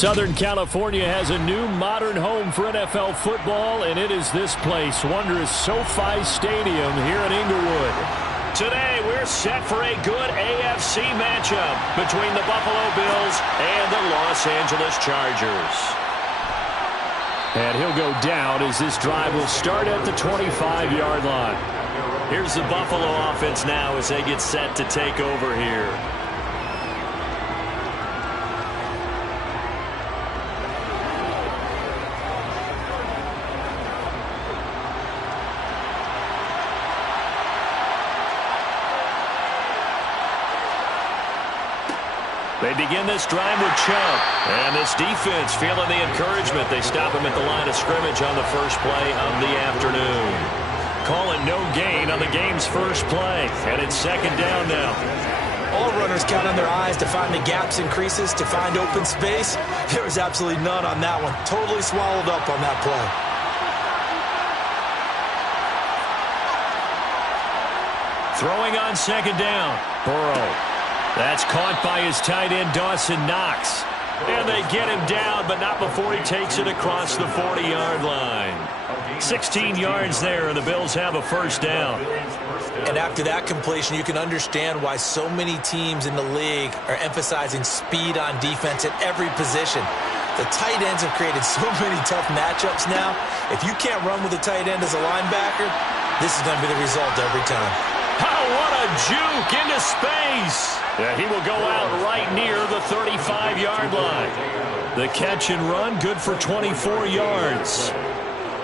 Southern California has a new modern home for NFL football, and it is this place, wondrous SoFi Stadium here in Inglewood. Today, we're set for a good AFC matchup between the Buffalo Bills and the Los Angeles Chargers. And he'll go down as this drive will start at the 25-yard line. Here's the Buffalo offense now as they get set to take over here. They begin this drive with Chubb. And this defense feeling the encouragement. They stop him at the line of scrimmage on the first play of the afternoon. Calling no gain on the game's first play. And it's second down now. All runners count on their eyes to find the gaps and creases, to find open space. There was absolutely none on that one. Totally swallowed up on that play. Throwing on second down. Burrow. That's caught by his tight end, Dawson Knox. And they get him down, but not before he takes it across the 40-yard line. 16 yards there, and the Bills have a first down. And after that completion, you can understand why so many teams in the league are emphasizing speed on defense at every position. The tight ends have created so many tough matchups now. If you can't run with a tight end as a linebacker, this is going to be the result every time. Oh, what a juke into space. Yeah, he will go out right near the 35-yard line. The catch and run, good for 24 yards.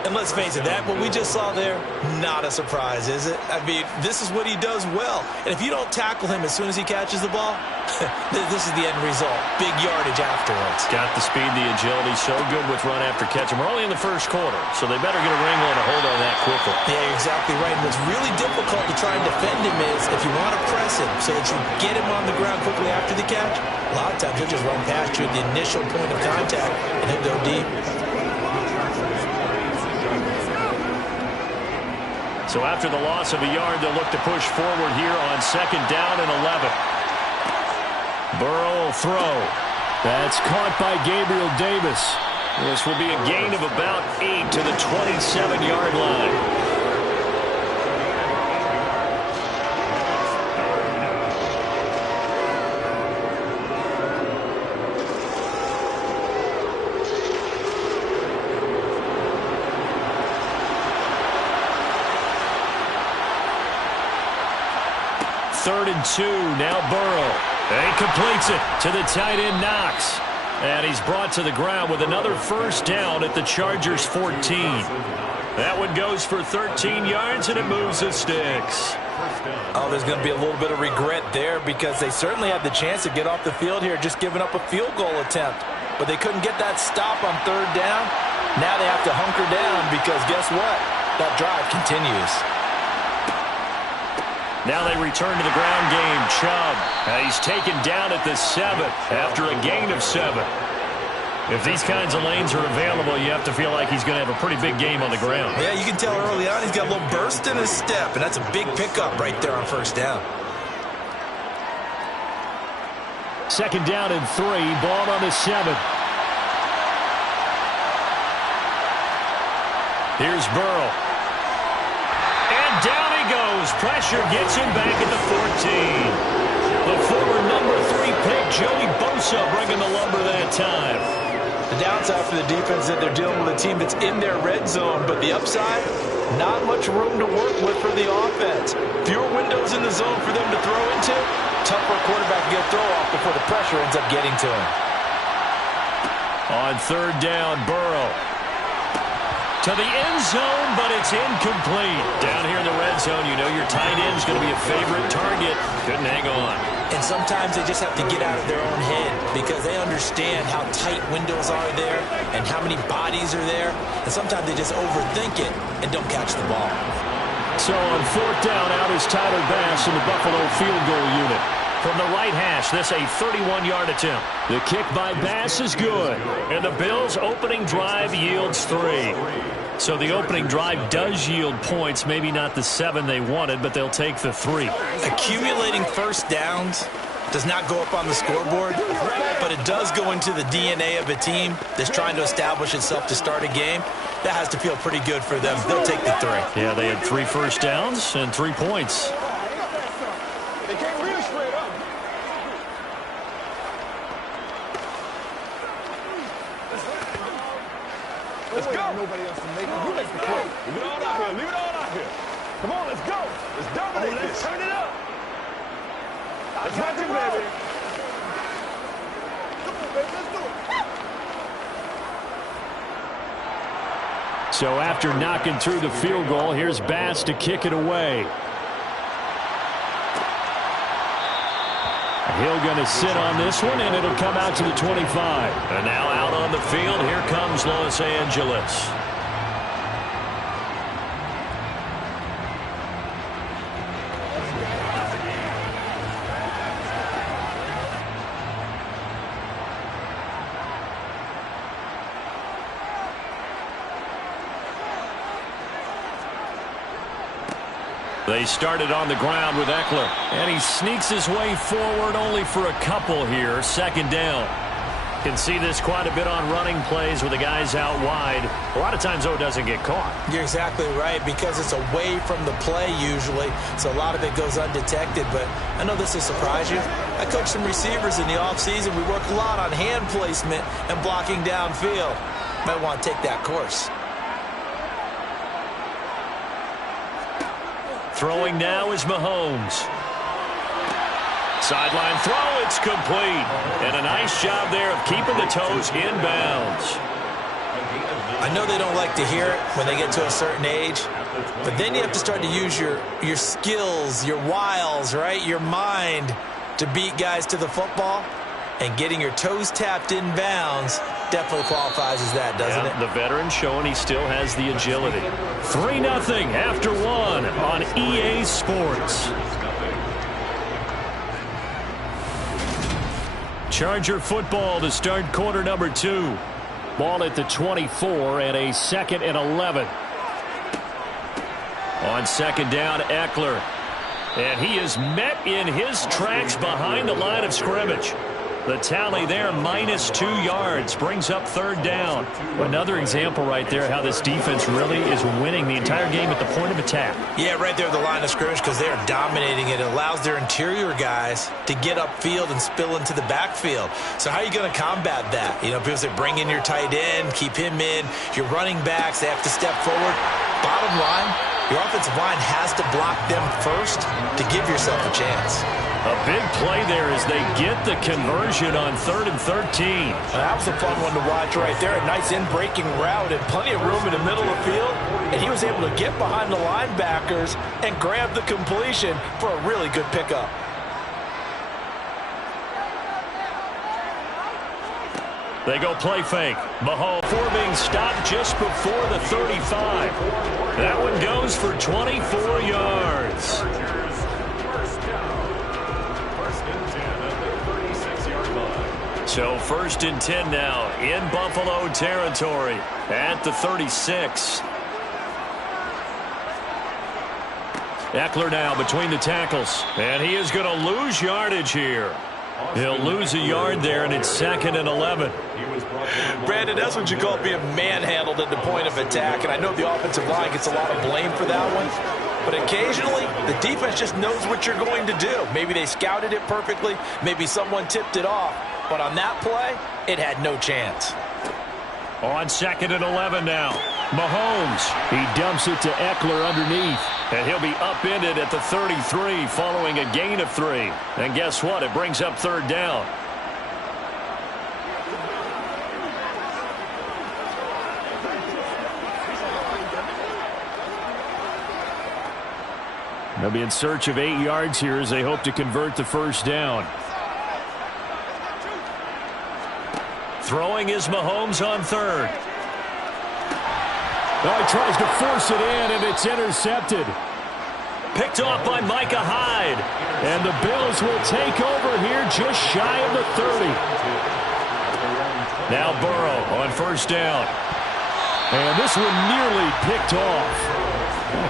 And let's face it, that what we just saw there, not a surprise, is it? I mean, this is what he does well. And if you don't tackle him as soon as he catches the ball, this is the end result. Big yardage afterwards. Got the speed, the agility, so good with run after catch. And we're only in the first quarter, so they better get a wrangle and a hold on that quickly. Yeah, you're exactly right. And what's really difficult to try and defend him is if you want to press him so that you get him on the ground quickly after the catch, a lot of times he'll just run past you at the initial point of contact, and he'll go deep. So after the loss of a yard, they'll look to push forward here on second down and 11. Burrow will throw. That's caught by Gabriel Davis. This will be a gain of about 8 to the 27-yard line. Third and 2, now Burrow. And he completes it to the tight end, Knox. And he's brought to the ground with another first down at the Chargers' 14. That one goes for 13 yards, and it moves the sticks. Oh, there's going to be a little bit of regret there because they certainly had the chance to get off the field here, just giving up a field goal attempt. But they couldn't get that stop on third down. Now they have to hunker down because guess what? That drive continues. Now they return to the ground game. Chubb. He's taken down at the 7 after a gain of 7. If these kinds of lanes are available, you have to feel like he's going to have a pretty big game on the ground. Yeah, you can tell early on he's got a little burst in his step, and that's a big pickup right there on first down. Second down and 3. Ball on the 7. Here's Burrow. And down he goes. Pressure gets him back at the 14. The former number 3 pick, Joey Bosa, bringing the lumber that time. The downside for the defense is that they're dealing with a team that's in their red zone, but the upside, not much room to work with for the offense. Fewer windows in the zone for them to throw into. Tough for a quarterback to get a throw off before the pressure ends up getting to him. On third down, Burrow. To the end zone, but it's incomplete. Down here in the red zone, you know your tight end's going to be a favorite target. Couldn't hang on. And sometimes they just have to get out of their own head because they understand how tight windows are there and how many bodies are there. And sometimes they just overthink it and don't catch the ball. So on fourth down, out is Tyler Bass in the Buffalo field goal unit. From the right hash, this a 31-yard attempt. The kick by Bass is good. And the Bills' opening drive yields 3. So the opening drive does yield points, maybe not the 7 they wanted, but they'll take the 3. Accumulating first downs does not go up on the scoreboard, but it does go into the DNA of a team that's trying to establish itself to start a game. That has to feel pretty good for them. They'll take the 3. Yeah, they had 3 first downs and 3 points. Let's go. Nobody else to make it. You make the play. Leave it all out here. Leave it all out here. Come on, let's go. Let's dominate this. Let's turn it up. I got you, baby. Come on, baby. Let's do it. So after knocking through the field goal, here's Bass to kick it away. Hill going to sit on this one, and it'll come out to the 25. And now out on the field, here comes Los Angeles. They started on the ground with Ekeler, and he sneaks his way forward only for a couple here. 2nd down. Can see this quite a bit on running plays with the guys out wide. A lot of times, though, it doesn't get caught. You're exactly right, because it's away from the play usually, so a lot of it goes undetected. But I know this will surprise you. I coached some receivers in the offseason. We work a lot on hand placement and blocking downfield. Might want to take that course. Throwing now is Mahomes. Sideline throw, it's complete. And a nice job there of keeping the toes in bounds. I know they don't like to hear it when they get to a certain age, but then you have to start to use your skills, your wiles, right? Your mind to beat guys to the football. And getting your toes tapped in bounds definitely qualifies as that, doesn't it? The veteran showing he still has the agility. 3-0 after 1 on EA Sports. Charger football to start quarter number 2. Ball at the 24 and a 2nd and 11. On 2nd down, Ekeler. And he is met in his tracks behind the line of scrimmage. The tally there, -2 yards, brings up 3rd down. Another example right there how this defense really is winning the entire game at the point of attack. Yeah, right there at the line of scrimmage, because they're dominating it. It allows their interior guys to get upfield and spill into the backfield. So how are you going to combat that? You know, people say bring in your tight end, keep him in. Your running backs, they have to step forward. Bottom line, your offensive line has to block them first to give yourself a chance. A big play there as they get the conversion on 3rd and 13. That was a fun one to watch right there. A nice in-breaking route and plenty of room in the middle of the field. And he was able to get behind the linebackers and grab the completion for a really good pickup. They go play fake. Mahomes before being stopped just before the 35. That one goes for 24 yards. So 1st and 10 now in Buffalo territory at the 36. Ekeler now between the tackles, and he is going to lose yardage here. He'll lose a yard there, and it's 2nd and 11. Brandon, that's what you call being manhandled at the point of attack, and I know the offensive line gets a lot of blame for that one. But occasionally, the defense just knows what you're going to do. Maybe they scouted it perfectly. Maybe someone tipped it off. But on that play, it had no chance. On 2nd and 11 now. Mahomes, he dumps it to Ekeler underneath. And he'll be upended at the 33 following a gain of 3. And guess what? It brings up 3rd down. They'll be in search of 8 yards here as they hope to convert the 1st down. Throwing is Mahomes on 3rd. Oh, he tries to force it in, and it's intercepted. Picked off by Micah Hyde. And the Bills will take over here just shy of the 30. Now Burrow on 1st down. And this one nearly picked off.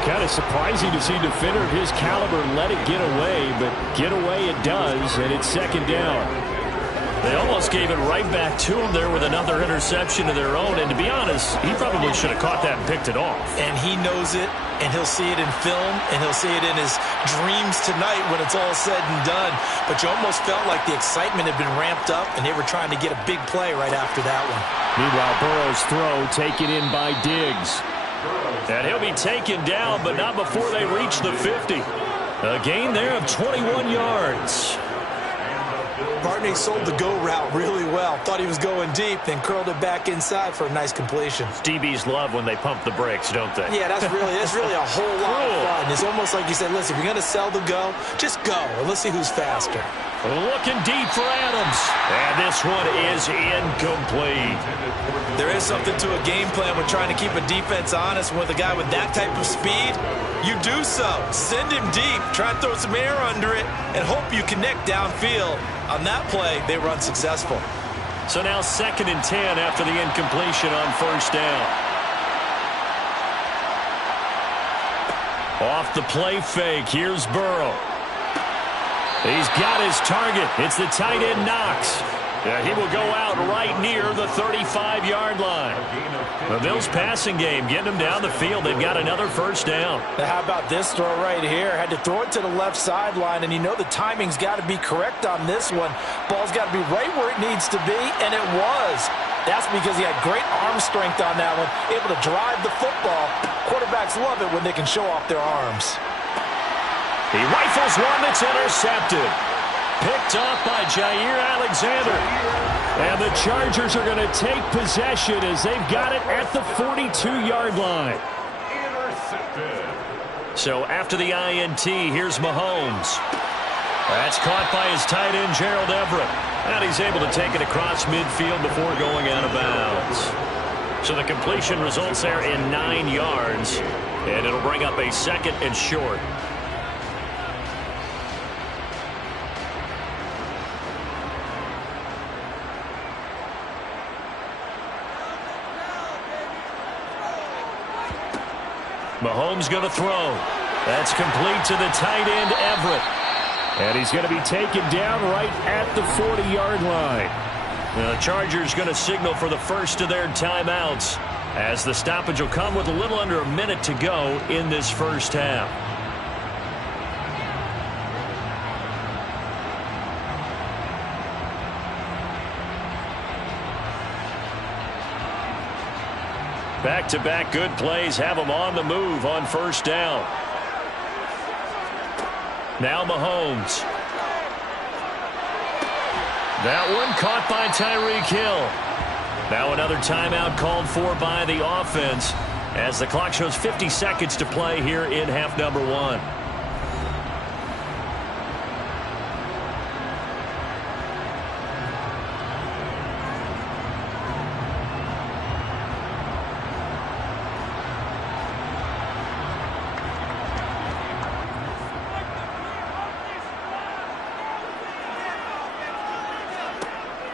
Kind of surprising to see a defender of his caliber let it get away, but get away it does, and it's second down. They almost gave it right back to him there with another interception of their own. And to be honest, he probably should have caught that and picked it off. And he knows it, and he'll see it in film, and he'll see it in his dreams tonight when it's all said and done. But you almost felt like the excitement had been ramped up, and they were trying to get a big play right after that one. Meanwhile, Burrow's throw taken in by Diggs. And he'll be taken down, but not before they reach the 50. A gain there of 21 yards. Bartney sold the go route really well. Thought he was going deep, then curled it back inside for a nice completion. DBs love when they pump the brakes, don't they? Yeah, that's really a whole lot of fun. It's almost like you said, listen, if you're going to sell the go, just go, and let's see who's faster. Looking deep for Adams. And this one is incomplete. There is something to a game plan with trying to keep a defense honest. With a guy with that type of speed, you do so. Send him deep, try and throw some air under it, and hope you connect downfield. On that play, they were unsuccessful. So now 2nd and 10 after the incompletion on first down. Off the play fake, here's Burrow. He's got his target. It's the tight end Knox. He will go out right near the 35-yard line. The Bills passing game getting them down the field. They've got another first down. Now how about this throw right here? Had to throw it to the left sideline, and you know the timing's got to be correct on this one. Ball's got to be right where it needs to be, and it was. That's because he had great arm strength on that one, able to drive the football. Quarterbacks love it when they can show off their arms. He rifles one that's intercepted. Picked off by Jair Alexander. And the Chargers are going to take possession as they've got it at the 42-yard line. So after the INT, here's Mahomes. That's caught by his tight end, Gerald Everett. And he's able to take it across midfield before going out of bounds. So the completion results there in 9 yards. And it'll bring up a 2nd and short. Mahomes going to throw. That's complete to the tight end, Everett. And he's going to be taken down right at the 40-yard line. The Chargers going to signal for the first of their timeouts, as the stoppage will come with a little under a minute to go in this first half. Back-to-back good plays have them on the move on first down. Now Mahomes. That one caught by Tyreek Hill. Now another timeout called for by the offense as the clock shows 50 seconds to play here in half number 1.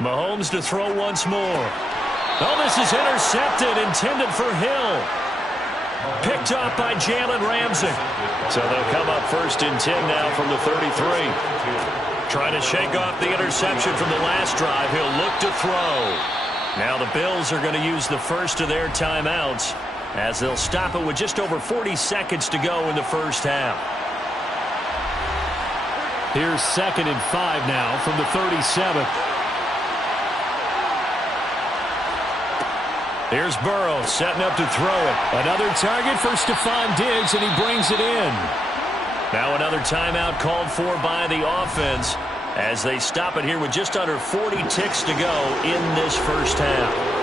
Mahomes to throw once more. Oh, this is intercepted, intended for Hill. Picked off by Jalen Ramsey. So they'll come up 1st and 10 now from the 33. Trying to shake off the interception from the last drive. He'll look to throw. Now the Bills are going to use the first of their timeouts as they'll stop it with just over 40 seconds to go in the first half. Here's 2nd and 5 now from the 37. Here's Burrow setting up to throw it. Another target for Stephon Diggs, and he brings it in. Now another timeout called for by the offense as they stop it here with just under 40 ticks to go in this first half.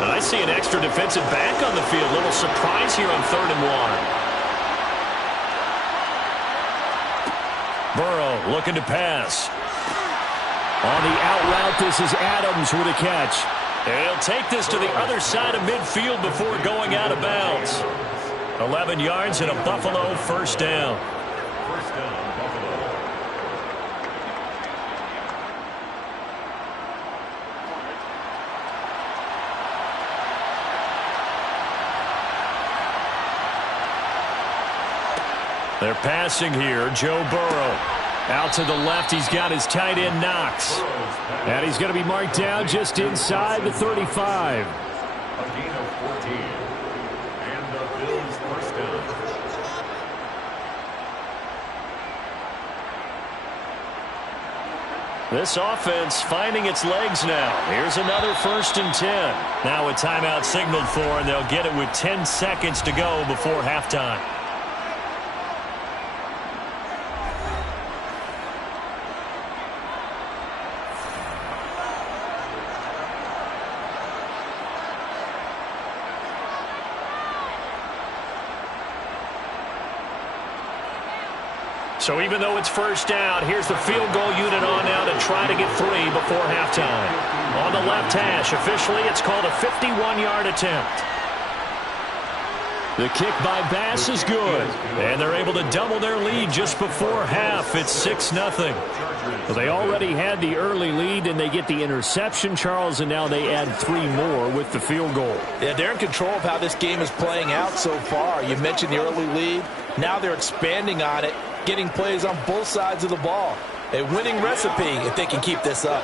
I see an extra defensive back on the field. Little surprise here on 3rd and 1. Burrow looking to pass. On the out route, this is Adams with a catch. And he'll take this to the other side of midfield before going out of bounds. 11 yards and a Buffalo first down. First down, Buffalo. They're passing here. Joe Burrow. Out to the left, he's got his tight end Knox. And he's going to be marked down just inside the 35. A gain of 14. And the Bills first down. This offense finding its legs now. Here's another 1st and 10. Now a timeout signaled for, and they'll get it with 10 seconds to go before halftime. So even though it's first down, here's the field goal unit on now to try to get 3 before halftime. On the left hash, officially it's called a 51-yard attempt. The kick by Bass is good, and they're able to double their lead just before half. It's 6-0. Well, they already had the early lead, and they get the interception, Charles, and now they add 3 more with the field goal. Yeah, they're in control of how this game is playing out so far. You mentioned the early lead. Now they're expanding on it, getting plays on both sides of the ball. A winning recipe if they can keep this up.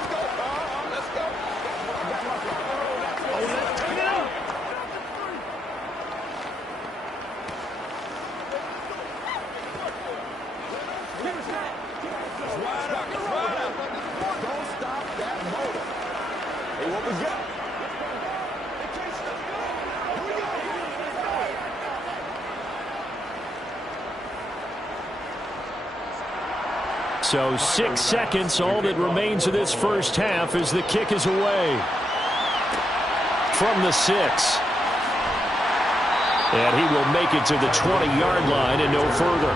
So 6 seconds, all that remains of this first half as the kick is away. From the 6. And he will make it to the 20-yard line and no further.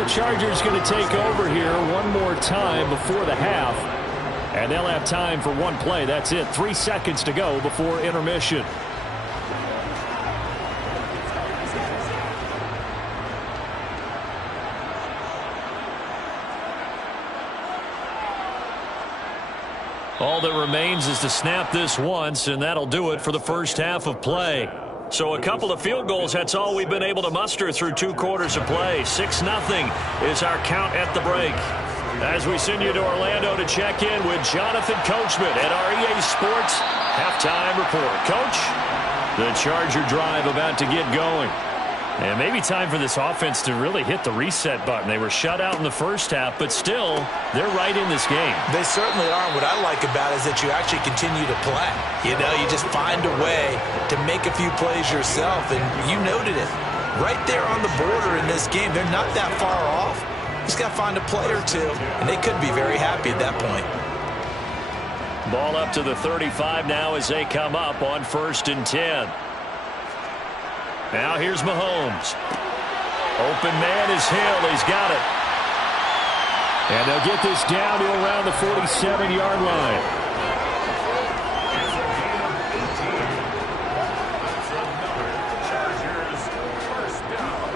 The Chargers going to take over here one more time before the half. And they'll have time for one play. That's it. 3 seconds to go before intermission. All that remains is to snap this once, and that'll do it for the first half of play. So a couple of field goals, that's all we've been able to muster through 2 quarters of play. 6-0 is our count at the break. As we send you to Orlando to check in with Jonathan Coachman at our EA Sports Halftime Report. Coach, the Charger drive about to get going. And maybe time for this offense to really hit the reset button. They were shut out in the first half, but still, they're right in this game. They certainly are. What I like about it is that you actually continue to play. You know, you just find a way to make a few plays yourself, and you noted it. Right there on the border in this game, they're not that far off. Just got to find a play or two, and they could be very happy at that point. Ball up to the 35 now as they come up on 1st and 10. Now here's Mahomes. Open man is Hill. He's got it. And they'll get this down to around the 47-yard line. Chargers first down.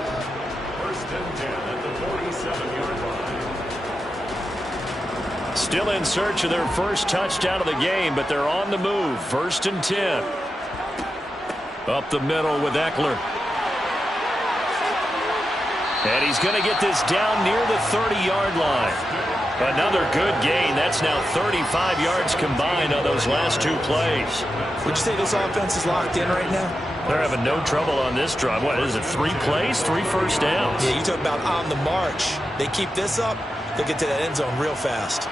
1st and 10 at the 47-yard line. Still in search of their first touchdown of the game, but they're on the move. 1st and 10. Up the middle with Eckler. And he's going to get this down near the 30-yard line. Another good gain. That's now 35 yards combined on those last 2 plays. Would you say this offense is locked in right now? They're having no trouble on this drive. What is it, 3 plays, 3 first downs? Yeah, you talk about on the march. They keep this up, they'll get to that end zone real fast.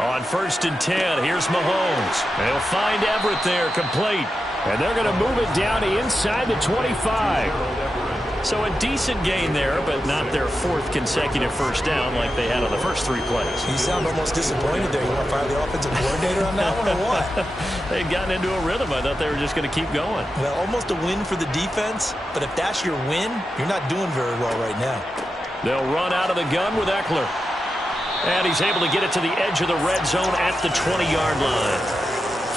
On 1st and 10, here's Mahomes. They'll find Everett there, complete. And they're going to move it down to inside the 25. So a decent gain there, but not their 4th consecutive first down like they had on the first 3 plays. You sound almost disappointed there. You want to fire the offensive coordinator on that one or what? They'd gotten into a rhythm. I thought they were just going to keep going. Well, almost a win for the defense, but if that's your win, you're not doing very well right now. They'll run out of the gun with Eckler. And he's able to get it to the edge of the red zone at the 20-yard line.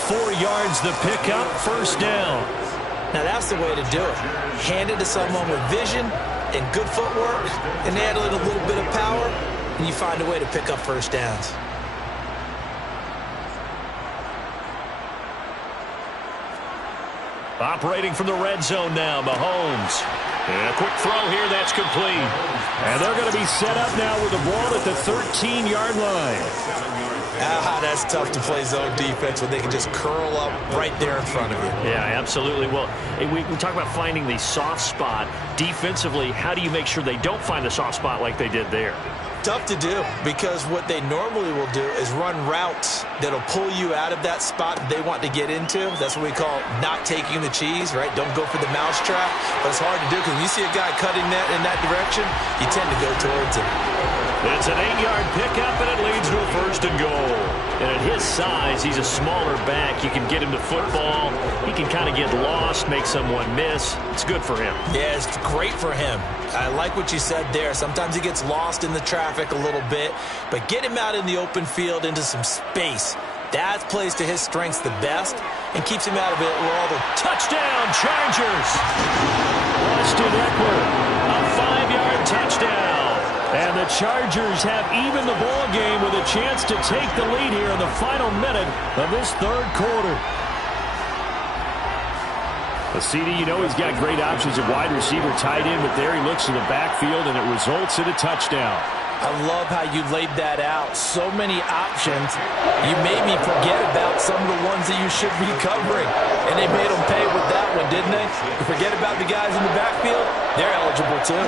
4 yards the pickup, first down. Now, that's the way to do it. Hand it to someone with vision and good footwork, and add a little bit of power, and you find a way to pick up first downs. Operating from the red zone now, Mahomes. And a quick throw here, that's complete. And they're going to be set up now with the ball at the 13-yard line. That's tough to play zone defense when they can just curl up right there in front of you. Yeah, absolutely. Well, we talk about finding the soft spot. Defensively, how do you make sure they don't find the soft spot like they did there? Tough to do, because what they normally will do is run routes that'll pull you out of that spot that they want to get into. That's what we call not taking the cheese, right? Don't go for the mousetrap. But it's hard to do because when you see a guy cutting that in that direction, you tend to go towards him. It's an 8-yard pickup, and it leads to a first and goal. And at his size, he's a smaller back. You can get him to football. He can kind of get lost, make someone miss. It's good for him. Yeah, it's great for him. I like what you said there. Sometimes he gets lost in the traffic a little bit, but get him out in the open field into some space. That plays to his strengths the best and keeps him out of it where all the... Touchdown, Chargers! Austin Eckler, a 5-yard touchdown. And the Chargers have even the ball game with a chance to take the lead here in the final minute of this third quarter. The CD, you know, he's got great options at wide receiver, tight end, but there he looks to the backfield, and it results in a touchdown. I love how you laid that out. So many options. You made me forget about some of the ones that you should be covering. And they made them pay with that one, didn't they? You forget about the guys in the backfield, they're eligible too.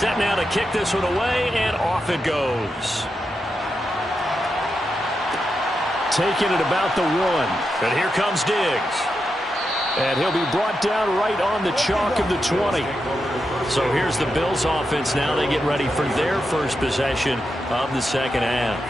Set now to kick this one away, and off it goes. Taking it about the 1. And here comes Diggs. And he'll be brought down right on the chalk of the 20. So here's the Bills offense now. They get ready for their first possession of the second half.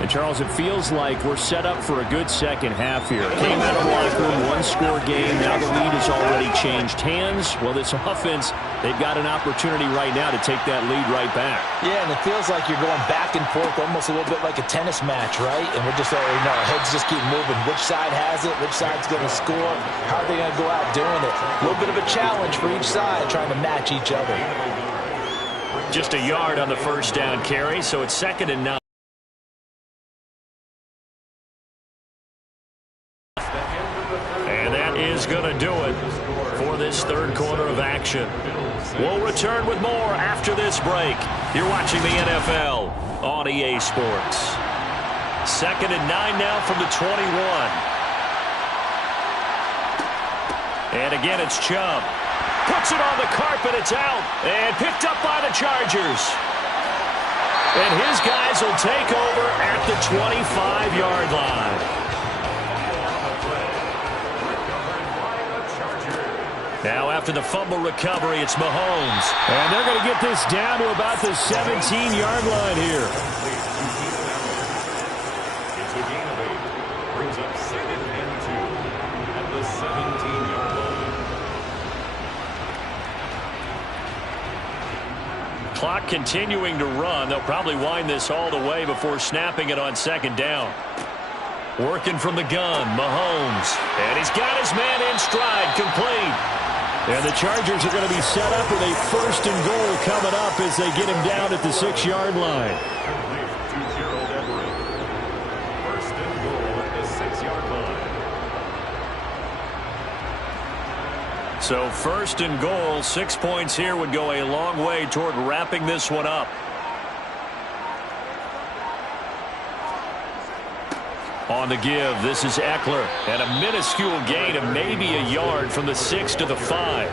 And, Charles, it feels like we're set up for a good second half here. Came out of the locker room, one-score game. Now the lead has already changed hands. Well, this offense, they've got an opportunity right now to take that lead right back. Yeah, and it feels like you're going back and forth almost a little bit like a tennis match, right? And we're just already know our heads just keep moving. Which side has it? Which side's going to score? How are they going to go out doing it? A little bit of a challenge for each side trying to match each other. Just a yard on the first down carry, so it's 2nd and 9. Is going to do it for this third quarter of action. We'll return with more after this break. You're watching the NFL on EA Sports. 2nd and 9 now from the 21. And again, it's Chubb. Puts it on the carpet. It's out. And picked up by the Chargers. And his guys will take over at the 25-yard line. Now after the fumble recovery, it's Mahomes. And they're going to get this down to about the 17-yard line here. It's a gain of 8. Brings up 2nd and 2 at the 17-yard line. Clock continuing to run. They'll probably wind this all the way before snapping it on 2nd down. Working from the gun, Mahomes. And he's got his man in stride, complete. And the Chargers are going to be set up with a 1st and goal coming up as they get him down at the 6-yard line. To Gerald Everett. 1st and goal at the 6-yard line. So 1st and goal, 6 points here would go a long way toward wrapping this one up. On the give, this is Eckler, and a minuscule gain of maybe a yard from the 6 to the 5.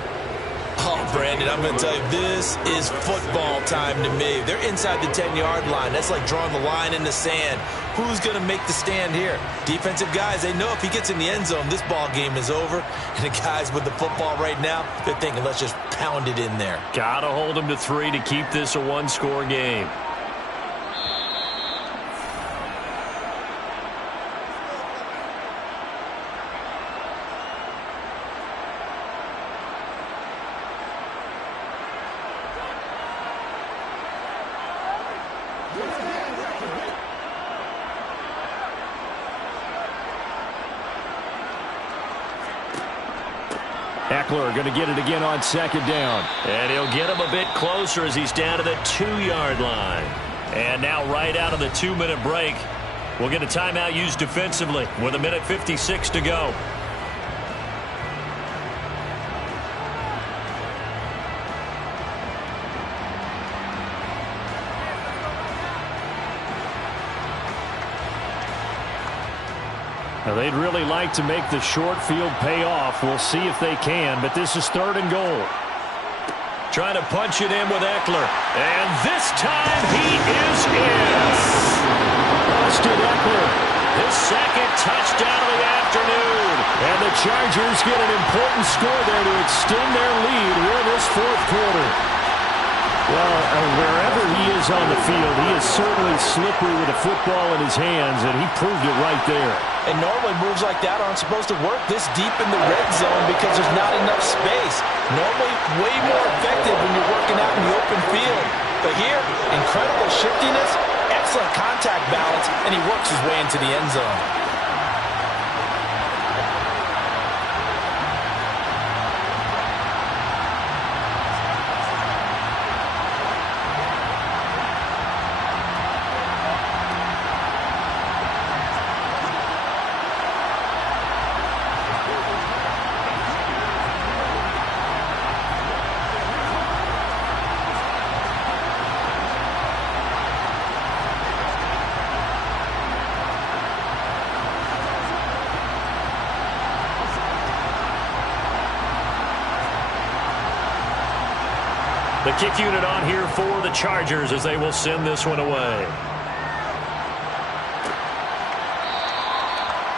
Oh, Brandon, I'm going to tell you, this is football time to me. They're inside the 10-yard line. That's like drawing the line in the sand. Who's going to make the stand here? Defensive guys, they know if he gets in the end zone, this ball game is over. And the guys with the football right now, they're thinking, let's just pound it in there. Got to hold them to 3 to keep this a one-score game. Ekeler going to get it again on second down. And he'll get him a bit closer as he's down to the 2-yard line. And now right out of the 2-minute break, we'll get a timeout used defensively with 1:56 to go. Now, they'd really like to make the short field pay off. We'll see if they can, but this is 3rd and goal. Trying to punch it in with Ekeler. And this time he is in. Austin Ekeler, his second touchdown of the afternoon. And the Chargers get an important score there to extend their lead here in this 4th quarter. Well, wherever he is on the field, he is certainly slippery with a football in his hands, and he proved it right there. And normally moves like that aren't supposed to work this deep in the red zone because there's not enough space. Normally way more effective when you're working out in the open field. But here, incredible shiftiness, excellent contact balance, and he works his way into the end zone. The kick unit on here for the Chargers as they will send this one away.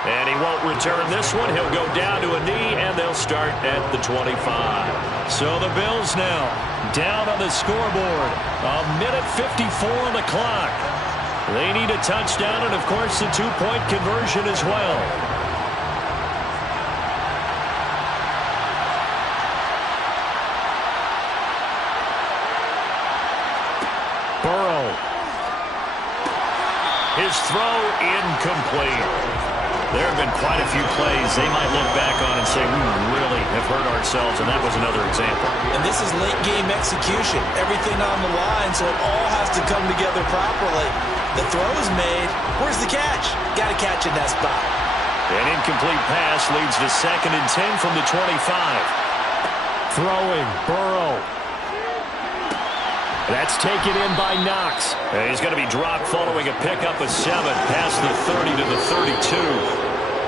And he won't return this one. He'll go down to a knee, and they'll start at the 25. So the Bills now down on the scoreboard. 1:54 on the clock. They need a touchdown and, of course, a 2-point conversion as well. Burrow. His throw incomplete. There have been quite a few plays they might look back on and say, we really have hurt ourselves, and that was another example. And this is late-game execution. Everything on the line, so it all has to come together properly. The throw is made. Where's the catch? Got to catch in that spot. An incomplete pass leads to 2nd and 10 from the 25. Throwing, Burrow. That's taken in by Knox. And he's going to be dropped following a pickup of 7 past the 30 to the 32.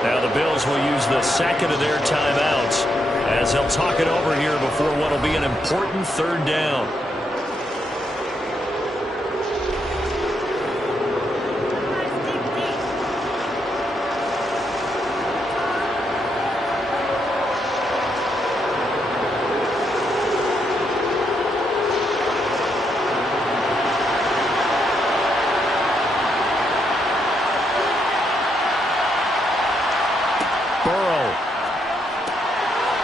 Now the Bills will use the second of their timeouts as they'll talk it over here before what will be an important 3rd down.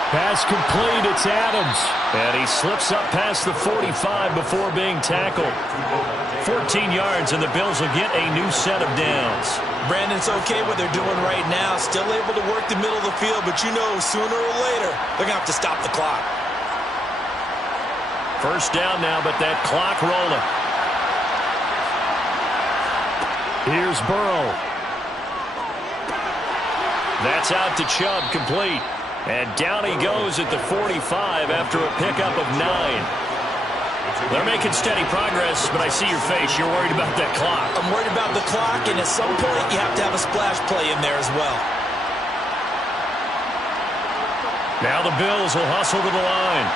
Pass complete, it's Adams. And he slips up past the 45 before being tackled. 14 yards, and the Bills will get a new set of downs. Brandon, it's okay what they're doing right now. Still able to work the middle of the field, but you know sooner or later they're going to have to stop the clock. 1st down now, but that clock rolling. Here's Burrow. That's out to Chubb, complete. And down he goes at the 45 after a pickup of 9. They're making steady progress, but I see your face. You're worried about that clock. I'm worried about the clock, and at some point you have to have a splash play in there as well. Now the Bills will hustle to the line.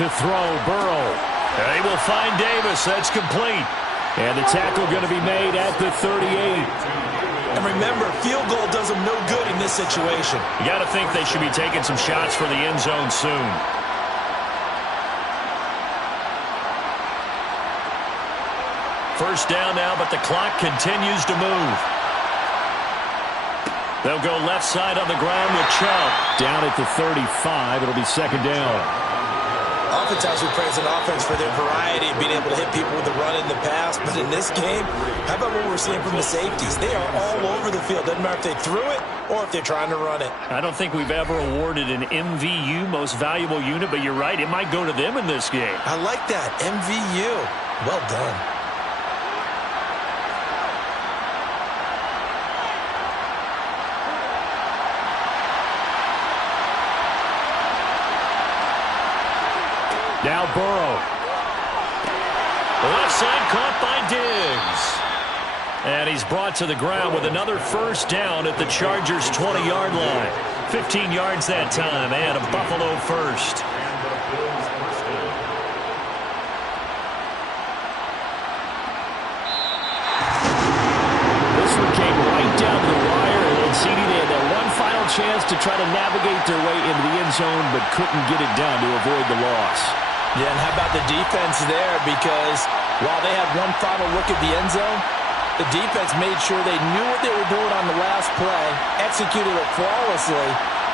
To throw, Burrow. They will find Davis. That's complete. And the tackle going to be made at the 38. And remember, field goal does them no good in this situation. You got to think they should be taking some shots for the end zone soon. First down now, but the clock continues to move. They'll go left side on the ground with Chubb. Down at the 35. It'll be second down. Oftentimes we praise an offense for their variety of being able to hit people with the run in the pass. But in this game, how about what we're seeing from the safeties? They are all over the field. Doesn't matter if they threw it or if they're trying to run it. I don't think we've ever awarded an MVU, most valuable unit, but you're right. It might go to them in this game. I like that. MVU. Well done. Now Burrow. Left side caught by Diggs. And he's brought to the ground with another first down at the Chargers' 20-yard line. 15 yards that time and a Buffalo first. This one came right down to the wire, and CD, they had that one final chance to try to navigate their way into the end zone, but couldn't get it done to avoid the loss. Yeah, and how about the defense there? Because while they had one final look at the end zone, the defense made sure they knew what they were doing on the last play, executed it flawlessly,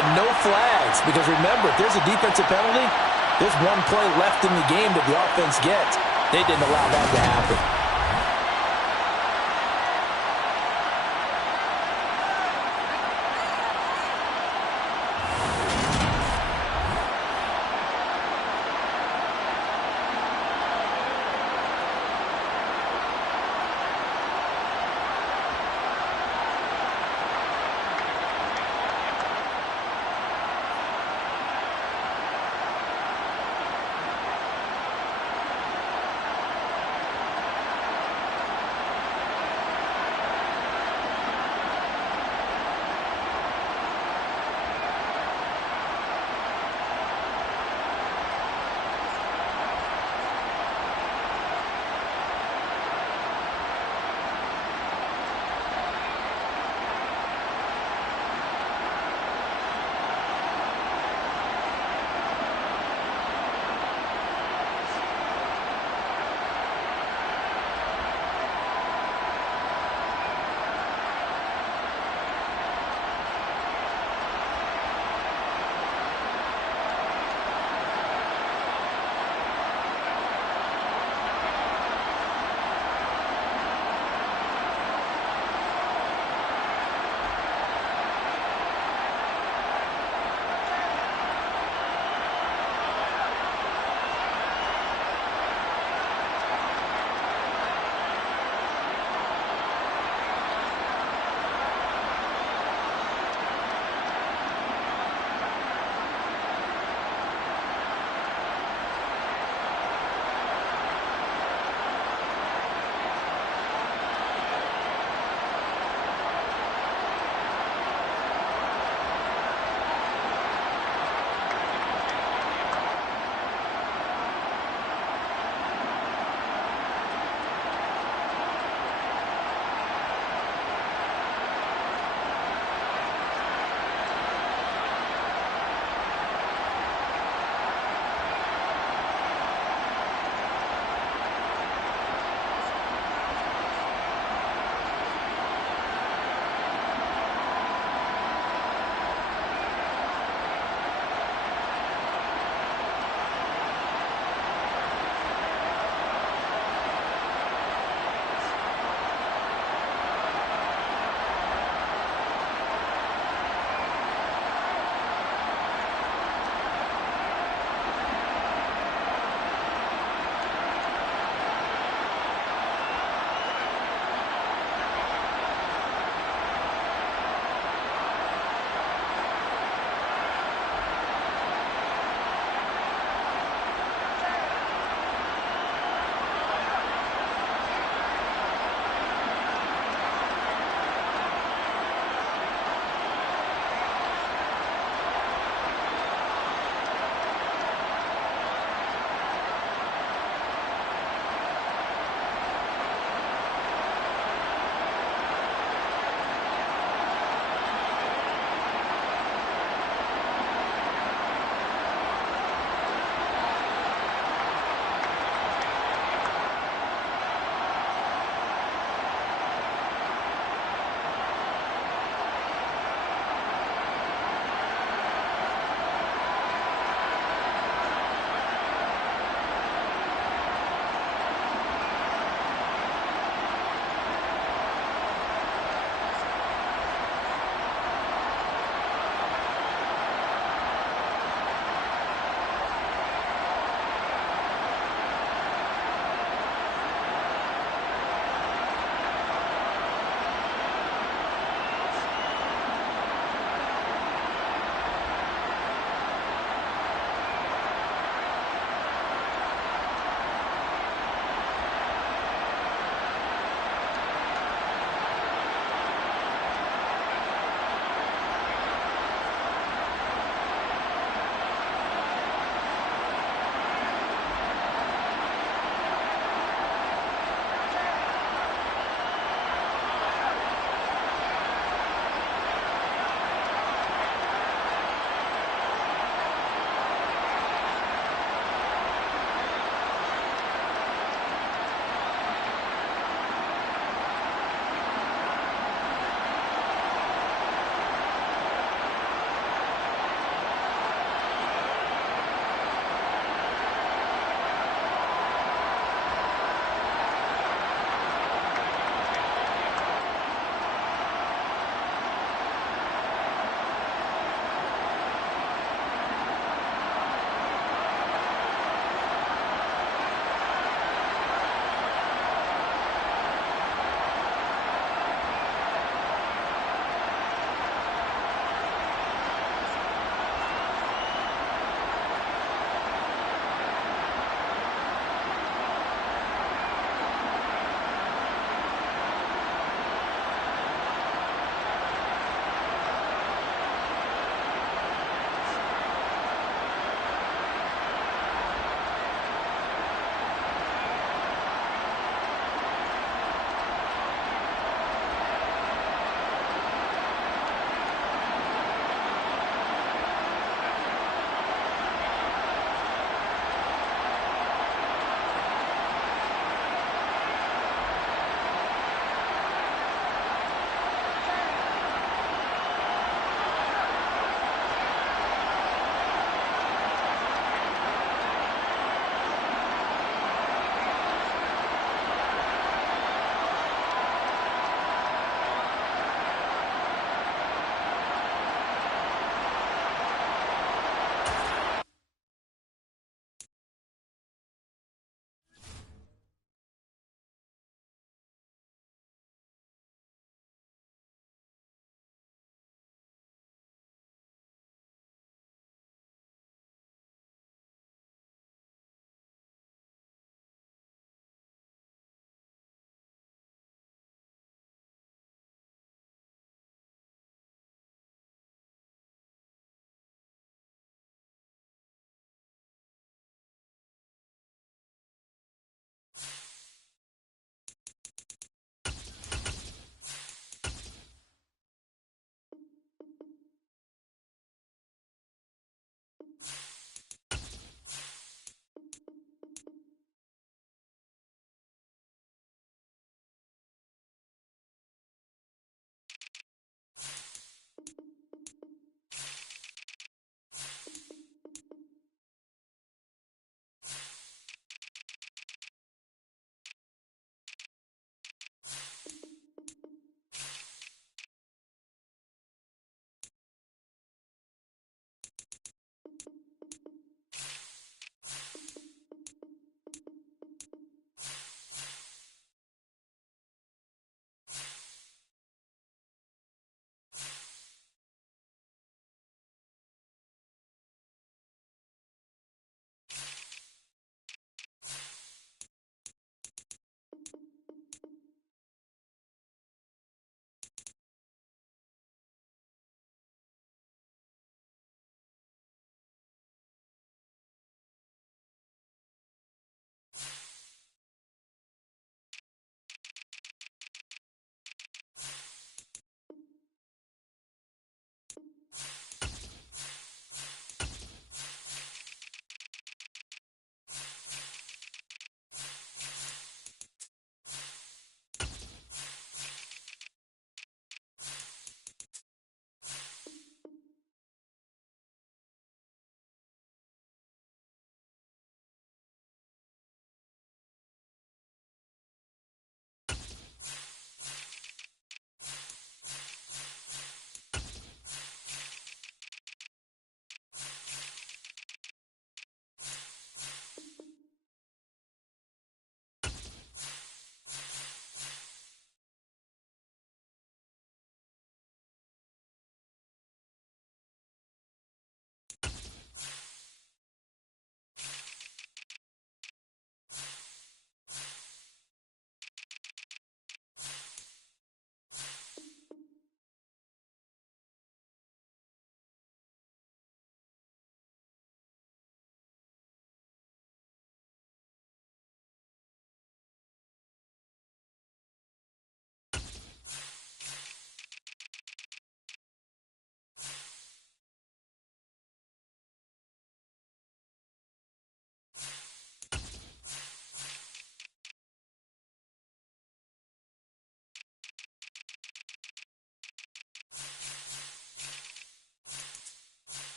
and no flags. Because remember, if there's a defensive penalty, there's one play left in the game that the offense gets. They didn't allow that to happen.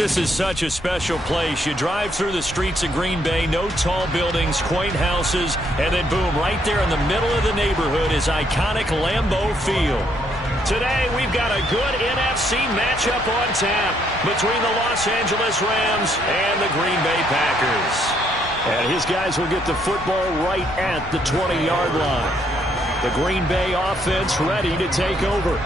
This is such a special place. You drive through the streets of Green Bay, no tall buildings, quaint houses, and then boom, right there in the middle of the neighborhood is iconic Lambeau Field. Today, we've got a good NFC matchup on tap between the Los Angeles Rams and the Green Bay Packers. And his guys will get the football right at the 20-yard line. The Green Bay offense ready to take over.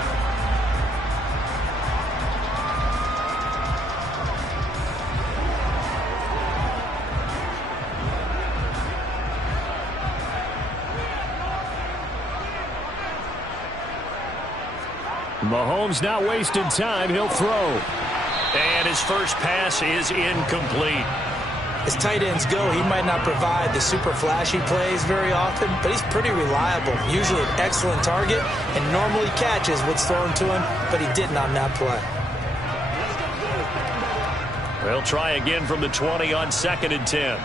Mahomes not wasting time. He'll throw. And his first pass is incomplete. As tight ends go, he might not provide the super flashy plays very often, but he's pretty reliable. Usually an excellent target and normally catches what's thrown to him, but he didn't on that play. They'll try again from the 20 on 2nd and 10.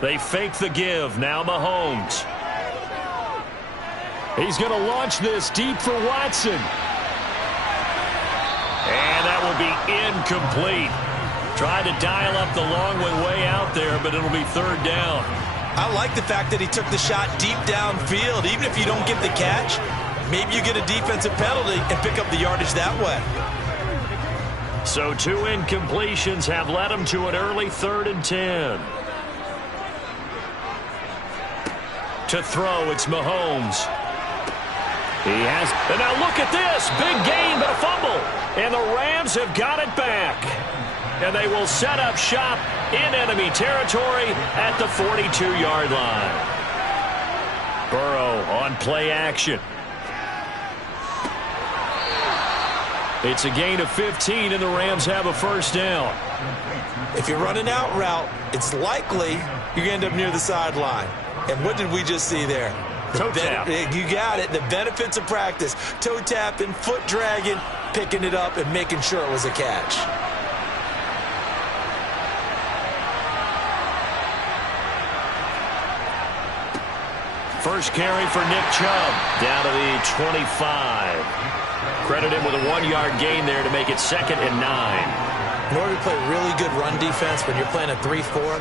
They fake the give. Now Mahomes. He's going to launch this deep for Watson. And that will be incomplete. Tried to dial up the long way out there, but it'll be 3rd down. I like the fact that he took the shot deep downfield. Even if you don't get the catch, maybe you get a defensive penalty and pick up the yardage that way. So 2 incompletions have led him to an early 3rd and 10. To throw, it's Mahomes. He has, and now look at this. Big gain, but a fumble. And the Rams have got it back. And they will set up shop in enemy territory at the 42-yard line. Burrow on play action. It's a gain of 15, and the Rams have a 1st down. If you're running out route, it's likely you're going to end up near the sideline. And what did we just see there? Toe tap. You got it. The benefits of practice. Toe tapping, foot dragging, picking it up, and making sure it was a catch. First carry for Nick Chubb. Down to the 25. Credit him with a 1-yard gain there to make it 2nd and 9. In order to play really good run defense when you're playing a 3-4,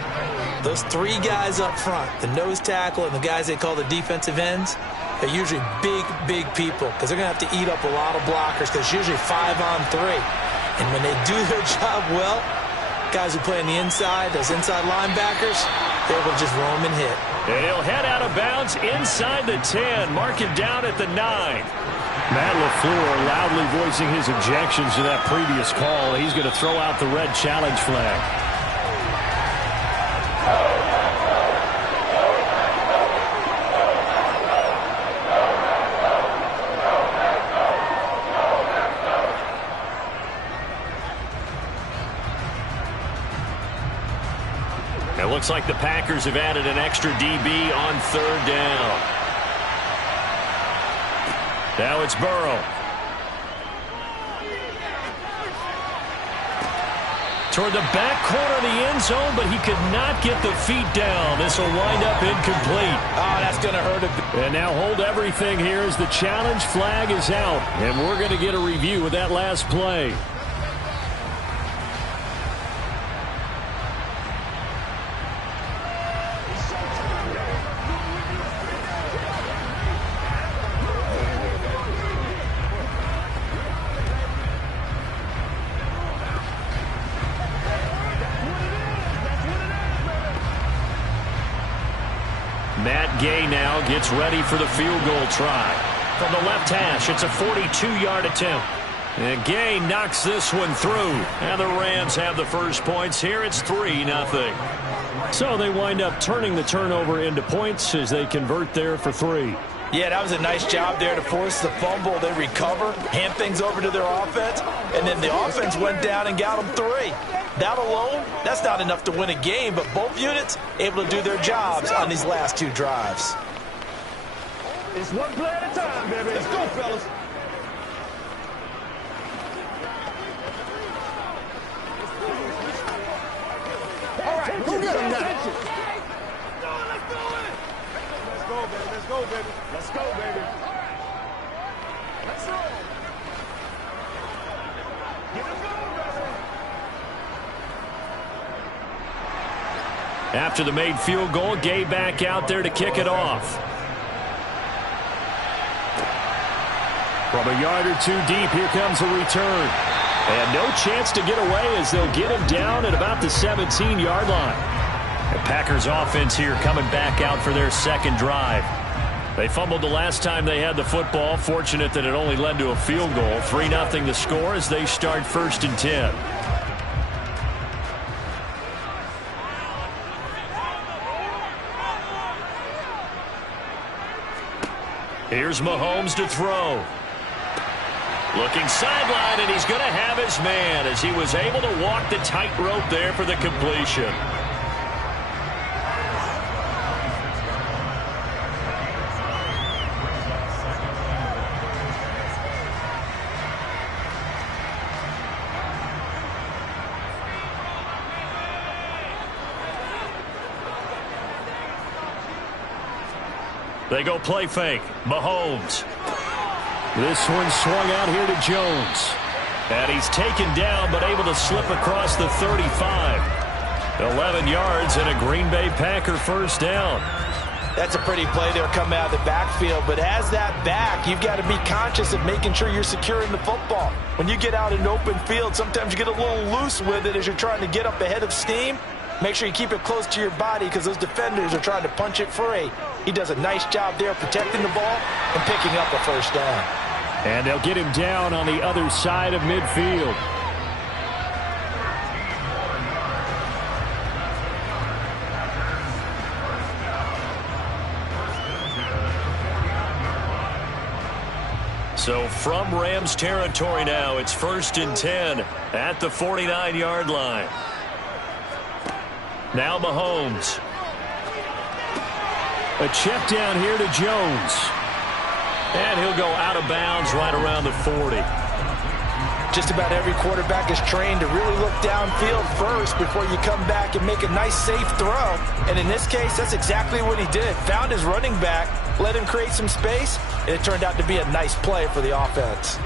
those 3 guys up front, the nose tackle and the guys they call the defensive ends, they're usually big people because they're going to have to eat up a lot of blockers because it's usually 5-on-3. And when they do their job well, guys who play on the inside, those inside linebackers, they're able to just roam and hit. And he'll head out of bounds inside the 10, mark him down at the 9. Matt LaFleur loudly voicing his objections to that previous call. He's going to throw out the red challenge flag. It looks like the Packers have added an extra DB on 3rd down. Now it's Burrow. Toward the back corner of the end zone, but he could not get the feet down. This will wind up incomplete. Oh, that's going to hurt him. And now hold everything here as the challenge flag is out. And we're going to get a review of that last play. Matt Gay now gets ready for the field goal try. From the left hash, it's a 42-yard attempt. And Gay knocks this one through. And the Rams have the first points here. It's 3-0. So they wind up turning the turnover into points as they convert there for 3. Yeah, that was a nice job there to force the fumble. They recover, hand things over to their offense, and then the offense went down and got them 3. That alone, that's not enough to win a game, but both units able to do their jobs on these last 2 drives. It's one play at a time, baby. Let's go, fellas. All right, go get him now. Let's go, baby. Let's go, baby. Let's go, baby. Let's roll. After the made field goal, Gay back out there to kick it off. From a yard or two deep, here comes a return. And no chance to get away as they'll get him down at about the 17-yard line. The Packers offense here coming back out for their second drive. They fumbled the last time they had the football. Fortunate that it only led to a field goal. 3-0 the score as they start 1st and 10. Here's Mahomes to throw. Looking sideline, and he's going to have his man as he was able to walk the tightrope there for the completion. They go play fake. Mahomes. This one swung out here to Jones. And he's taken down but able to slip across the 35. 11 yards and a Green Bay Packer first down. That's a pretty play there coming out of the backfield. But as that back, you've got to be conscious of making sure you're securing the football. When you get out in open field, sometimes you get a little loose with it as you're trying to get up ahead of steam. Make sure you keep it close to your body because those defenders are trying to punch it free. He does a nice job there protecting the ball and picking up a first down. And they'll get him down on the other side of midfield. So from Rams territory now, it's 1st and 10 at the 49-yard line. Now Mahomes. A check down here to Jones. And he'll go out of bounds right around the 40. Just about every quarterback is trained to really look downfield first before you come back and make a nice, safe throw. And in this case, that's exactly what he did. Found his running back, let him create some space, and it turned out to be a nice play for the offense.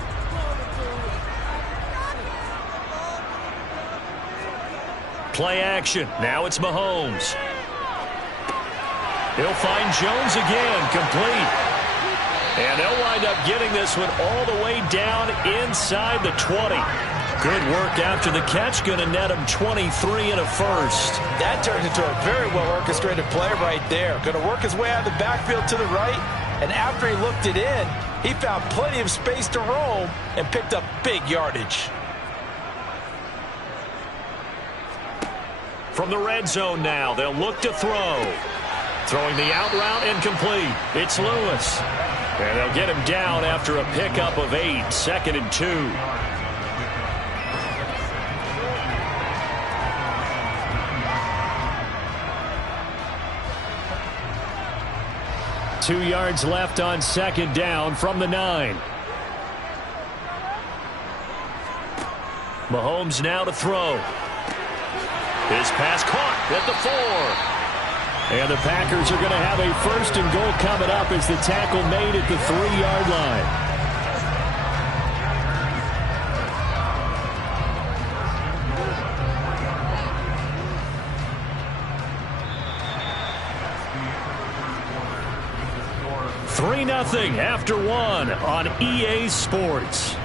Play action. Now it's Mahomes. He'll find Jones again, complete. And they'll wind up getting this one all the way down inside the 20. Good work after the catch. Going to net him 23 and a first. That turns into a very well-orchestrated play right there. Going to work his way out of the backfield to the right. And after he looked it in, he found plenty of space to roam and picked up big yardage. From the red zone now, they'll look to throw. Throwing the out route incomplete. It's Lewis. And they'll get him down after a pickup of 8. 2nd and 2. Two yards left on 2nd down from the 9. Mahomes now to throw. His pass caught at the 4. And the Packers are going to have a 1st and goal coming up as the tackle made at the 3-yard line. $3-0 after 1 on EA Sports.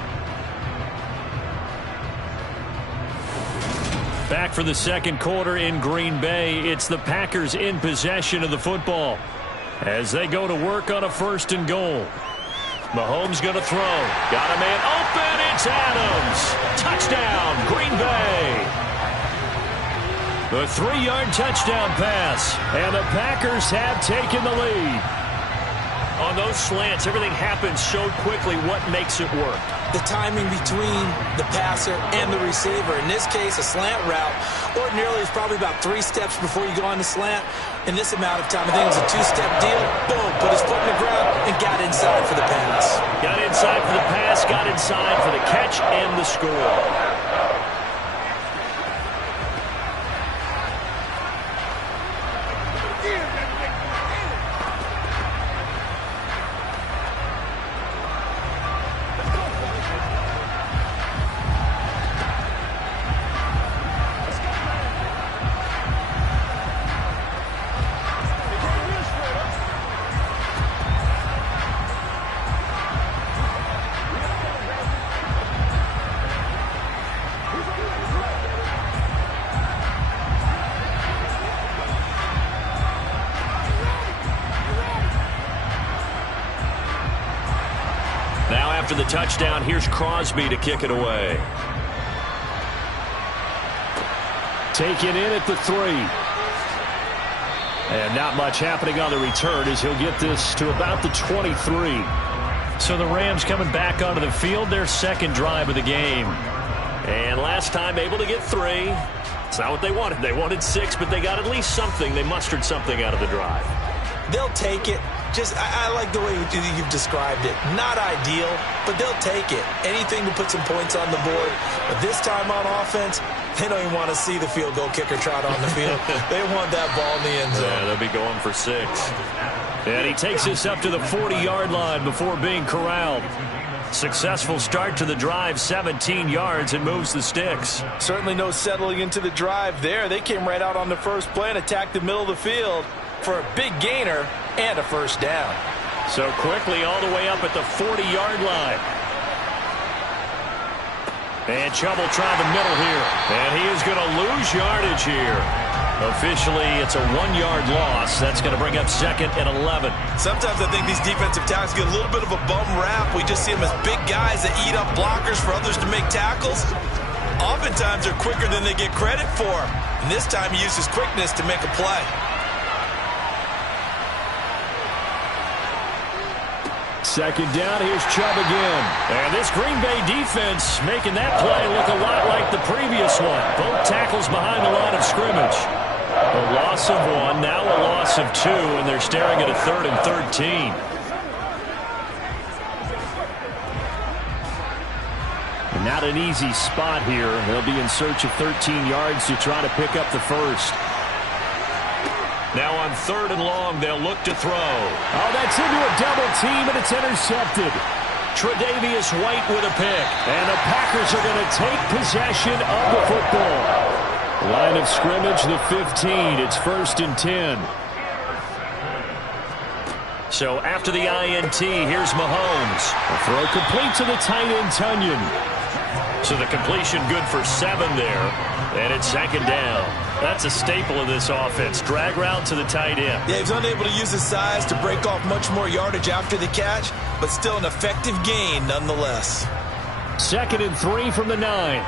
Back for the second quarter in Green Bay. It's the Packers in possession of the football as they go to work on a 1st and goal. Mahomes going to throw. Got a man open. It's Adams. Touchdown, Green Bay. The 3-yard touchdown pass. And the Packers have taken the lead. On those slants, everything happens so quickly. What makes it work? The timing between the passer and the receiver. In this case, a slant route ordinarily is probably about 3 steps before you go on the slant. In this amount of time, I think it was a 2-step deal. Boom, put his foot in the ground and got inside for the pass. Got inside for the pass, got inside for the catch and the score. after the touchdown, here's Crosby to kick it away. Taken in at the 3. And not much happening on the return as he'll get this to about the 23. So the Rams coming back onto the field, their second drive of the game. And last time able to get 3. It's not what they wanted. They wanted 6, but they got at least something. They mustered something out of the drive. They'll take it. I like the way you've described it. Not ideal, but they'll take it. Anything to put some points on the board. But this time on offense, they don't even want to see the field goal kicker trot on the field. They want that ball in the end zone. Yeah, they'll be going for 6. And he takes this up to the 40-yard line before being corralled. Successful start to the drive, 17 yards, and moves the sticks. Certainly no settling into the drive there. They came right out on the first play and attacked the middle of the field for a big gainer and a first down. So quickly all the way up at the 40-yard line. And Chubb will try the middle here. And he is going to lose yardage here. Officially, it's a 1-yard loss. That's going to bring up 2nd and 11. Sometimes I think these defensive tackles get a little bit of a bum rap. We just see them as big guys that eat up blockers for others to make tackles. Oftentimes, they're quicker than they get credit for. And this time, he used his quickness to make a play. Second down, here's Chubb again. And this Green Bay defense making that play look a lot like the previous one. Both tackles behind the line of scrimmage. A loss of 1, now a loss of 2, and they're staring at a 3rd and 13. And not an easy spot here. They'll be in search of 13 yards to try to pick up the first. Now on 3rd and long, they'll look to throw. Oh, that's into a double team, and it's intercepted. Tre'Davious White with a pick. And the Packers are going to take possession of the football. Line of scrimmage, the 15. It's 1st and 10. So after the INT, here's Mahomes. A throw complete to the tight end, Tunyon. So the completion good for 7 there. And it's 2nd down. That's a staple of this offense. Drag route to the tight end. Yeah, he was unable to use his size to break off much more yardage after the catch, but still an effective gain nonetheless. 2nd and 3 from the 9.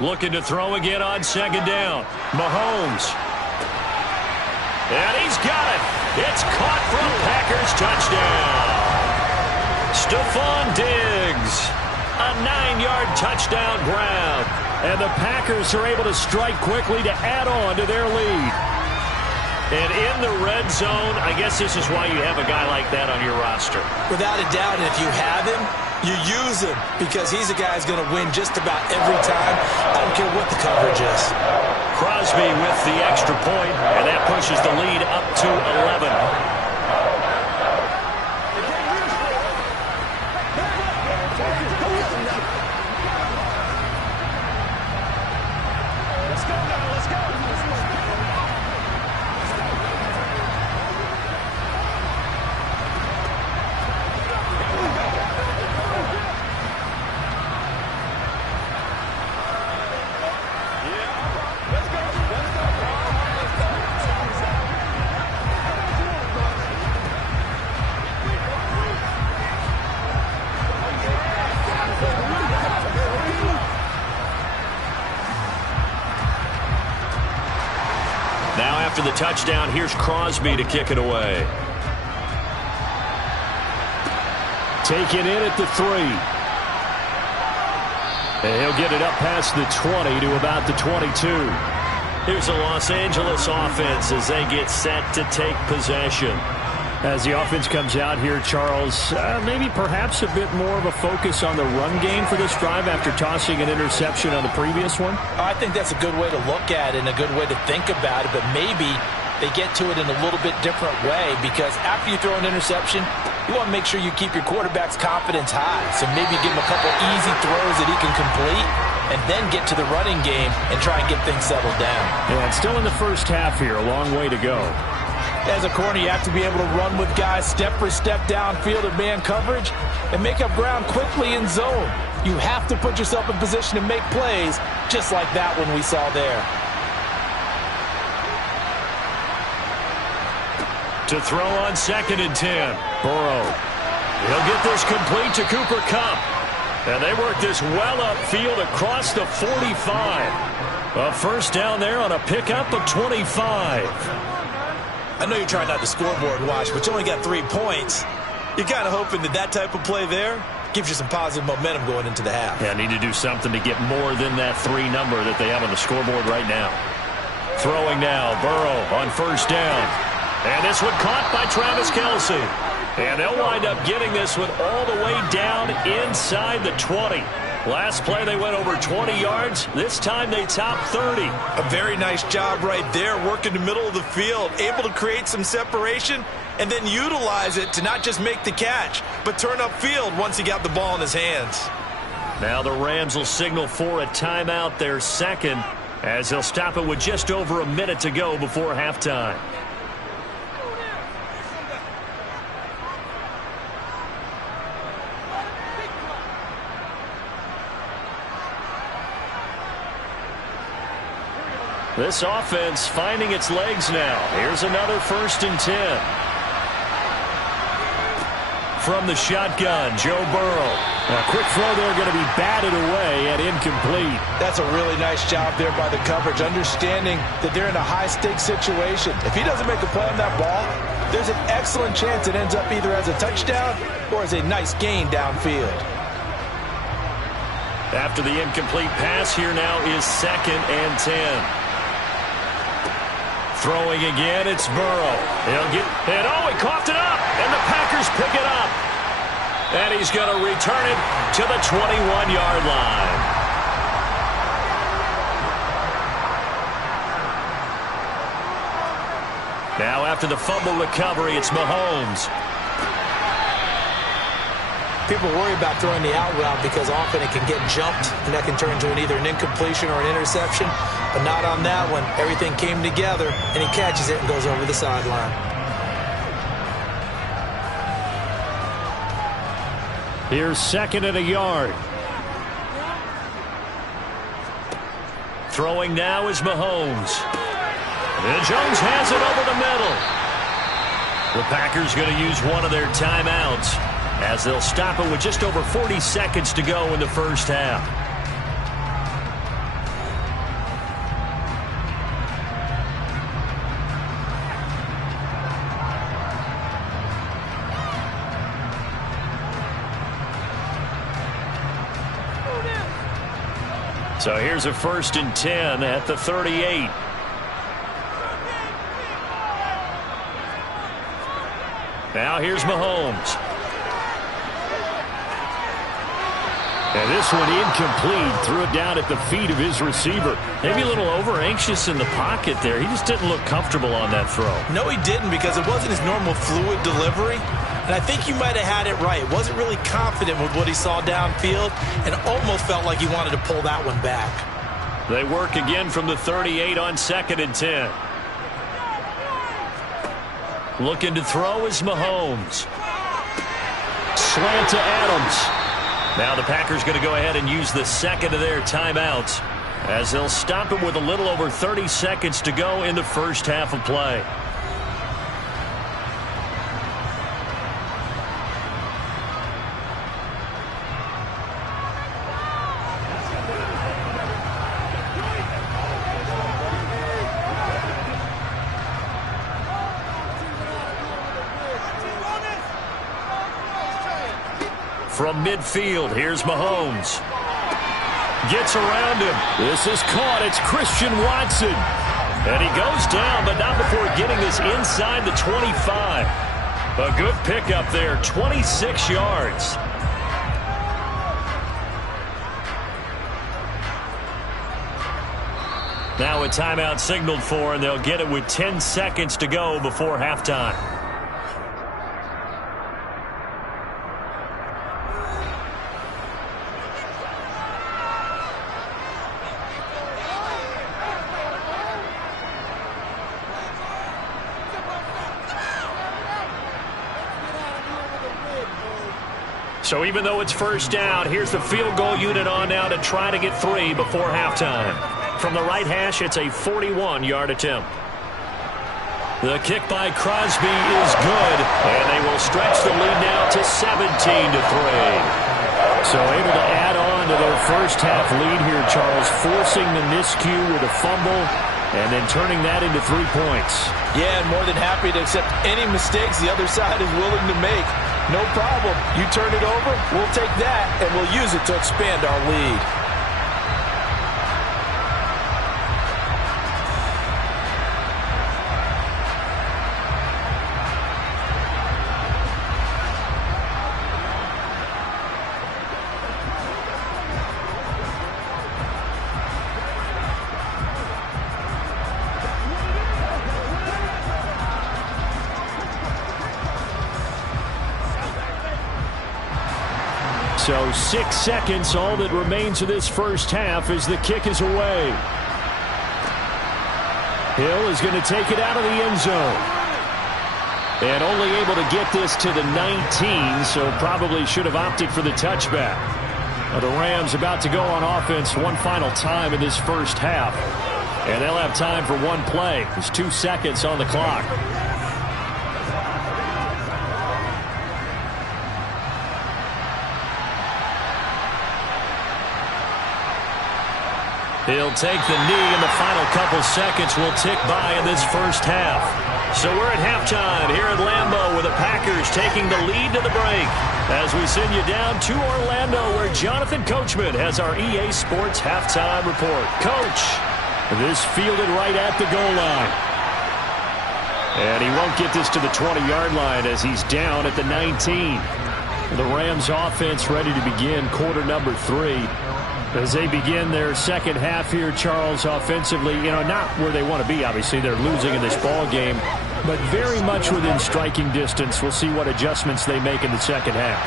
Looking to throw again on 2nd down. Mahomes. And he's got it. It's caught for a Packers touchdown. Stephon Diggs. A 9-yard touchdown grab. And the Packers are able to strike quickly to add on to their lead. And in the red zone, I guess this is why you have a guy like that on your roster. Without a doubt, and if you have him, you use him because he's a guy who's going to win just about every time. I don't care what the coverage is. Crosby with the extra point, and that pushes the lead up to 11. After the touchdown, here's Crosby to kick it away. Taken in at the 3. And he'll get it up past the 20 to about the 22. Here's the Los Angeles offense as they get set to take possession. As the offense comes out here, Charles, maybe perhaps a bit more of a focus on the run game for this drive after tossing an interception on the previous one? I think that's a good way to look at it and a good way to think about it, but maybe they get to it in a little bit different way because after you throw an interception, you want to make sure you keep your quarterback's confidence high. So maybe give him a couple easy throws that he can complete and then get to the running game and try and get things settled down. Yeah, it's still in the first half here. A long way to go. As a corner, you have to be able to run with guys step for step downfield in man coverage and make up ground quickly in zone. You have to put yourself in position to make plays, just like that one we saw there. To throw on 2nd and 10. Burrow. He'll get this complete to Cooper Kupp. And they work this well upfield across the 45. A first down there on a pickup of 25. I know you're trying not to scoreboard watch, but you only got 3 points. You're kind of hoping that that type of play there gives you some positive momentum going into the half. Yeah, need to do something to get more than that 3 number that they have on the scoreboard right now. Throwing now, Burrow on first down. And this one caught by Travis Kelce. And they'll wind up getting this one all the way down inside the 20. Last play they went over 20 yards. This time they topped 30. A very nice job right there, working the middle of the field, able to create some separation and then utilize it to not just make the catch, but turn upfield once he got the ball in his hands. Now the Rams will signal for a timeout, their second, as they'll stop it with just over a minute to go before halftime. This offense finding its legs now. Here's another 1st and 10. From the shotgun, Joe Burrow. A quick throw there going to be batted away and incomplete. That's a really nice job there by the coverage, understanding that they're in a high-stakes situation. If he doesn't make a play on that ball, there's an excellent chance it ends up either as a touchdown or as a nice gain downfield. After the incomplete pass, here now is 2nd and 10. Throwing again, it's Burrow. He'll get, and oh, he coughed it up, and the Packers pick it up. And he's going to return it to the 21-yard line. Now after the fumble recovery, it's Mahomes. People worry about throwing the out route because often it can get jumped, and that can turn into either an incompletion or an interception. But not on that one. Everything came together, and he catches it and goes over the sideline. Here's 2nd and a yard. Throwing now is Mahomes. And Jones has it over the middle. The Packers going to use one of their timeouts as they'll stop it with just over 40 seconds to go in the first half. So here's a 1st and 10 at the 38. Now here's Mahomes. And this one incomplete. Threw it down at the feet of his receiver. Maybe a little over-anxious in the pocket there. He just didn't look comfortable on that throw. No, he didn't, because it wasn't his normal fluid delivery. And I think you might have had it right. Wasn't really confident with what he saw downfield and almost felt like he wanted to pull that one back. They work again from the 38 on 2nd and 10. Looking to throw is Mahomes. Slant to Adams. Now the Packers going to go ahead and use the second of their timeouts as they'll stop it with a little over 30 seconds to go in the first half of play. From midfield, here's Mahomes. Gets around him. This is caught. It's Christian Watson. And he goes down, but not before getting this inside the 25. A good pickup there, 26 yards. Now a timeout signaled for, and they'll get it with 10 seconds to go before halftime. So even though it's first down, here's the field goal unit on now to try to get 3 before halftime. From the right hash, it's a 41-yard attempt. The kick by Crosby is good, and they will stretch the lead now to 17-3. So able to add on to their first half lead here, Charles, forcing the miscue with a fumble and then turning that into 3 points. Yeah, and more than happy to accept any mistakes the other side is willing to make. No problem. You turn it over, we'll take that, and we'll use it to expand our lead. So 6 seconds, all that remains of this first half as the kick is away. Hill is going to take it out of the end zone. And only able to get this to the 19, so probably should have opted for the touchback. The Rams about to go on offense one final time in this first half. And they'll have time for one play. There's 2 seconds on the clock. He'll take the knee, and the final couple seconds will tick by in this first half. So we're at halftime here at Lambeau with the Packers taking the lead to the break. As we send you down to Orlando, where Jonathan Coachman has our EA Sports halftime report. Coach, this fielded right at the goal line. And he won't get this to the 20-yard line as he's down at the 19. The Rams offense ready to begin quarter number 3. As they begin their second half here, Charles, offensively, not where they want to be, obviously. They're losing in this ball game, but very much within striking distance. We'll see what adjustments they make in the second half.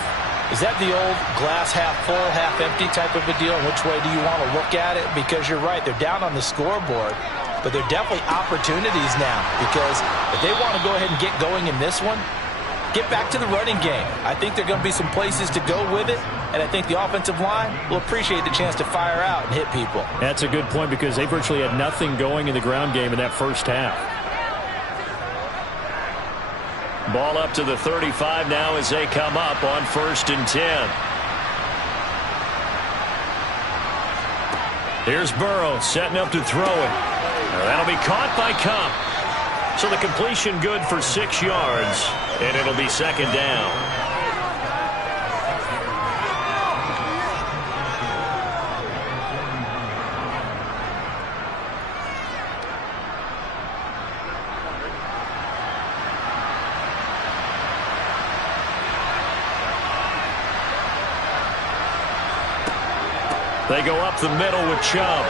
Is that the old glass half full, half empty type of a deal? Which way do you want to look at it? Because you're right, they're down on the scoreboard, but they're definitely opportunities now, because if they want to go ahead and get going in this one, get back to the running game. I think there are going to be some places to go with it, and I think the offensive line will appreciate the chance to fire out and hit people. That's a good point because they virtually had nothing going in the ground game in that first half. Ball up to the 35 now as they come up on 1st and 10. Here's Burrow setting up to throw it. That'll be caught by Kupp. So the completion good for 6 yards, and it'll be second down. They go up the middle with Chubb.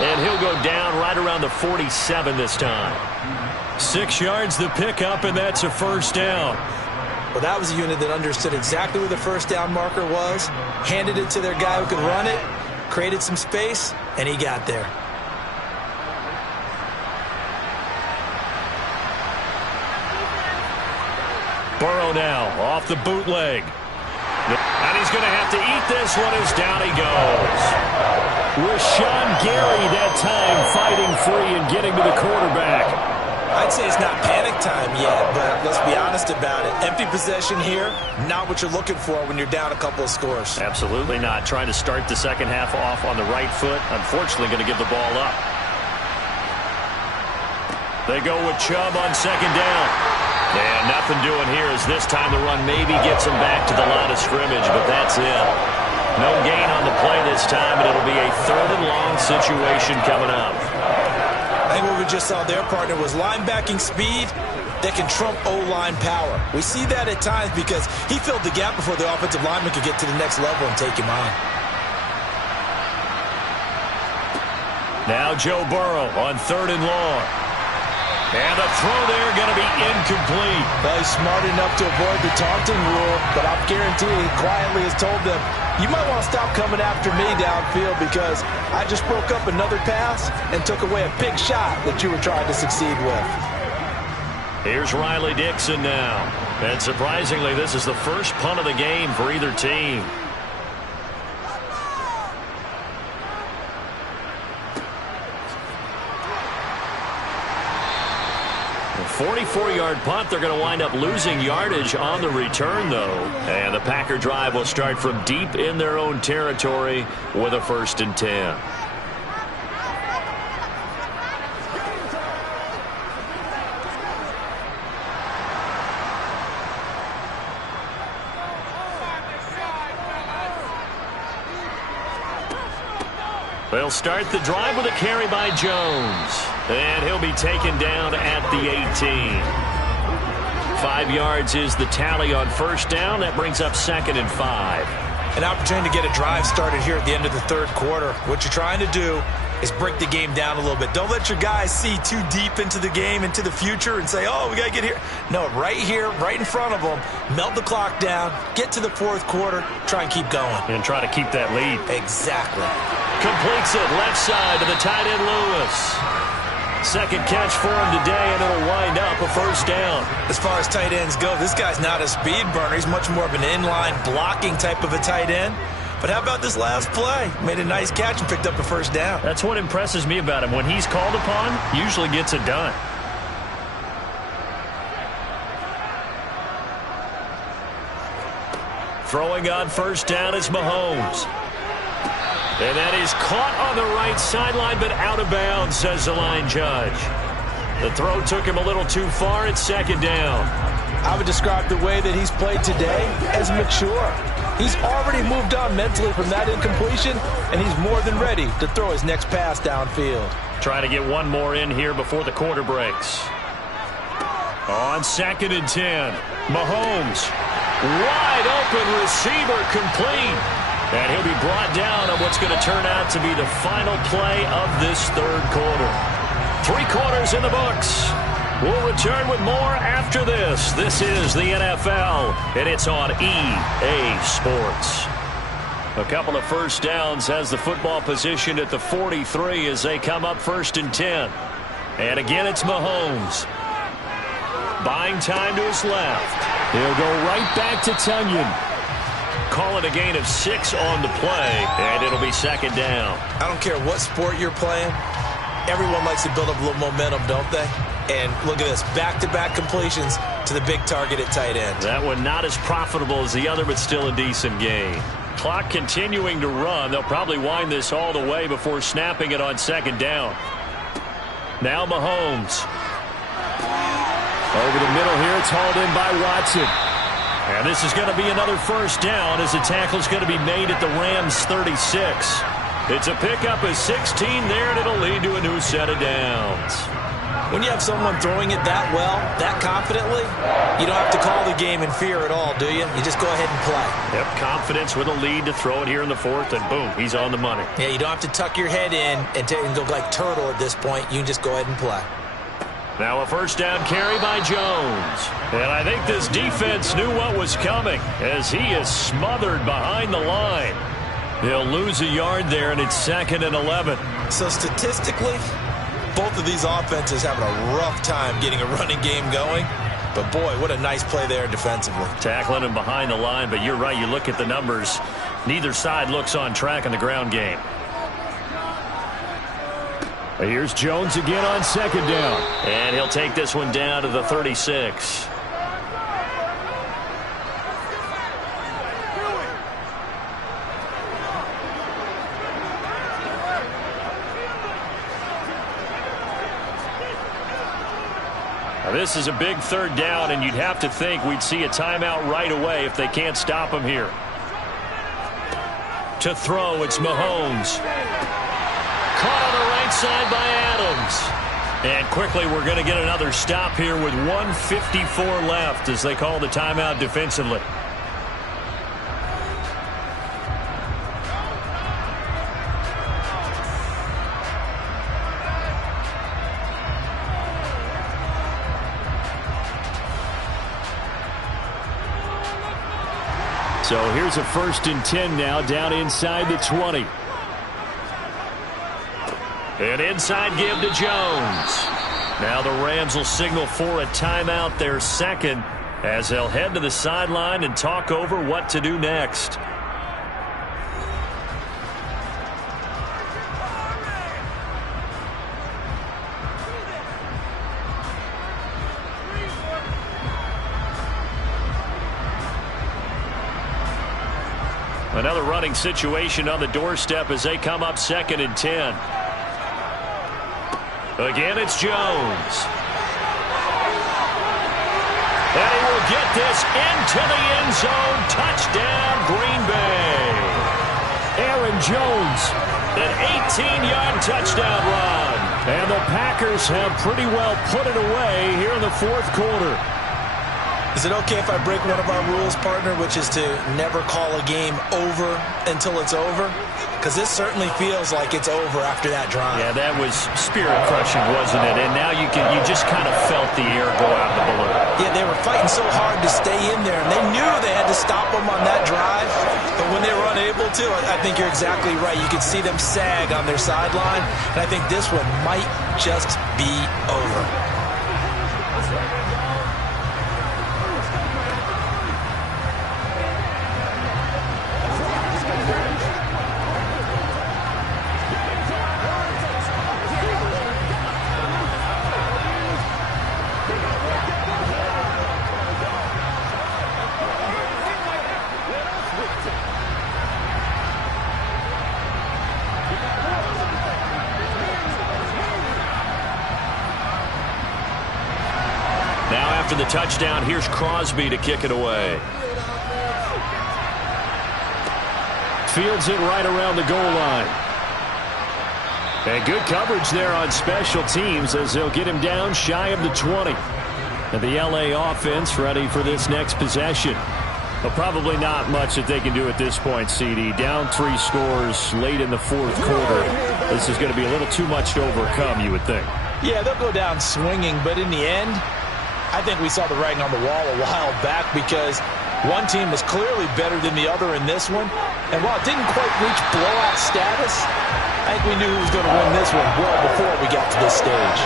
And he'll go down right around the 47 this time. 6 yards the pickup, and that's a first down. Well, that was a unit that understood exactly where the first down marker was, handed it to their guy who could run it, created some space, and he got there. Burrow now off the bootleg. And he's going to have to eat this one as down he goes. Rashawn Gary that time fighting free and getting to the quarterback. I'd say it's not panic time yet, but let's be honest about it. Empty possession here, not what you're looking for when you're down a couple of scores. Absolutely not. Trying to start the second half off on the right foot. Unfortunately, going to give the ball up. They go with Chubb on second down. And nothing doing here as this time the run maybe gets him back to the line of scrimmage, but that's it. No gain on the play this time, and it'll be a 3rd and long situation coming up. I think what we just saw their partner was linebacking speed that can trump O-line power. We see that at times because he filled the gap before the offensive lineman could get to the next level and take him on. Now Joe Burrow on 3rd and long. And the throw there going to be incomplete. Well, he's smart enough to avoid the taunting rule, but I'm guaranteeing he quietly has told them, you might want to stop coming after me downfield because I just broke up another pass and took away a big shot that you were trying to succeed with. Here's Riley Dixon now. And surprisingly, this is the first punt of the game for either team. 44-yard punt. They're going to wind up losing yardage on the return, though. And the Packer drive will start from deep in their own territory with a 1st and 10. They'll start the drive with a carry by Jones. And he'll be taken down at the 18. 5 yards is the tally on 1st down. That brings up 2nd and 5. An opportunity to get a drive started here at the end of the 3rd quarter. What you're trying to do is break the game down a little bit. Don't let your guys see too deep into the game, into the future, and say, oh, we got to get here. No, right here, right in front of them, melt the clock down, get to the 4th quarter, try and keep going. And try to keep that lead. Exactly. Completes it left side to the tight end Lewis. 2nd catch for him today, and it'll wind up a 1st down. As far as tight ends go, this guy's not a speed burner. He's much more of an inline blocking type of a tight end. But how about this last play? Made a nice catch and picked up a 1st down. That's what impresses me about him. When he's called upon, usually gets it done. Throwing on 1st down is Mahomes. And that is caught on the right sideline, but out of bounds, says the line judge. The throw took him a little too far. It's 2nd down. I would describe the way that he's played today as mature. He's already moved on mentally from that incompletion, and he's more than ready to throw his next pass downfield. Trying to get one more in here before the quarter breaks. On 2nd and 10, Mahomes. Wide open receiver complete. And he'll be brought down on what's going to turn out to be the final play of this 3rd quarter. 3 quarters in the books. We'll return with more after this. This is the NFL, and it's on EA Sports. A couple of 1st downs has the football positioned at the 43 as they come up 1st and 10. And again, it's Mahomes. Buying time to his left. He'll go right back to Tunyon. Call it a gain of 6 on the play, and it'll be 2nd down. I don't care what sport you're playing. Everyone likes to build up a little momentum, don't they? And look at this, back-to-back completions to the big target at tight end. That one not as profitable as the other, but still a decent gain. Clock continuing to run. They'll probably wind this all the way before snapping it on 2nd down. Now Mahomes. Over the middle here, it's hauled in by Watson. And this is going to be another 1st down as the tackle is going to be made at the Rams 36. It's a pickup of 16 there, and it'll lead to a new set of downs. When you have someone throwing it that well, that confidently, you don't have to call the game in fear at all, do you? You just go ahead and play. Yep, confidence with a lead to throw it here in the 4th, and boom, he's on the money. Yeah, you don't have to tuck your head in and go like turtle at this point. You can just go ahead and play. Now a 1st down carry by Jones. And I think this defense knew what was coming as he is smothered behind the line. They'll lose a yard there, and it's 2nd and 11. So statistically, both of these offenses having a rough time getting a running game going. But, boy, what a nice play there defensively. Tackling him behind the line, but you're right. You look at the numbers. Neither side looks on track in the ground game. Here's Jones again on 2nd down. And he'll take this one down to the 36. Now this is a big 3rd down, and you'd have to think we'd see a timeout right away if they can't stop him here. To throw, it's Mahomes. Caught on the right side by Adams. And quickly we're going to get another stop here with 1:54 left as they call the timeout defensively. So here's a 1st and 10 now down inside the 20. An inside give to Jones. Now the Rams will signal for a timeout, their 2nd, as they'll head to the sideline and talk over what to do next. Another running situation on the doorstep as they come up 2nd and 10. Again, it's Jones. And he will get this into the end zone. Touchdown, Green Bay. Aaron Jones, an 18-yard touchdown run. And the Packers have pretty well put it away here in the 4th quarter. Is it okay if I break one of our rules, partner, which is to never call a game over until it's over? Because this certainly feels like it's over after that drive. Yeah, that was spirit-crushing, wasn't it? And now you just kind of felt the air go out of the balloon. Yeah, they were fighting so hard to stay in there, and they knew they had to stop them on that drive. But when they were unable to, I think you're exactly right. You could see them sag on their sideline, and I think this one might just be over. After the touchdown, here's Crosby to kick it away. Fields it right around the goal line. And good coverage there on special teams as they'll get him down shy of the 20. And the LA offense ready for this next possession. But probably not much that they can do at this point, CD. Down 3 scores late in the 4th quarter. This is going to be a little too much to overcome, you would think. Yeah, they'll go down swinging, but in the end, I think we saw the writing on the wall a while back because one team was clearly better than the other in this one. And while it didn't quite reach blowout status, I think we knew who was going to win this one well before we got to this stage.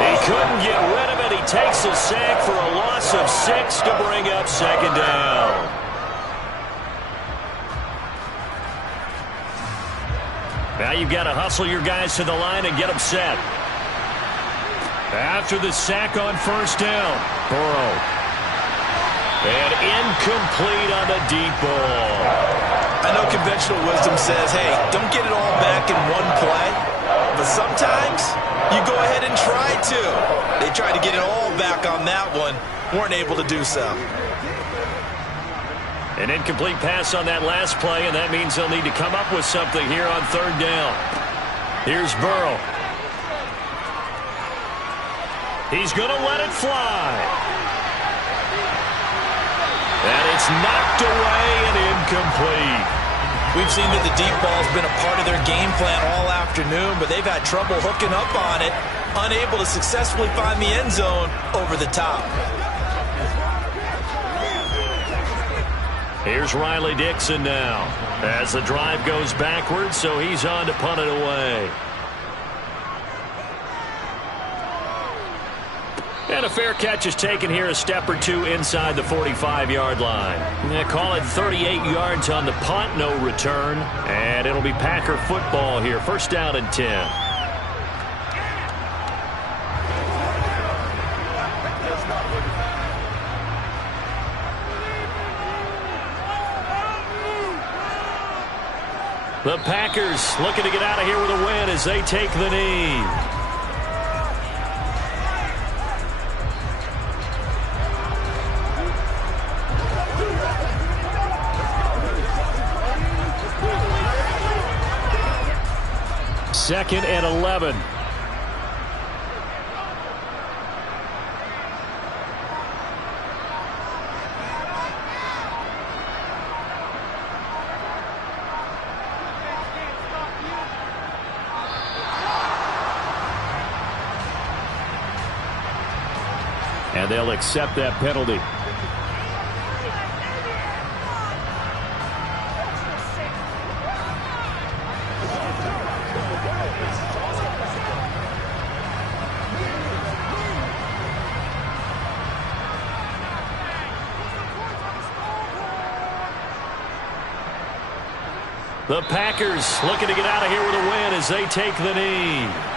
He couldn't get rid of it. He takes a sack for a loss of 6 to bring up 2nd down. Now you've got to hustle your guys to the line and get them set. After the sack on 1st down, Burrow. And incomplete on the deep ball. I know conventional wisdom says, hey, don't get it all back in one play. But sometimes you go ahead and try to. They tried to get it all back on that one. Weren't able to do so. An incomplete pass on that last play, and that means they'll need to come up with something here on 3rd down. Here's Burrow. He's going to let it fly. And it's knocked away and incomplete. We've seen that the deep ball's been a part of their game plan all afternoon, but they've had trouble hooking up on it, unable to successfully find the end zone over the top. Here's Riley Dixon now as the drive goes backwards, so he's on to punt it away. And a fair catch is taken here, a step or two inside the 45-yard line. They call it 38 yards on the punt, no return. And it'll be Packer football here, 1st down and 10. The Packers looking to get out of here with a win as they take the knee. Second and 11. And they'll accept that penalty. The Packers looking to get out of here with a win as they take the knee.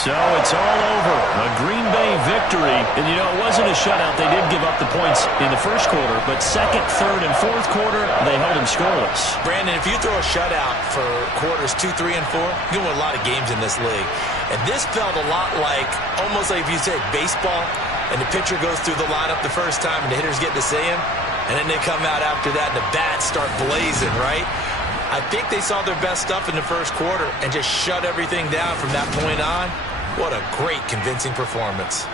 So it's all over. A Green Bay victory. And, you know, it wasn't a shutout. They did give up the points in the first quarter, but second, third, and fourth quarter, they held them scoreless. Brandon, if you throw a shutout for quarters 2, 3, and 4, you win a lot of games in this league. And this felt a lot like, almost like if you said baseball, and the pitcher goes through the lineup the first time, and the hitters get to see him, and then they come out after that, and the bats start blazing, right? I think they saw their best stuff in the first quarter and just shut everything down from that point on. What a great, convincing performance.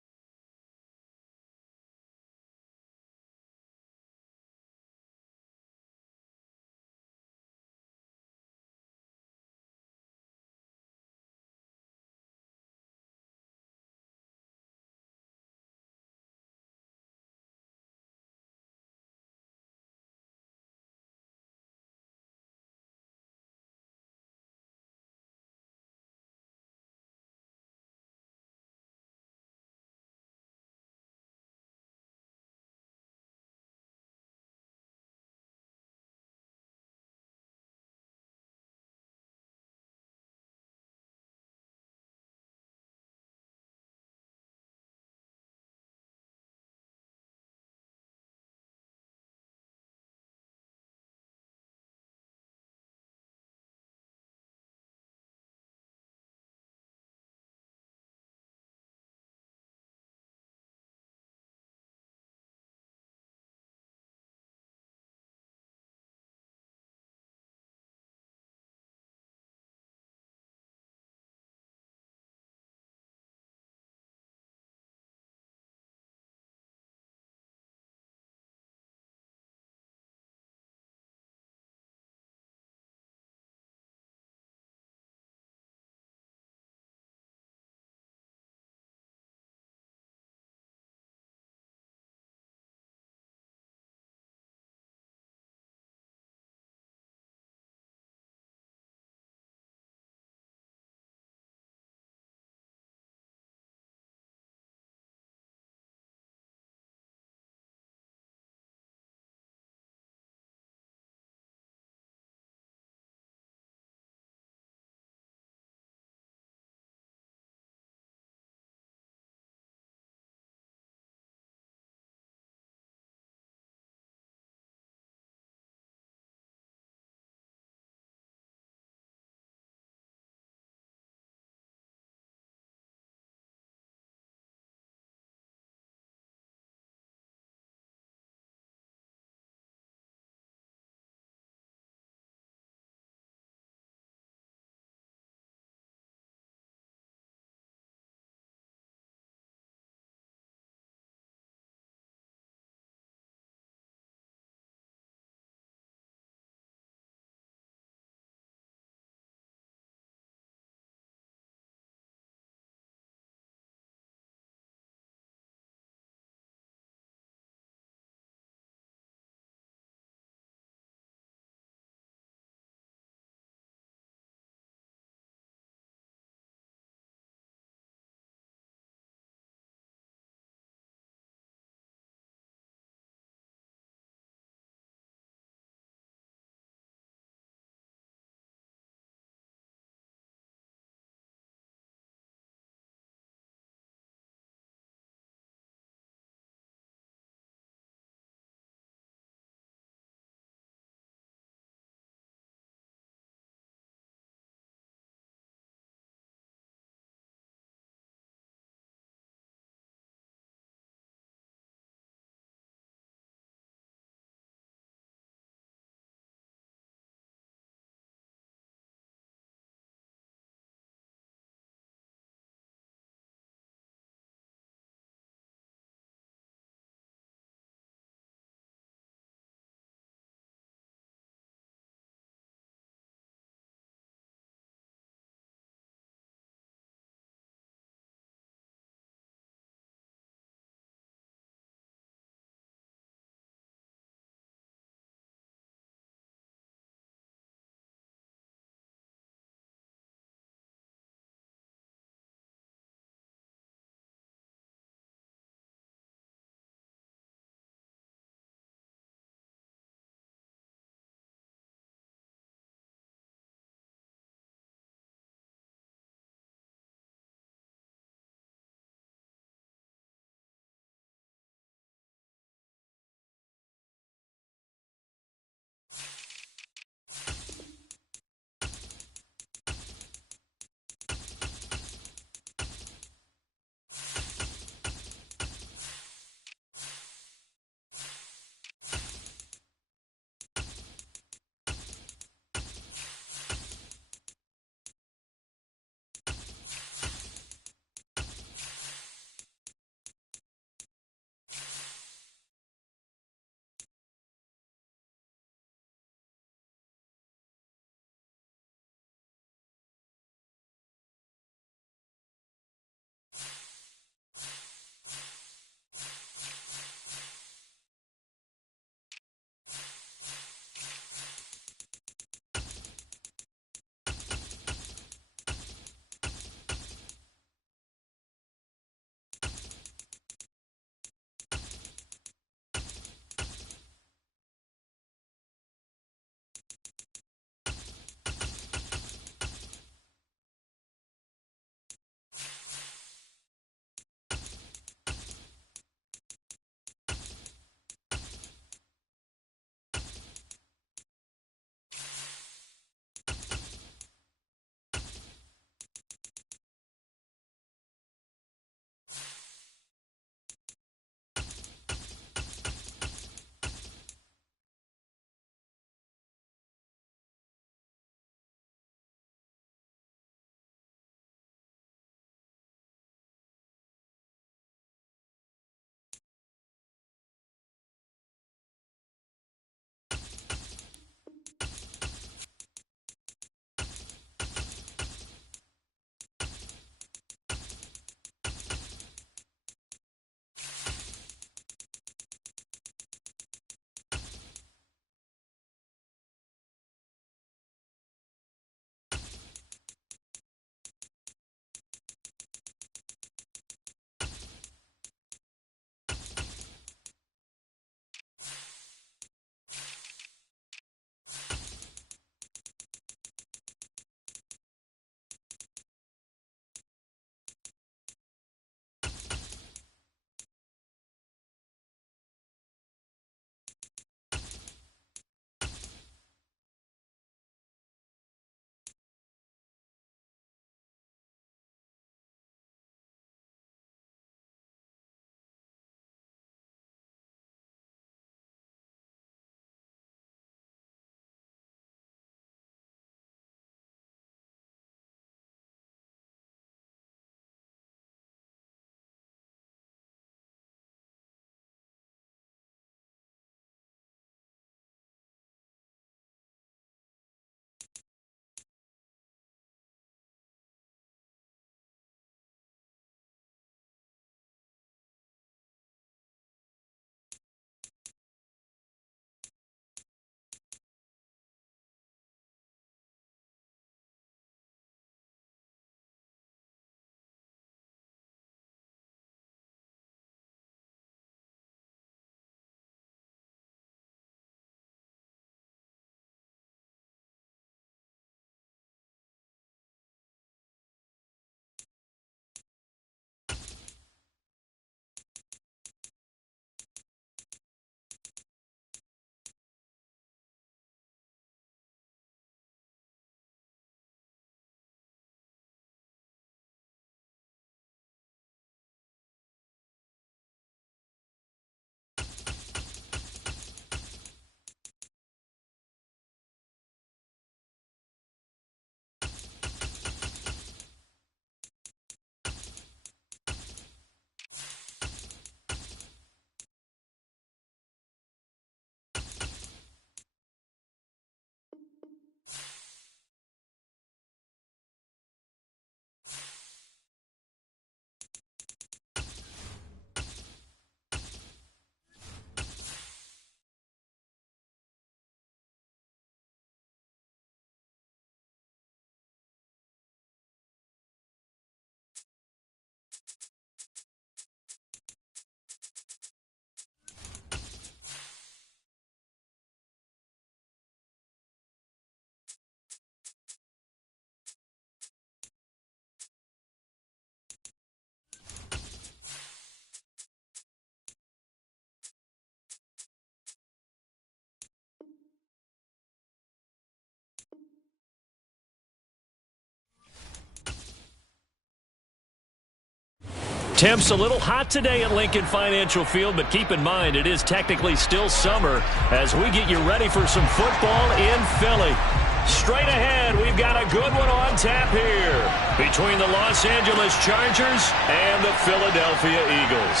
Temps a little hot today at Lincoln Financial Field, but keep in mind it is technically still summer as we get you ready for some football in Philly. Straight ahead, we've got a good one on tap here between the Los Angeles Chargers and the Philadelphia Eagles.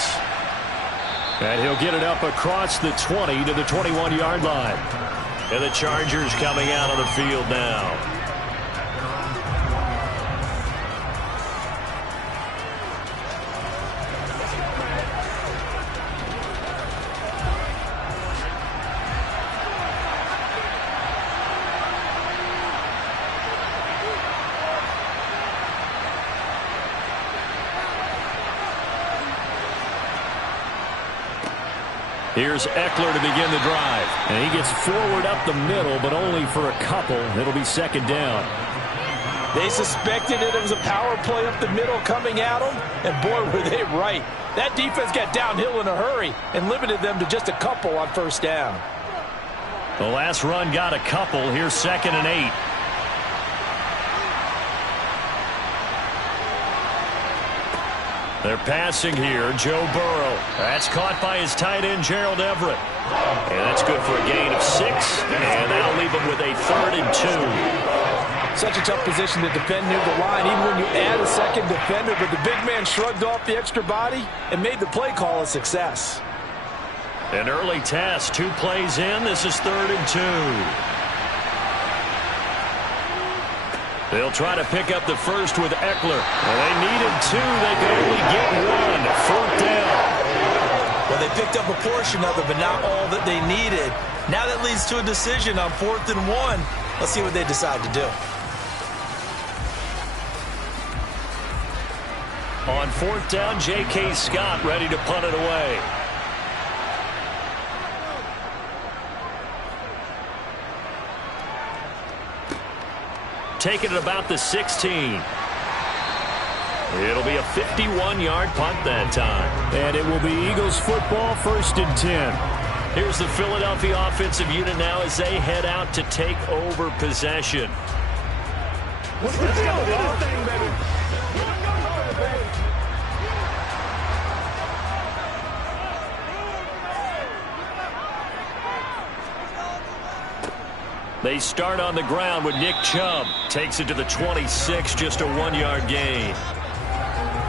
And he'll get it up across the 20 to the 21-yard line. And the Chargers coming out on the field now. Here's Eckler to begin the drive. And he gets forward up the middle, but only for a couple. It'll be second down. They suspected it was a power play up the middle coming at them, and boy, were they right. That defense got downhill in a hurry and limited them to just a couple on first down. The last run got a couple. Here's 2nd and 8. They're passing here. Joe Burrow. That's caught by his tight end, Gerald Everett. And that's good for a gain of 6. And that'll leave him with a 3rd and 2. Such a tough position to defend near the line, even when you add a second defender. But the big man shrugged off the extra body and made the play call a success. An early test. 2 plays in. This is 3rd and 2. They'll try to pick up the first with Eckler. Well, they needed 2. They could only get 1. 4th down. Well, they picked up a portion of it, but not all that they needed. Now that leads to a decision on 4th and 1. Let's see what they decide to do. On 4th down, J.K. Scott ready to punt it away. Taking it about the 16. It'll be a 51-yard punt that time. And it will be Eagles football, 1st and 10. Here's the Philadelphia offensive unit now as they head out to take over possession. Let's go, this thing, baby. They start on the ground with Nick Chubb. Takes it to the 26, just a 1-yard gain.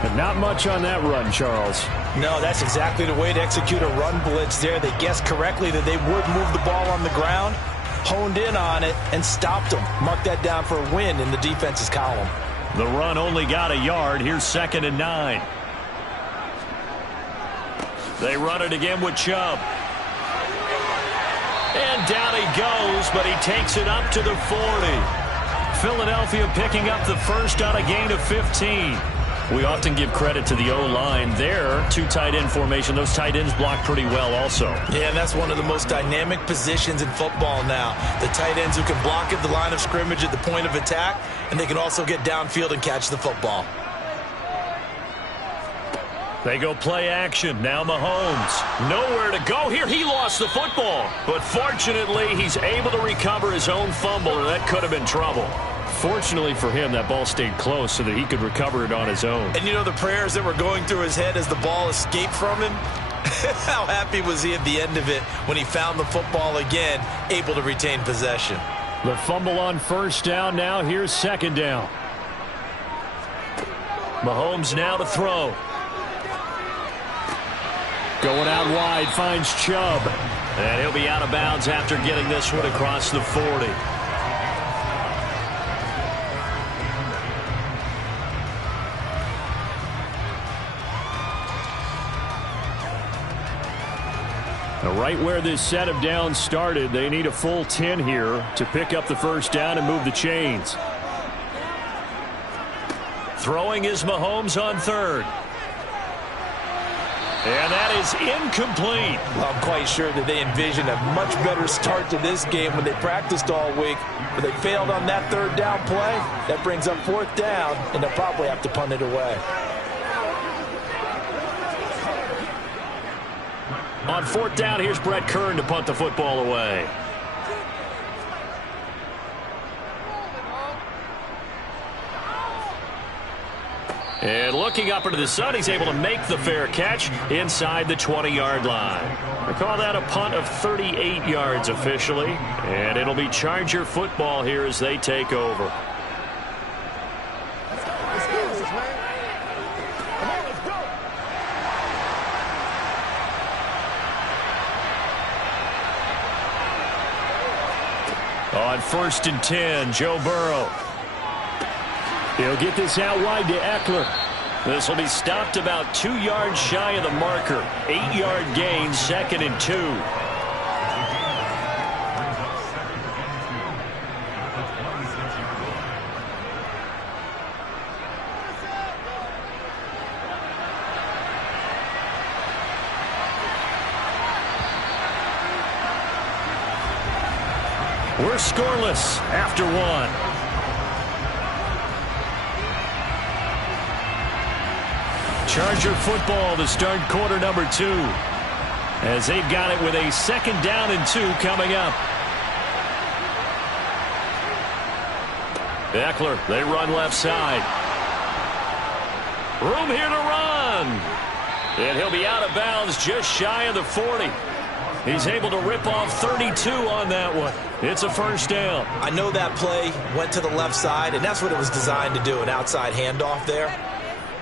And not much on that run, Charles. No, that's exactly the way to execute a run blitz there. They guessed correctly that they would move the ball on the ground, honed in on it, and stopped them. Mark that down for a win in the defense's column. The run only got a yard. Here's 2nd and 9. They run it again with Chubb. And down he goes, but he takes it up to the 40. Philadelphia picking up the first on a gain of 15. We often give credit to the O-line there. 2 tight end formation. Those tight ends block pretty well also. Yeah, and that's one of the most dynamic positions in football now. The tight ends who can block at the line of scrimmage at the point of attack, and they can also get downfield and catch the football. They go play action. Now Mahomes. Nowhere to go here. He lost the football. But fortunately, he's able to recover his own fumble, or that could have been trouble. Fortunately for him, that ball stayed close so that he could recover it on his own. And you know the prayers that were going through his head as the ball escaped from him? How happy was he at the end of it when he found the football again, able to retain possession? The fumble on 1st down. Now here's 2nd down. Mahomes now to throw. Going out wide, finds Chubb. And he'll be out of bounds after getting this one across the 40. Now, right where this set of downs started, they need a full 10 here to pick up the first down and move the chains. Throwing is Mahomes on 3rd. And that is incomplete. Well, I'm quite sure that they envisioned a much better start to this game when they practiced all week. But they failed on that 3rd down play. That brings up 4th down, and they'll probably have to punt it away. On 4th down, here's Brett Kern to punt the football away. And looking up into the sun, he's able to make the fair catch inside the 20-yard line. We call that a punt of 38 yards officially. And it'll be Charger football here as they take over. On 1st and 10, Joe Burrow. He'll get this out wide to Eckler. This will be stopped about 2 yards shy of the marker. 8-yard gain, 2nd and 2. We're scoreless after 1. Charger football to start quarter number 2. As they've got it with a 2nd down and 2 coming up. Eckler, they run left side. Room here to run. And he'll be out of bounds just shy of the 40. He's able to rip off 32 on that one. It's a 1st down. I know that play went to the left side, and that's what it was designed to do, an outside handoff there.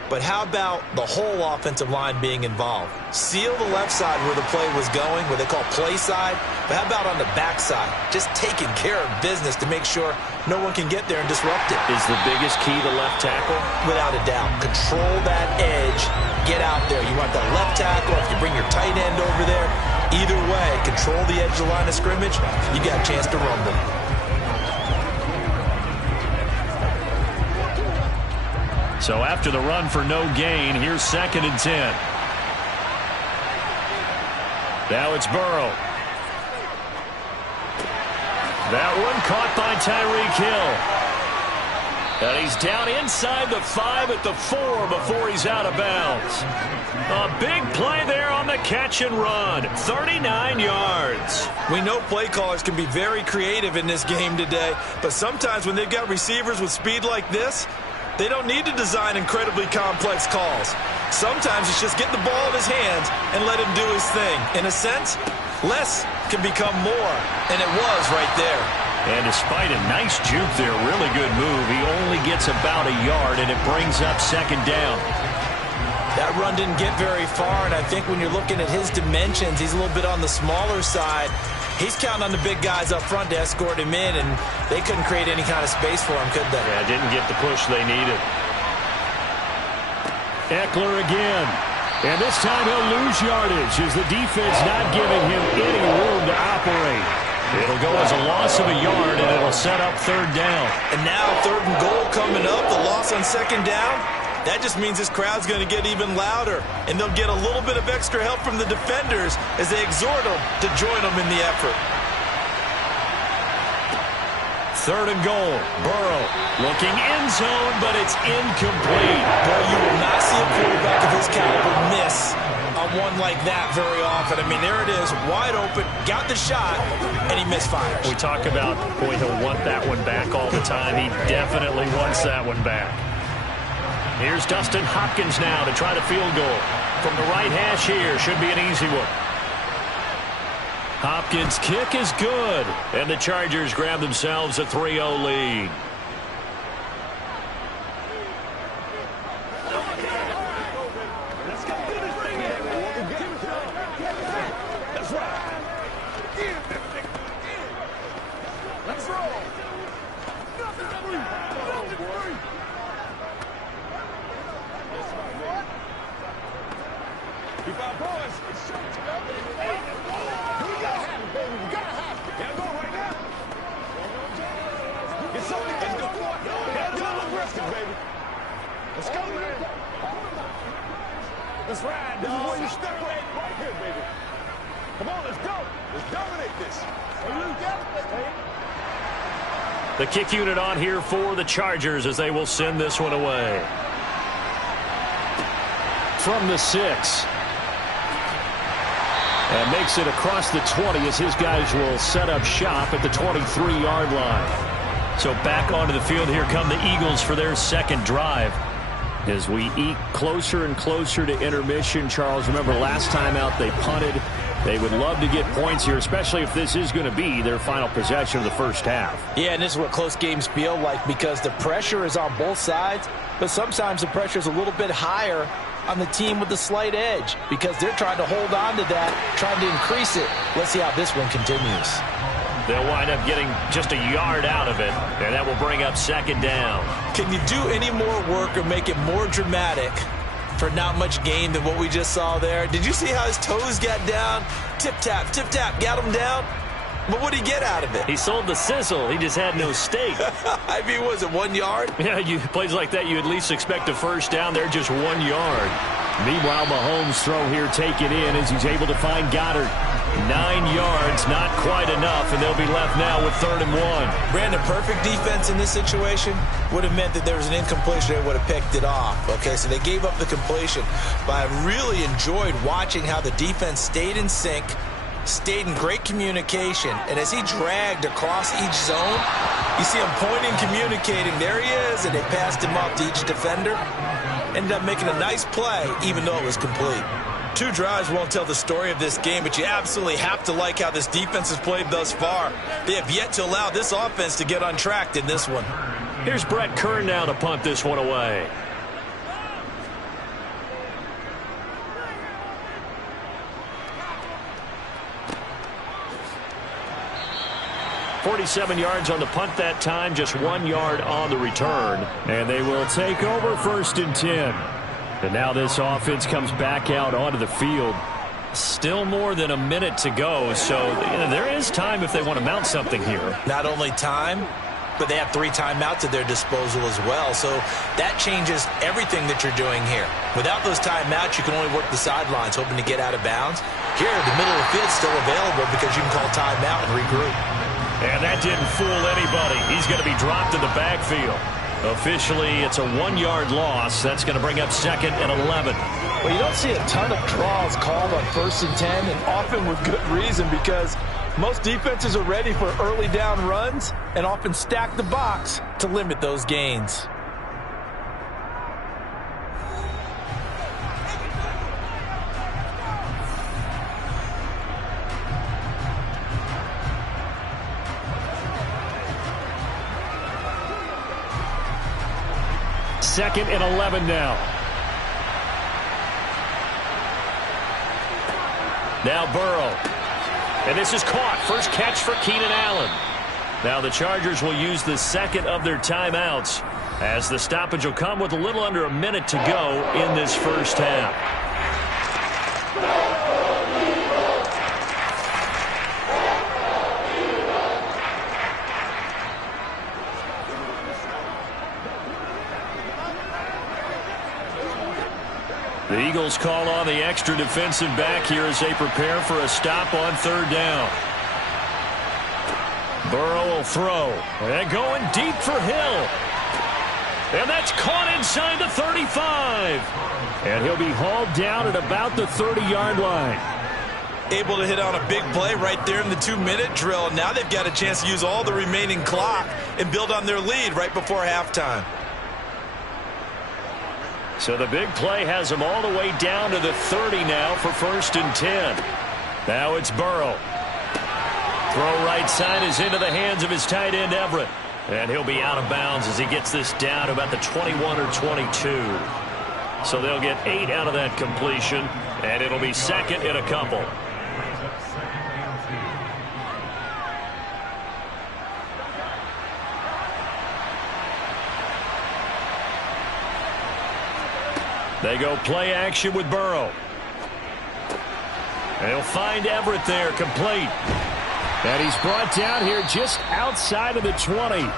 But how about the whole offensive line being involved? Seal the left side where the play was going, what they call play side. But how about on the back side? Just taking care of business to make sure no one can get there and disrupt it. Is the biggest key to left tackle? Without a doubt. Control that edge. Get out there. You want that left tackle. If you bring your tight end over there, either way, control the edge of the line of scrimmage, you got a chance to rumble. So after the run for no gain, here's 2nd and 10. Now it's Burrow. That one caught by Tyreek Hill. And he's down inside the 5 at the 4 before he's out of bounds. A big play there on the catch and run. 39 yards. We know play callers can be very creative in this game today, but sometimes when they've got receivers with speed like this, they don't need to design incredibly complex calls. Sometimes it's just get the ball in his hands and let him do his thing. In a sense, less can become more, and it was right there. And despite a nice juke there, really good move, he only gets about a yard, and it brings up 2nd down. That run didn't get very far, and I think when you're looking at his dimensions, he's a little bit on the smaller side. He's counting on the big guys up front to escort him in, and they couldn't create any kind of space for him, could they? Yeah, didn't get the push they needed. Eckler again. And this time he'll lose yardage as the defense not giving him any room to operate. It'll go as a loss of a yard, and it'll set up 3rd down. And now 3rd and goal coming up, the loss on 2nd down. That just means this crowd's going to get even louder, and they'll get a little bit of extra help from the defenders as they exhort them to join them in the effort. 3rd and goal. Burrow looking end zone, but it's incomplete. Boy, you will not see a quarterback of his caliber miss on one like that very often. I mean, there it is, wide open, got the shot, and he misfires. We talk about, boy, he'll want that one back all the time. He definitely wants that one back. Here's Dustin Hopkins now to try the field goal. From the right hash here, should be an easy one. Hopkins' kick is good, and the Chargers grab themselves a 3-0 lead. Let's ride, dog. This is where you step up right here, baby. Come on, let's go. Let's dominate this. The kick unit on here for the Chargers as they will send this one away. From the 6. And makes it across the 20 as his guys will set up shop at the 23-yard line. So back onto the field, here come the Eagles for their 2nd drive. As we eke closer and closer to intermission, Charles, remember last time out they punted. They would love to get points here, especially if this is going to be their final possession of the first half. Yeah, and this is what close games feel like because the pressure is on both sides, but sometimes the pressure is a little bit higher on the team with the slight edge because they're trying to hold on to that, trying to increase it. Let's see how this one continues. They'll wind up getting just a yard out of it, and that will bring up second down. Can you do any more work or make it more dramatic for not much gain than what we just saw there? Did you see how his toes got down? Tip-tap, got him down. But what did he get out of it? He sold the sizzle. He just had no steak. I mean, was it 1 yard? Yeah, plays like that, you at least expect a first down. They're just 1 yard. Meanwhile, Mahomes' throw here taken in as he's able to find Goddard. 9 yards, not quite enough, and they'll be left now with 3rd and 1. Brandon, perfect defense in this situation would have meant that there was an incompletion. They would have picked it off. Okay, so they gave up the completion. But I really enjoyed watching how the defense stayed in sync, stayed in great communication, and as he dragged across each zone, you see him pointing, communicating. There he is, and they passed him off to each defender. Ended up making a nice play, even though it was complete. 2 drives won't tell the story of this game, but you absolutely have to like how this defense has played thus far. They have yet to allow this offense to get untracked in this one. Here's Brett Kern now to punt this one away. .47 yards on the punt that time, just 1 yard on the return. And they will take over 1st and 10. And now this offense comes back out onto the field. Still more than a minute to go, so there is time if they want to mount something here. Not only time, but they have 3 timeouts at their disposal as well. So that changes everything that you're doing here. Without those timeouts, you can only work the sidelines, hoping to get out of bounds. Here, the middle of the field's still available because you can call timeout and regroup. And that didn't fool anybody. He's going to be dropped in the backfield. Officially, it's a 1 yard loss. That's going to bring up 2nd and 11. Well, you don't see a ton of draws called on 1st and 10, and often with good reason because most defenses are ready for early down runs and often stack the box to limit those gains. Second and 11 now. Now Burrow. And this is caught. First catch for Keenan Allen. Now the Chargers will use the 2nd of their timeouts as the stoppage will come with a little under a minute to go in this first half. The Eagles call on the extra defensive back here as they prepare for a stop on 3rd down. Burrow will throw. And going deep for Hill. And that's caught inside the 35. And he'll be hauled down at about the 30-yard line. Able to hit on a big play right there in the 2-minute drill. And now they've got a chance to use all the remaining clock and build on their lead right before halftime. So the big play has them all the way down to the 30 now for 1st and 10. Now it's Burrow. Throw right side is into the hands of his tight end Everett. And he'll be out of bounds as he gets this down to about the 21 or 22. So they'll get 8 out of that completion, and it'll be 2nd and a couple. They go play action with Burrow. They'll find Everett there, complete. And he's brought down here just outside of the 20.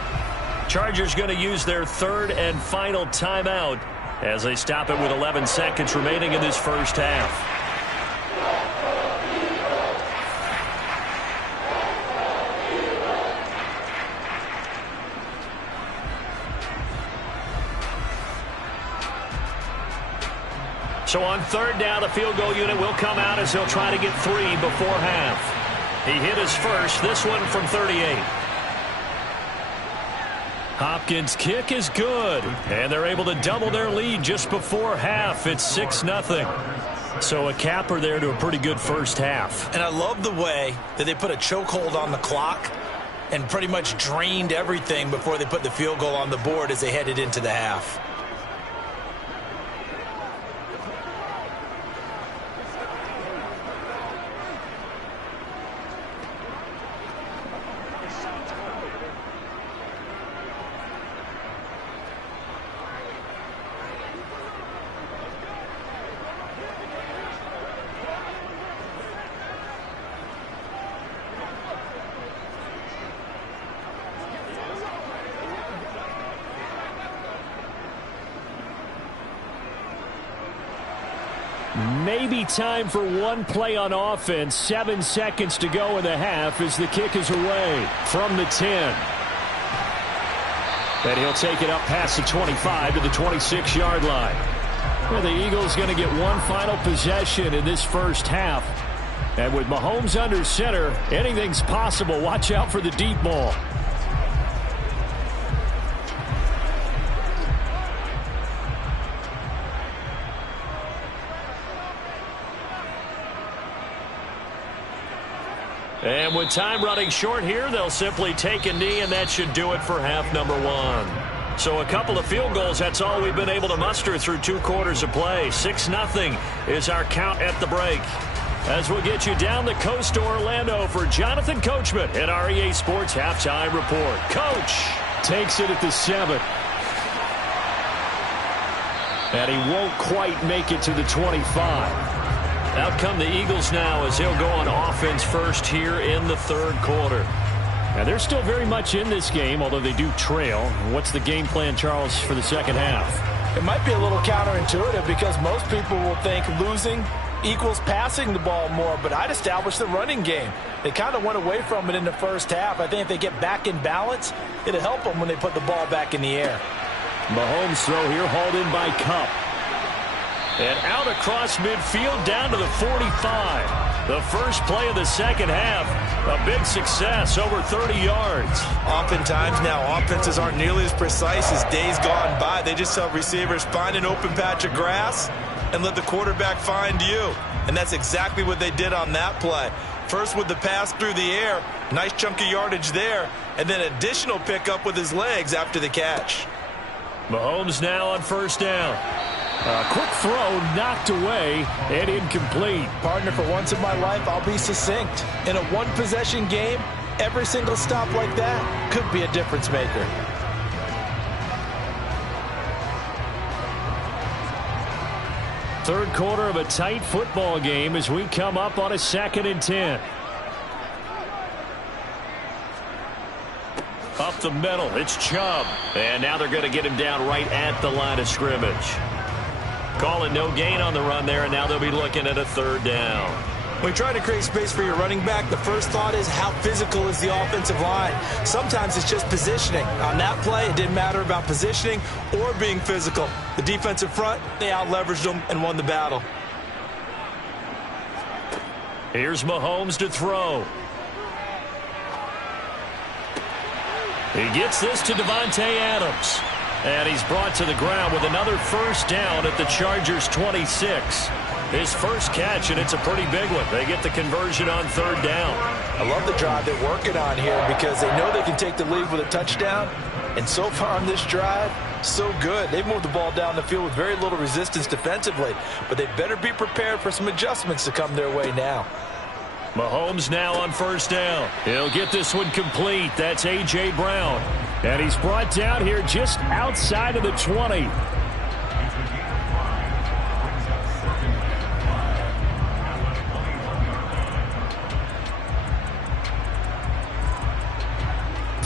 Chargers going to use their 3rd and final timeout as they stop it with 11 seconds remaining in this first half. So on 3rd down, the field goal unit will come out as he'll try to get 3 before half. He hit his first, this one from 38. Hopkins' kick is good, and they're able to double their lead just before half. It's 6-0. So a capper there to a pretty good first half. And I love the way that they put a chokehold on the clock and pretty much drained everything before they put the field goal on the board as they headed into the half. Maybe time for one play on offense. 7 seconds to go in the half as the kick is away from the 10. And he'll take it up past the 25 to the 26-yard line. Well, the Eagles going to get one final possession in this first half. And with Mahomes under center, anything's possible. Watch out for the deep ball. And with time running short here, they'll simply take a knee, and that should do it for half number one. So a couple of field goals, that's all we've been able to muster through 2 quarters of play. 6-0 is our count at the break. As we'll get you down the coast to Orlando for Jonathan Coachman at our EA Sports Halftime Report. Coach takes it at the 7. And he won't quite make it to the 25. Out come the Eagles now as he'll go on offense first here in the third quarter. Now, they're still very much in this game, although they do trail. What's the game plan, Charles, for the second half? It might be a little counterintuitive because most people will think losing equals passing the ball more, but I'd establish the running game. They kind of went away from it in the first half. I think if they get back in balance, it'll help them when they put the ball back in the air. Mahomes' throw here hauled in by Kupp. And out across midfield down to the 45. The first play of the second half, a big success, over 30 yards. Oftentimes now, offenses aren't nearly as precise as days gone by. They just help receivers find an open patch of grass and let the quarterback find you. And that's exactly what they did on that play. First with the pass through the air, nice chunk of yardage there, and then additional pickup with his legs after the catch. Mahomes now on first down. A quick throw knocked away and incomplete. Partner, for once in my life, I'll be succinct. In a one-possession game, every single stop like that could be a difference maker. Third quarter of a tight football game as we come up on a 2nd and 10. Up the middle, it's Chubb. And now they're going to get him down right at the line of scrimmage. Calling no gain on the run there, and now they'll be looking at a 3rd down. When you try to create space for your running back, the first thought is how physical is the offensive line. Sometimes it's just positioning. On that play, it didn't matter about positioning or being physical. The defensive front, they out-leveraged them and won the battle. Here's Mahomes to throw. He gets this to Davante Adams. And he's brought to the ground with another first down at the Chargers' 26. His first catch, and it's a pretty big one. They get the conversion on 3rd down. I love the drive they're working on here because they know they can take the lead with a touchdown. And so far on this drive, so good. They've moved the ball down the field with very little resistance defensively. But they better be prepared for some adjustments to come their way now. Mahomes now on first down. He'll get this one complete. That's A.J. Brown. And he's brought down here just outside of the 20.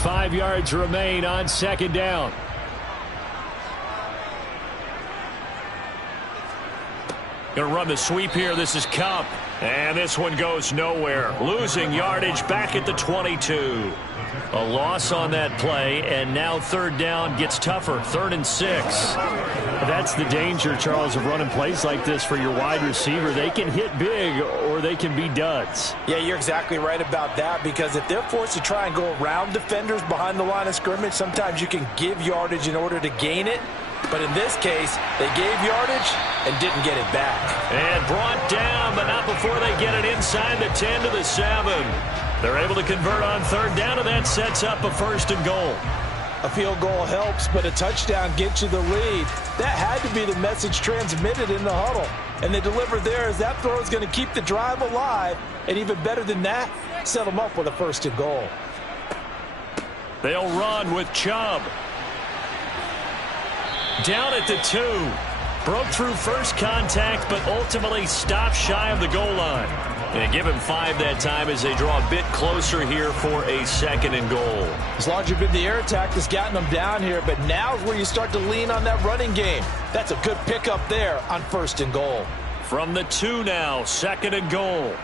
Five yards remain on 2nd down. Going to run the sweep here. This is Kupp. And this one goes nowhere. Losing yardage back at the 22. A loss on that play, and now 3rd down gets tougher. 3rd and 6. That's the danger, Charles, of running plays like this for your wide receiver. They can hit big, or or they can be duds. Yeah, you're exactly right about that, because if they're forced to try and go around defenders behind the line of scrimmage, sometimes you can give yardage in order to gain it. But in this case, they gave yardage and didn't get it back. And brought down, but not before they get it inside the 10 to the 7. They're able to convert on third down, and that sets up a 1st and goal. A field goal helps, but a touchdown gets you the lead. That had to be the message transmitted in the huddle. And they delivered there as that throw is going to keep the drive alive. And even better than that, set them up with a 1st and goal. They'll run with Chubb. Down at the 2. Broke through first contact, but ultimately stopped shy of the goal line. And give him 5 that time as they draw a bit closer here for a 2nd and goal. As long as you've been the air attack that's gotten them down here, but now is where you start to lean on that running game. That's a good pickup there on 1st and goal. From the 2 now, 2nd and goal.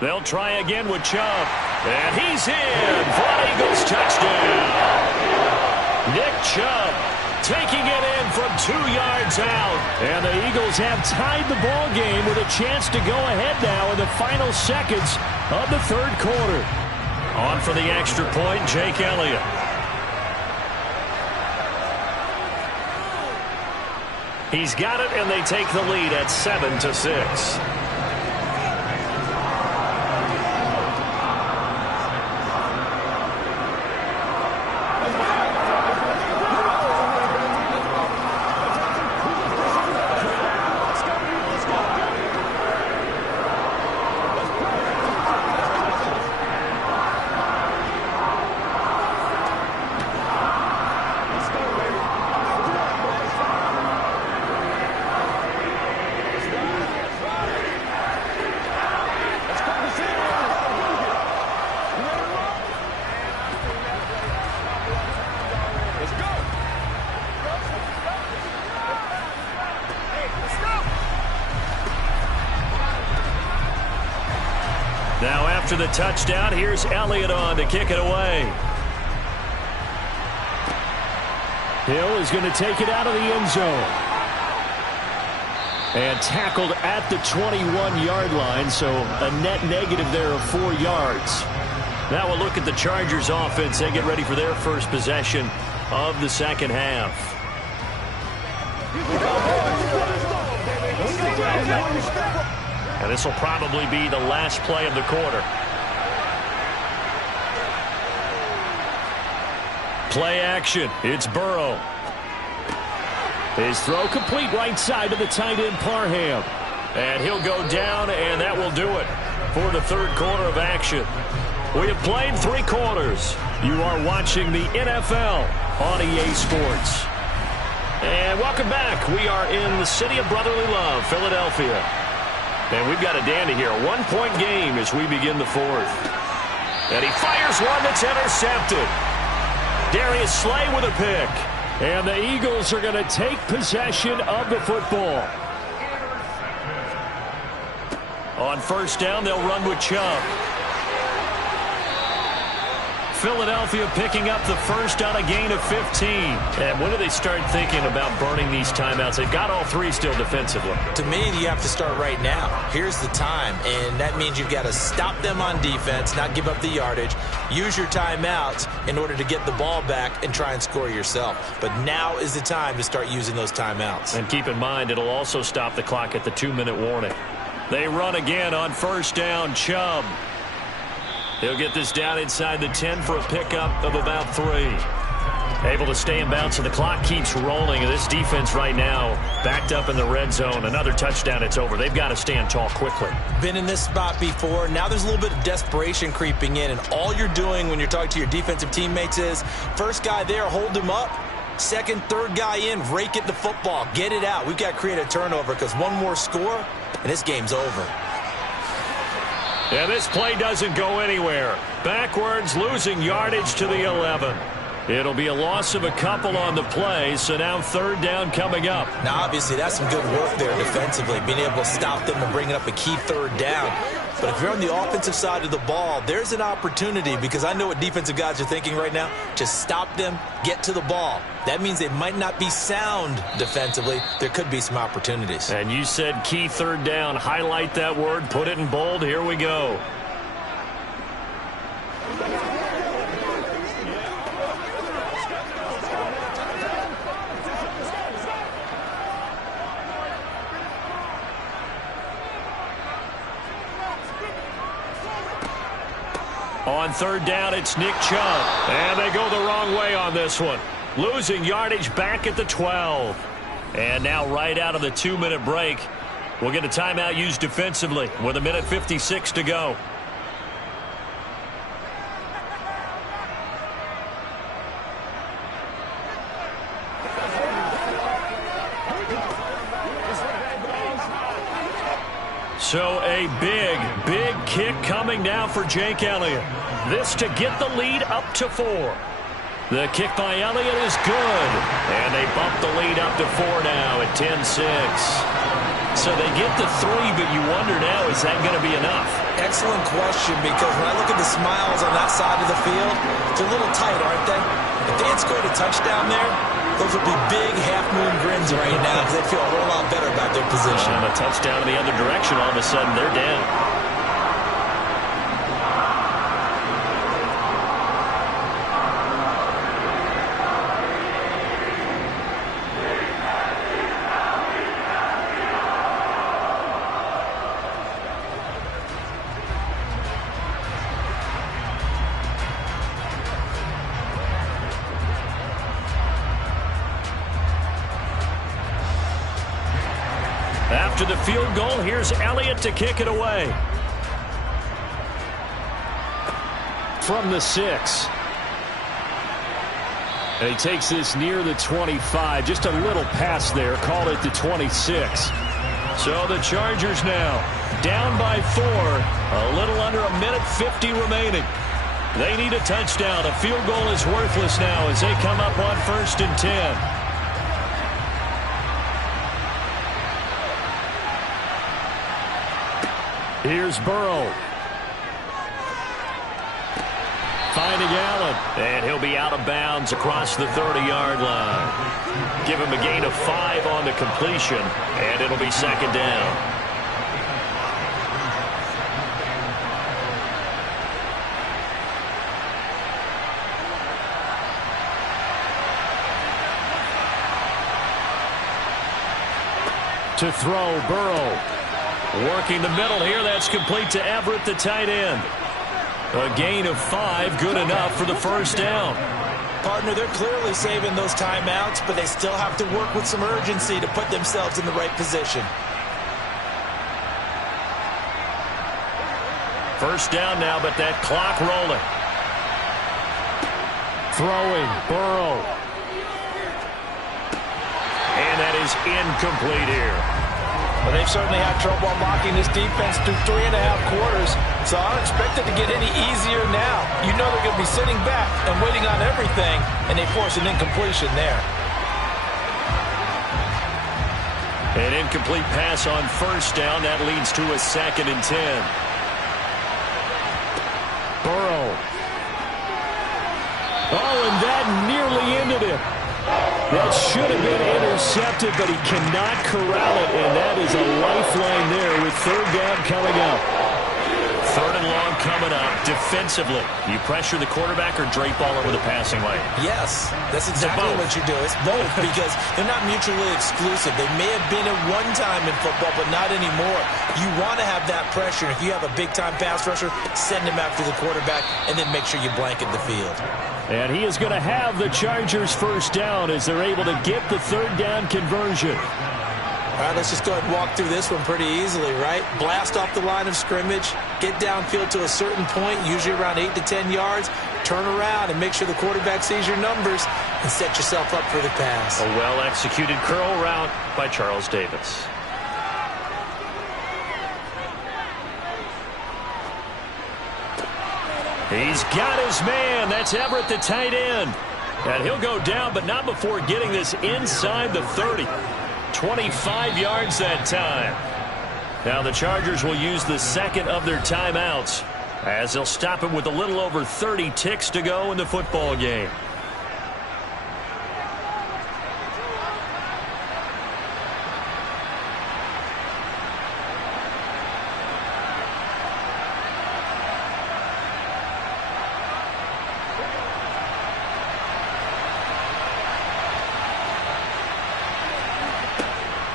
They'll try again with Chubb. And he's in for an Eagles touchdown. Nick Chubb taking it in from 2 yards out. And the Eagles have tied the ball game with a chance to go ahead now in the final seconds of the 3rd quarter. On for the extra point, Jake Elliott. He's got it, and they take the lead at 7-6. Now after the touchdown, here's Elliott on to kick it away. Hill is going to take it out of the end zone. And tackled at the 21-yard line, so a net negative there of 4 yards. Now we'll look at the Chargers offense. They get ready for their first possession of the 2nd half. And this will probably be the last play of the quarter. Play action. It's Burrow. His throw complete right side to the tight end Parham. And he'll go down, and that will do it for the 3rd quarter of action. We have played 3 quarters. You are watching the NFL on EA Sports. And welcome back. We are in the city of brotherly love, Philadelphia. And we've got a dandy here. A 1-point game as we begin the 4th. And he fires one that's intercepted. Darius Slay with a pick. And the Eagles are going to take possession of the football. On 1st down, they'll run with Chubb. Philadelphia picking up the 1st on a gain of 15. And when do they start thinking about burning these timeouts? They've got all 3 still defensively. To me, you have to start right now. Here's the time, and that means you've got to stop them on defense, not give up the yardage, use your timeouts in order to get the ball back and try and score yourself. But now is the time to start using those timeouts. And keep in mind, it'll also stop the clock at the 2-minute warning. They run again on 1st down, Chubb. He'll get this down inside the 10 for a pickup of about 3. Able to stay in bounds, so the clock keeps rolling. And this defense right now backed up in the red zone. Another touchdown, it's over. They've got to stand tall quickly. Been in this spot before. Now there's a little bit of desperation creeping in. And all you're doing when you're talking to your defensive teammates is, first guy there, hold him up. Second, third guy in, rake at the football. Get it out. We've got to create a turnover because one more score, and this game's over. Yeah, this play doesn't go anywhere. Backwards, losing yardage to the 11. It'll be a loss of a couple on the play, so now third down coming up. Now, obviously, that's some good work there defensively, being able to stop them and bring up a key third down. But if you're on the offensive side of the ball, there's an opportunity, because I know what defensive guys are thinking right now. Just stop them, get to the ball. That means they might not be sound defensively. There could be some opportunities. And you said key third down. Highlight that word, put it in bold. Here we go. On third down, it's Nick Chubb. And they go the wrong way on this one. Losing yardage back at the 12. And now right out of the 2-minute break, we'll get a timeout used defensively with 1:56 to go. So a big kick coming now for Jake Elliott. This to get the lead up to 4. The kick by Elliott is good. And they bump the lead up to 4 now at 10-6. So they get the 3, but you wonder now, is that going to be enough? Excellent question, because when I look at the smiles on that side of the field, they're a little tight, aren't they? If they had scored a touchdown there, those would be big half-moon grins right now, because they'd feel a whole lot better about their position. And a touchdown in the other direction, all of a sudden they're down. After the field goal, here's Elliott to kick it away. From the 6. And he takes this near the 25. Just a little pass there. Called it the 26. So the Chargers now down by 4. A little under 1:50 remaining. They need a touchdown. A field goal is worthless now as they come up on 1st and 10. Here's Burrow. Finding Allen. And he'll be out of bounds across the 30-yard line. Give him a gain of 5 on the completion. And it'll be 2nd down. To throw, Burrow. Working the middle here. That's complete to Everett, the tight end. A gain of 5, good enough for the 1st down. Partner, they're clearly saving those timeouts, but they still have to work with some urgency to put themselves in the right position. 1st down now, but that clock rolling. Throwing, Burrow. And that is incomplete here. Well, they've certainly had trouble unlocking this defense through 3.5 quarters, so I don't expect it to get any easier now. You know they're going to be sitting back and waiting on everything, and they force an incompletion there. An incomplete pass on 1st down. That leads to a 2nd and 10. Burrow. Oh, and that nearly ended it. That should have been intercepted, but he cannot corral it, and that is a lifeline there with 3rd down coming up. 3rd and long coming up. Defensively, you pressure the quarterback or drape all over the passing lane? Yes, that's exactly what you do. It's both, because they're not mutually exclusive. They may have been at one time in football, but not anymore. You want to have that pressure. If you have a big-time pass rusher, send him after the quarterback, and then make sure you blanket the field. And he is going to have the Chargers 1st down as they're able to get the 3rd down conversion. All right, let's just go ahead and walk through this one pretty easily, right? Blast off the line of scrimmage, get downfield to a certain point, usually around 8 to 10 yards, turn around and make sure the quarterback sees your numbers and set yourself up for the pass. A well-executed curl route by Charles Davis. He's got his man. That's Everett, the tight end. And he'll go down, but not before getting this inside the 30. 25 yards that time. Now the Chargers will use the second of their timeouts as they'll stop it with a little over 30 ticks to go in the football game.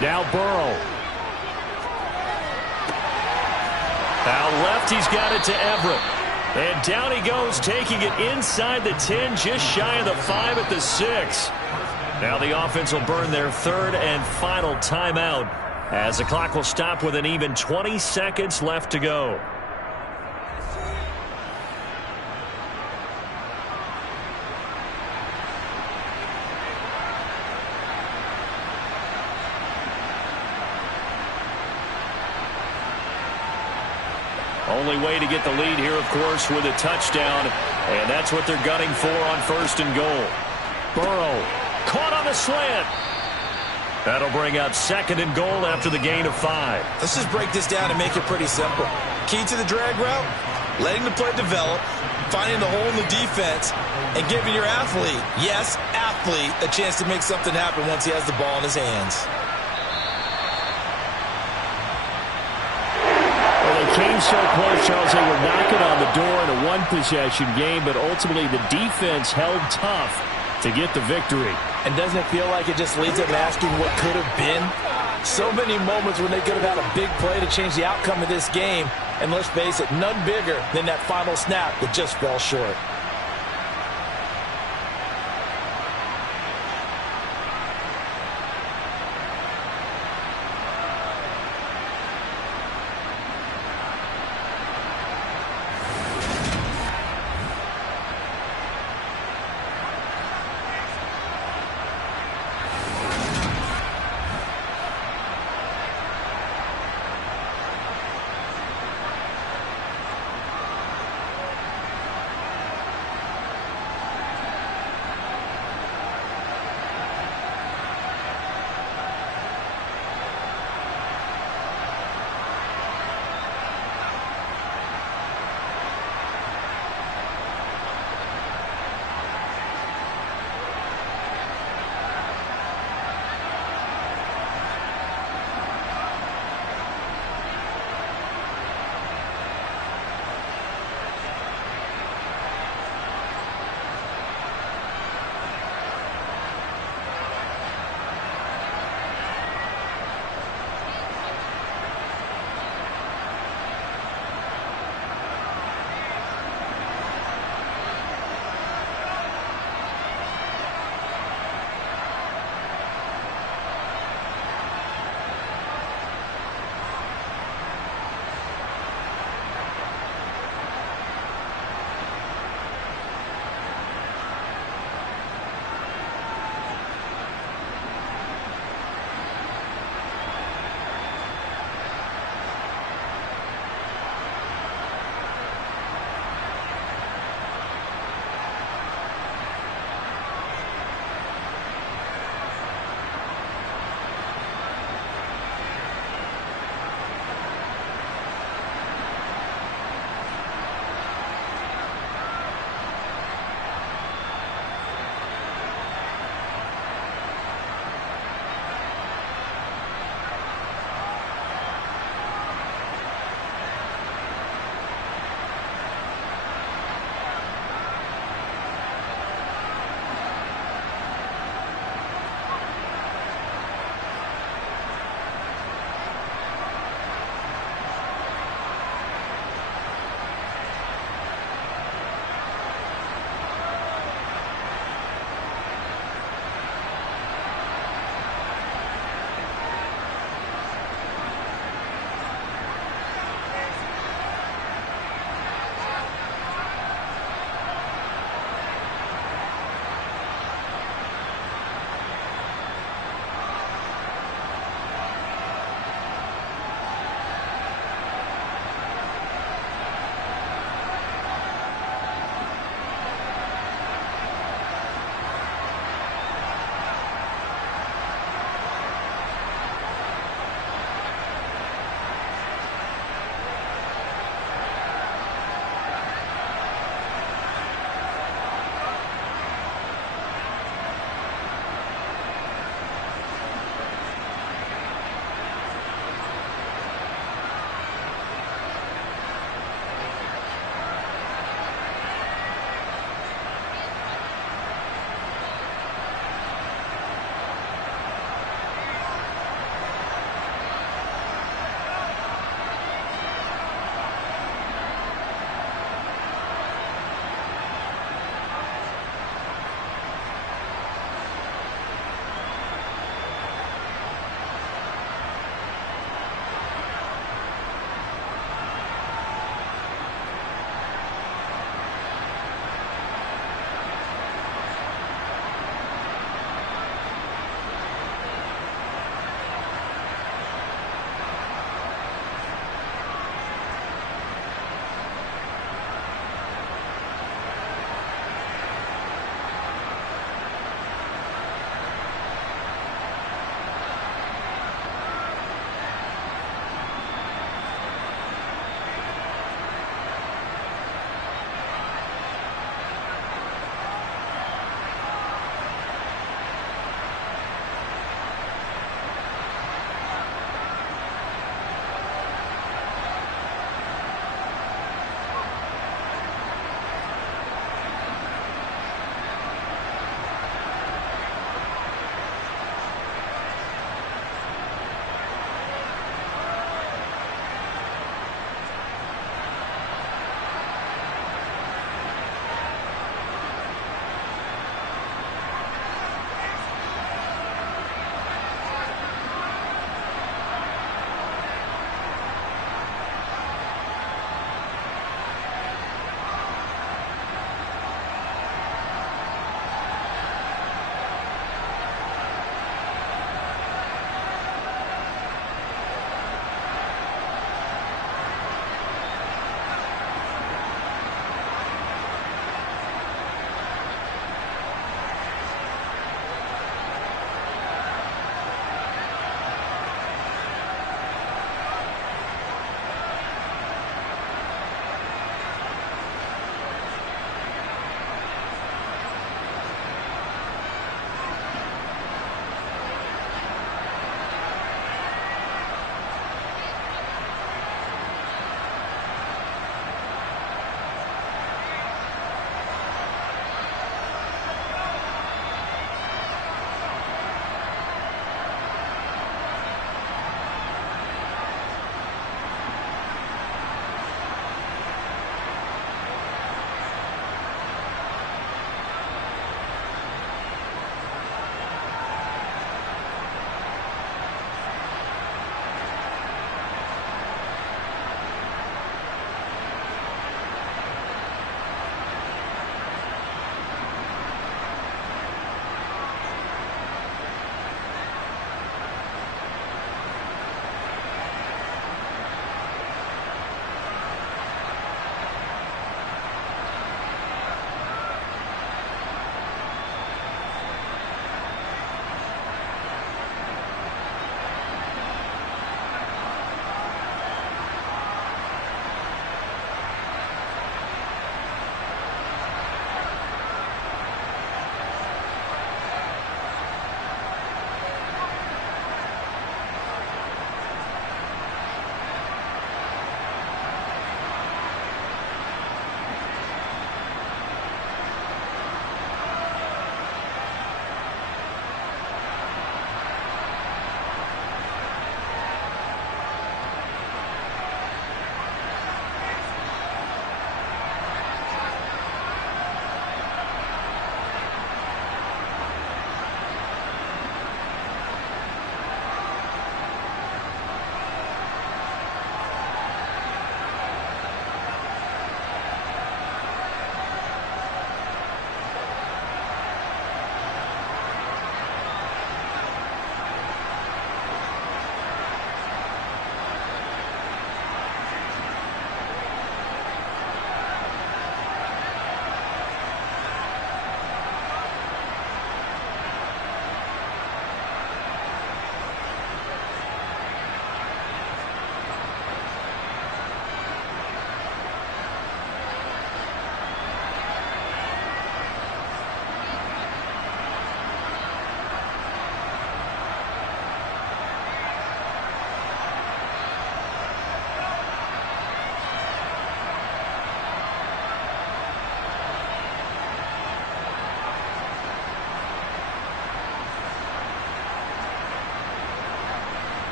Now Burrow. Out left, he's got it to Everett. And down he goes, taking it inside the 10, just shy of the 5 at the 6. Now the offense will burn their third and final timeout as the clock will stop with an even 20 seconds left to go. Only way to get the lead here, of course, with a touchdown. And that's what they're gunning for on first and goal. Burrow caught on the slant. That'll bring up second and goal after the gain of 5. Let's just break this down and make it pretty simple. Key to the drag route, letting the play develop, finding the hole in the defense, and giving your athlete, yes, athlete, a chance to make something happen once he has the ball in his hands. Came so close, Charles. They were knocking on the door in a one-possession game, but ultimately the defense held tough to get the victory. And doesn't it feel like it just leads up asking what could have been? So many moments when they could have had a big play to change the outcome of this game, and let's face it, none bigger than that final snap that just fell short.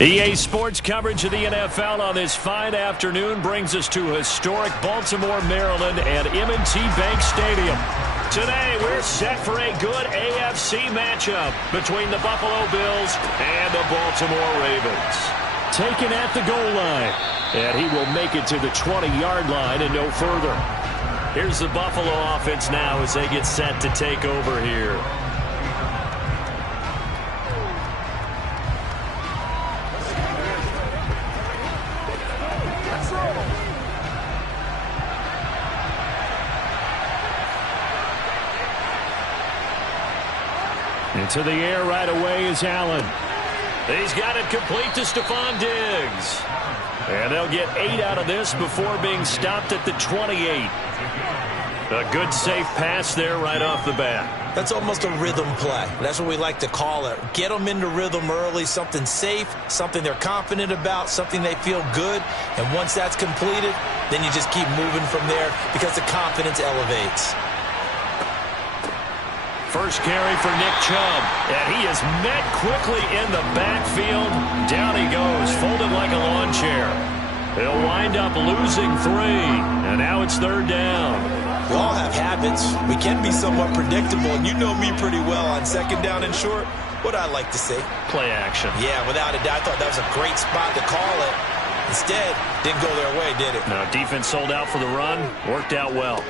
EA Sports coverage of the NFL on this fine afternoon brings us to historic Baltimore, Maryland and M&T Bank Stadium. Today, we're set for a good AFC matchup between the Buffalo Bills and the Baltimore Ravens. Taken at the goal line, and he will make it to the 20-yard line and no further. Here's the Buffalo offense now as they get set to take over here. Into the air right away is Allen. He's got it complete to Stephon Diggs. And they'll get 8 out of this before being stopped at the 28. A good safe pass there right off the bat. That's almost a rhythm play. That's what we like to call it. Get them into rhythm early, something safe, something they're confident about, something they feel good. And once that's completed, then you just keep moving from there because the confidence elevates. First carry for Nick Chubb, and he is met quickly in the backfield. Down he goes, folded like a lawn chair. He'll wind up losing 3, and now it's 3rd down. We all have habits. We can be somewhat predictable, and you know me pretty well on 2nd down and short. What I like to say? Play action. Yeah, without a doubt. I thought that was a great spot to call it. Instead, didn't go their way, did it? No, defense sold out for the run. Worked out well.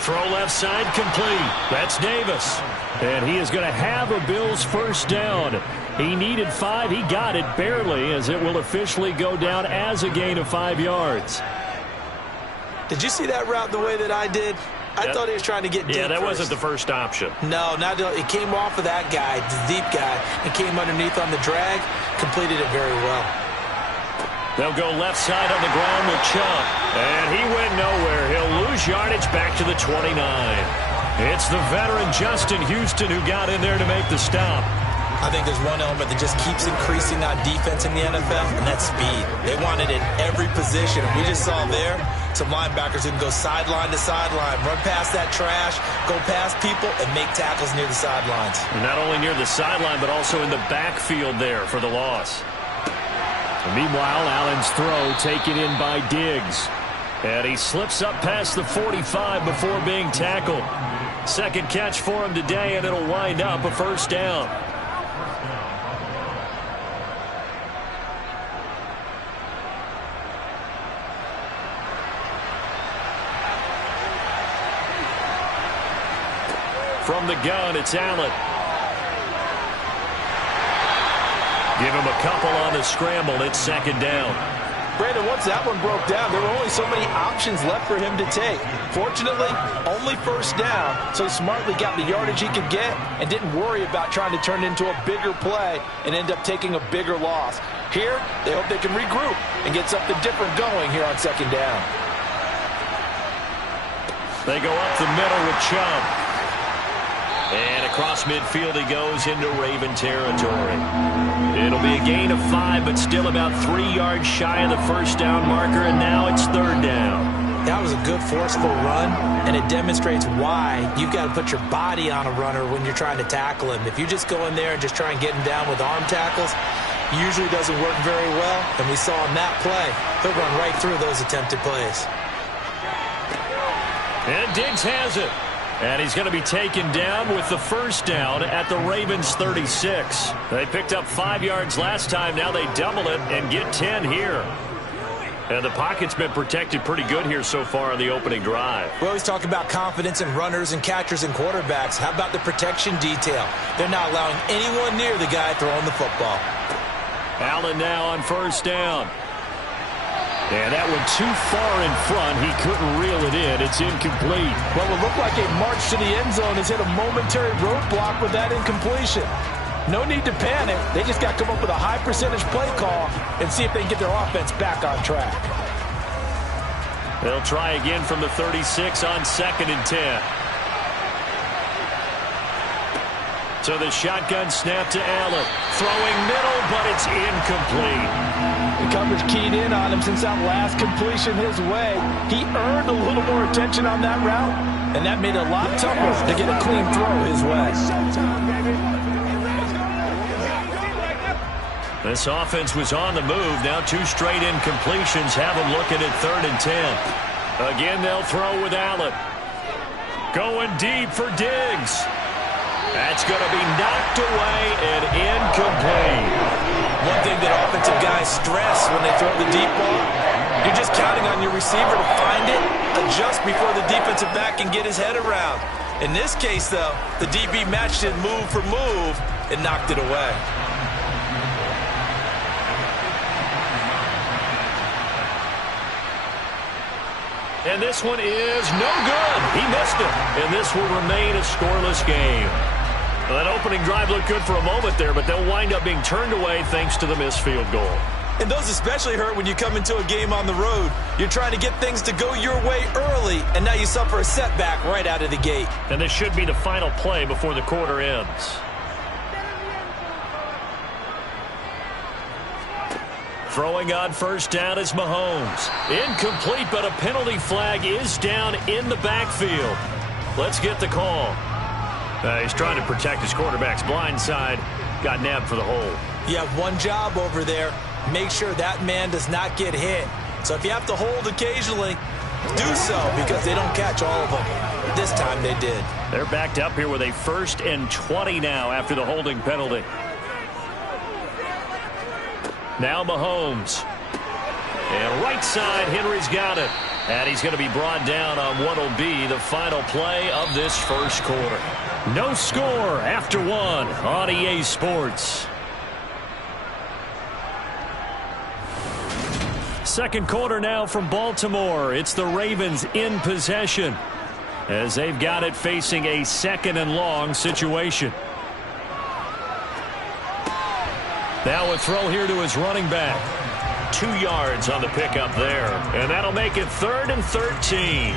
Throw left side complete. That's Davis. And he is going to have a Bills first down. He needed 5. He got it barely as it will officially go down as a gain of 5 yards. Did you see that route the way that I did? I thought he was trying to get deep. Yeah, that first. wasn't the first option. No, it came off of that guy, the deep guy, and came underneath on the drag. Completed it very well. They'll go left side on the ground with Chubb. And he went nowhere. He'll lose yardage back to the 29. It's the veteran Justin Houston who got in there to make the stop. I think there's one element that just keeps increasing on defense in the NFL, and that's speed. They want it at every position. And we just saw there some linebackers who can go sideline to sideline, run past that trash, go past people, and make tackles near the sidelines. And not only near the sideline, but also in the backfield there for the loss. Meanwhile, Allen's throw taken in by Diggs. And he slips up past the 45 before being tackled. Second catch for him today, and it'll wind up a first down. From the gun, it's Allen. Give him a couple on the scramble. It's 2nd down. Brandon, once that one broke down, there were only so many options left for him to take. Fortunately, only first down, so he smartly got the yardage he could get and didn't worry about trying to turn it into a bigger play and end up taking a bigger loss. Here, they hope they can regroup and get something different going here on 2nd down. They go up the middle with Chubb. And across midfield he goes into Raven territory. It'll be a gain of 5, but still about 3 yards shy of the first down marker, and now it's 3rd down. That was a good, forceful run, and it demonstrates why you've got to put your body on a runner when you're trying to tackle him. If you just go in there and just try and get him down with arm tackles, usually doesn't work very well, and we saw in that play, he'll run right through those attempted plays. And Diggs has it. And he's going to be taken down with the first down at the Ravens 36. They picked up 5 yards last time. Now they double it and get 10 here. And the pocket's been protected pretty good here so far on the opening drive. We always talk about confidence in runners and catchers and quarterbacks. How about the protection detail? They're not allowing anyone near the guy throwing the football. Allen now on first down. And that one too far in front. He couldn't reel it in. It's incomplete. What would look like a march to the end zone has hit a momentary roadblock with that incompletion. No need to panic. They just got to come up with a high percentage play call and see if they can get their offense back on track. They'll try again from the 36 on 2nd and 10. So the shotgun snap to Allen. Throwing middle, but it's incomplete. The coverage keyed in on him since that last completion his way. He earned a little more attention on that route, and that made it a lot tougher to get a clean throw his way. This offense was on the move. Now 2 straight incompletions have them looking at 3rd and 10. Again, they'll throw with Allen. Going deep for Diggs. That's going to be knocked away and incomplete. One thing that offensive guys stress when they throw the deep ball, you're just counting on your receiver to find it, adjust before the defensive back can get his head around. In this case, though, the DB matched it move for move and knocked it away. And this one is no good. He missed it. And this will remain a scoreless game. Well, that opening drive looked good for a moment there, but they'll wind up being turned away thanks to the missed field goal. And those especially hurt when you come into a game on the road. You're trying to get things to go your way early, and now you suffer a setback right out of the gate. And this should be the final play before the quarter ends. Throwing on first down is Mahomes. Incomplete, but a penalty flag is down in the backfield. Let's get the call. He's trying to protect his quarterback's blind side. Got nabbed for the hold. You have one job over there. Make sure that man does not get hit. So if you have to hold occasionally, do so because they don't catch all of them. This time they did. They're backed up here with a 1st and 20 now after the holding penalty. Now Mahomes. And right side, Henry's got it. And he's going to be brought down on what will be the final play of this first quarter. No score after 1 on EA Sports. Second quarter now from Baltimore. It's the Ravens in possession as they've got it facing a 2nd and long situation. Now a throw here to his running back. 2 yards on the pickup there. And that'll make it 3rd and 13.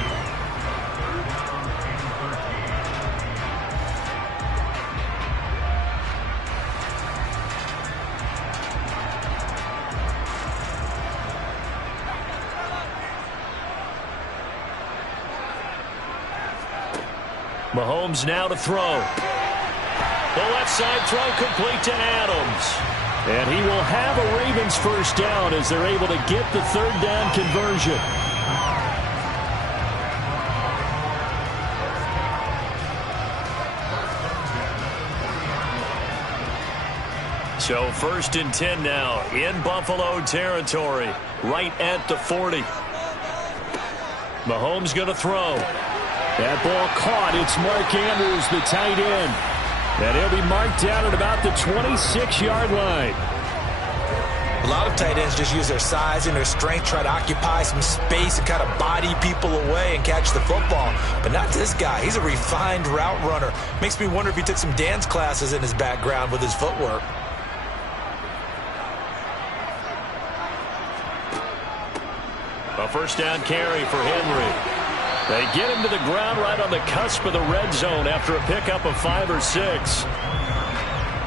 Mahomes now to throw. The left side throw complete to Adams. And he will have a Ravens first down as they're able to get the 3rd down conversion. So 1st and 10 now in Buffalo territory, right at the 40. Mahomes going to throw. That ball caught. It's Mark Andrews, the tight end. And he'll be marked down at about the 26-yard line. A lot of tight ends just use their size and their strength, try to occupy some space and kind of body people away and catch the football. But not this guy. He's a refined route runner. Makes me wonder if he took some dance classes in his background with his footwork. A first down carry for Henry. They get him to the ground right on the cusp of the red zone after a pickup of 5 or 6.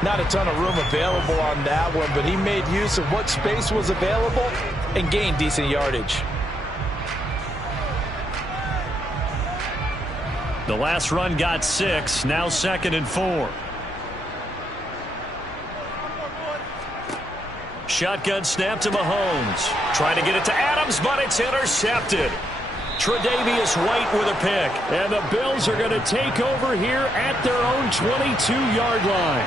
Not a ton of room available on that one, but he made use of what space was available and gained decent yardage. The last run got 6, now 2nd and 4. Shotgun snap to Mahomes. Trying to get it to Adams, but it's intercepted. Tre'Davious White with a pick. And the Bills are going to take over here at their own 22-yard line.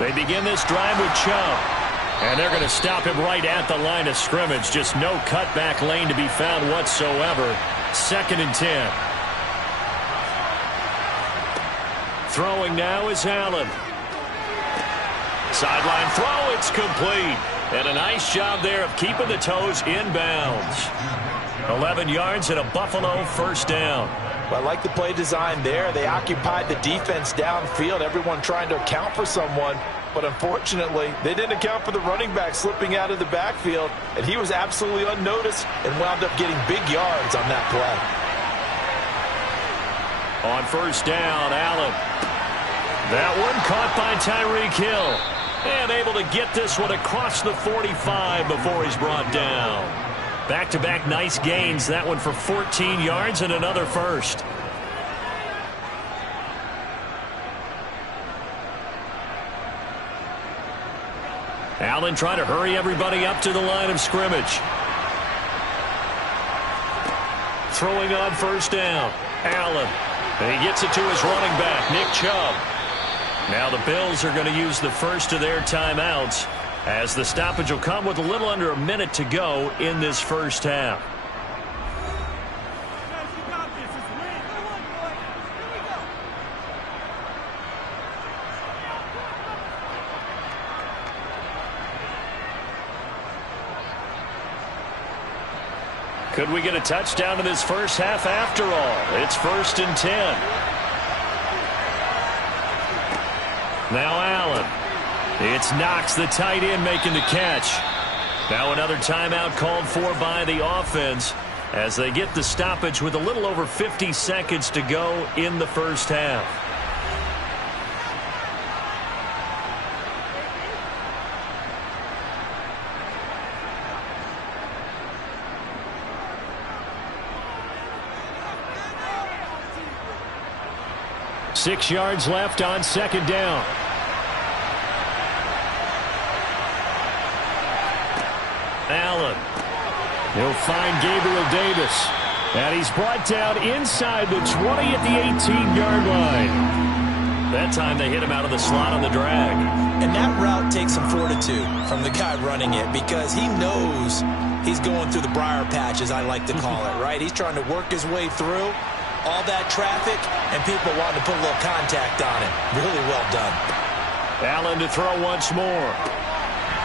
They begin this drive with Chubb. And they're going to stop him right at the line of scrimmage. Just no cutback lane to be found whatsoever. 2nd and 10. Throwing now is Allen. Sideline throw, it's complete. And a nice job there of keeping the toes inbounds. 11 yards and a Buffalo first down. Well, I like the play design there. They occupied the defense downfield, everyone trying to account for someone. But unfortunately, they didn't account for the running back slipping out of the backfield. And he was absolutely unnoticed and wound up getting big yards on that play. On first down, Allen. That one caught by Tyreek Hill. And able to get this one across the 45 before he's brought down. Back-to-back nice gains. That one for 14 yards and another first. Allen trying to hurry everybody up to the line of scrimmage. Throwing on first down. Allen. And he gets it to his running back, Nick Chubb. Now the Bills are going to use the first of their timeouts as the stoppage will come with a little under a minute to go in this first half. Could we get a touchdown in this first half after all? It's 1st and 10. Now Allen. It's Knox, the tight end, making the catch. Now another timeout called for by the offense as they get the stoppage with a little over 50 seconds to go in the first half. Six yards left on second down. Allen. He'll find Gabriel Davis. And he's brought down inside the 20 at the 18-yard line. That time they hit him out of the slot on the drag. And that route takes some fortitude from the guy running it because he knows he's going through the briar patch, as I like to call it, right? He's trying to work his way through all that traffic, and people wanting to put a little contact on it. Really well done. Allen to throw once more.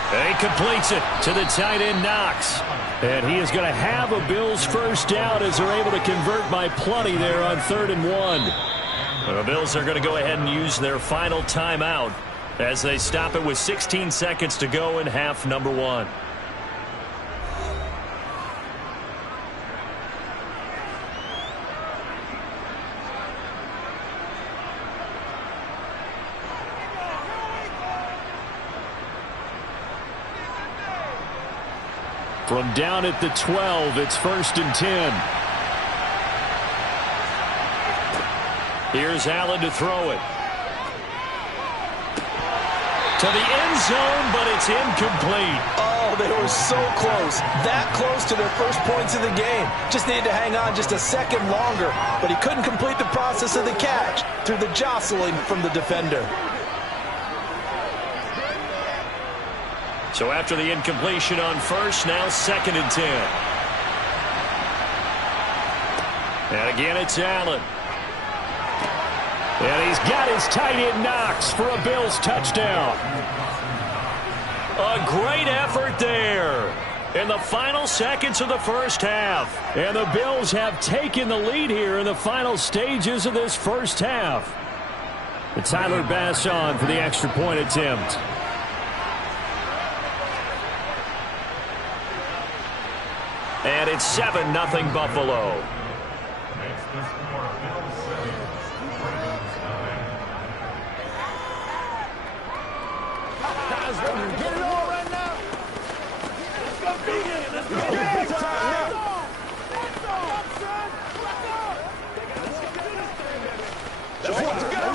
And he completes it to the tight end, Knox. And he is going to have a Bills first down as they're able to convert by plenty there on 3rd and 1. The Bills are going to go ahead and use their final timeout as they stop it with 16 seconds to go in half number 1. From down at the 12, it's 1st and 10. Here's Allen to throw it. To the end zone, but it's incomplete. Oh, they were so close. That close to their first points of the game. Just needed to hang on just a second longer, but he couldn't complete the process of the catch through the jostling from the defender. So after the incompletion on first, now 2nd and 10. And again, it's Allen. And he's got his tight end Knox for a Bills touchdown. A great effort there in the final seconds of the first half. And the Bills have taken the lead here in the final stages of this first half. And Tyler Bass on for the extra point attempt. And it's 7-0 Buffalo. Get it on right now. Let's go, BJ. Let's go. Big time now. That's what it's got.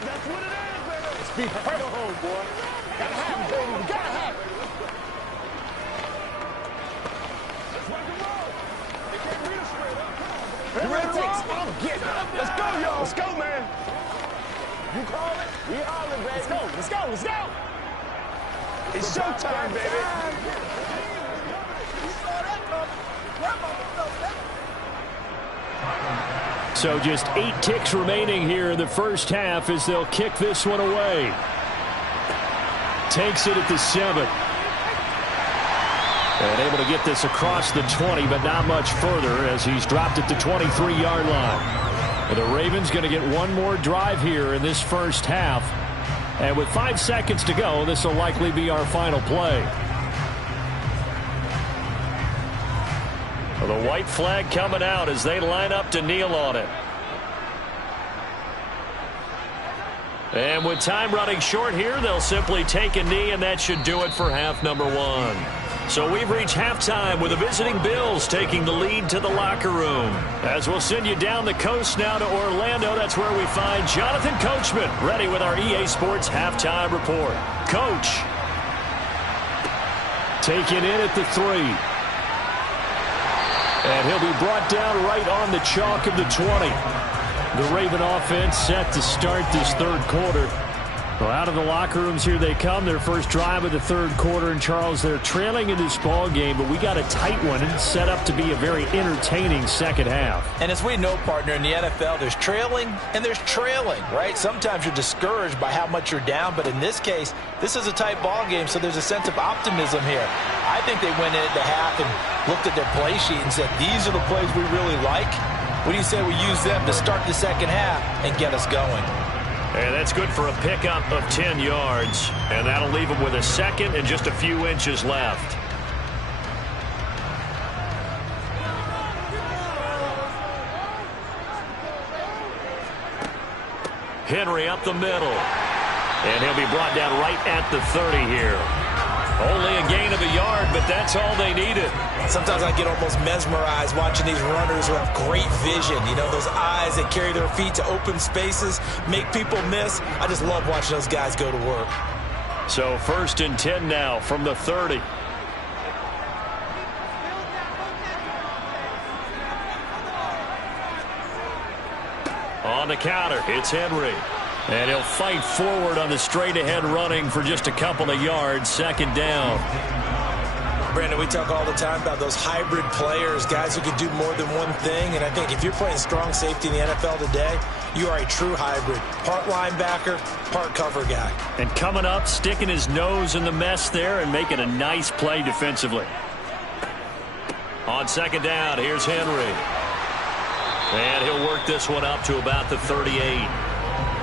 That's what it is, baby. Let's be perfect, boy. Gotta have it, baby. We gotta have it. Let's rock and roll. They can't read us straight up. You ready to take? I'm getting it. Let's go, y'all. Let's go, man. You call it? We all in, baby. Let's go. Let's go. Let's go. It's showtime, baby. So just 8 ticks remaining here in the first half as they'll kick this one away. Takes it at the 7. And able to get this across the 20, but not much further as he's dropped at the 23-yard line. And the Ravens going to get one more drive here in this first half. And with 5 seconds to go, this will likely be our final play. Well, the white flag coming out as they line up to kneel on it. And with time running short here, they'll simply take a knee, and that should do it for half number 1. So we've reached halftime with the visiting Bills taking the lead to the locker room. As we'll send you down the coast now to Orlando, that's where we find Jonathan Coachman, ready with our EA Sports halftime report. Coach. Taken in at the 3. And he'll be brought down right on the chalk of the 20. The Raven offense set to start this third quarter. Well, out of the locker rooms here they come. Their first drive of the third quarter. And, Charles, they're trailing in this ball game, but we got a tight one set up to be a very entertaining second half. And as we know, partner, in the NFL, there's trailing and there's trailing, right? Sometimes you're discouraged by how much you're down, but in this case, this is a tight ball game, so there's a sense of optimism here. I think they went into half and looked at their play sheet and said, these are the plays we really like. What do you say we use them to start the second half and get us going? And that's good for a pickup of 10 yards. And that'll leave them with a second and just a few inches left. Henry up the middle. And he'll be brought down right at the 30 here. Only a gain of a yard, but that's all they needed. Sometimes I get almost mesmerized watching these runners who have great vision. You know, those eyes that carry their feet to open spaces, make people miss. I just love watching those guys go to work. So 1st and 10 now from the 30. On the counter, it's Henry. And he'll fight forward on the straight-ahead running for just a couple of yards. Second down. Brandon, we talk all the time about those hybrid players, guys who can do more than one thing. And I think if you're playing strong safety in the NFL today, you are a true hybrid. Part linebacker, part cover guy. And coming up, sticking his nose in the mess there and making a nice play defensively. On second down, here's Henry. And he'll work this one up to about the 38.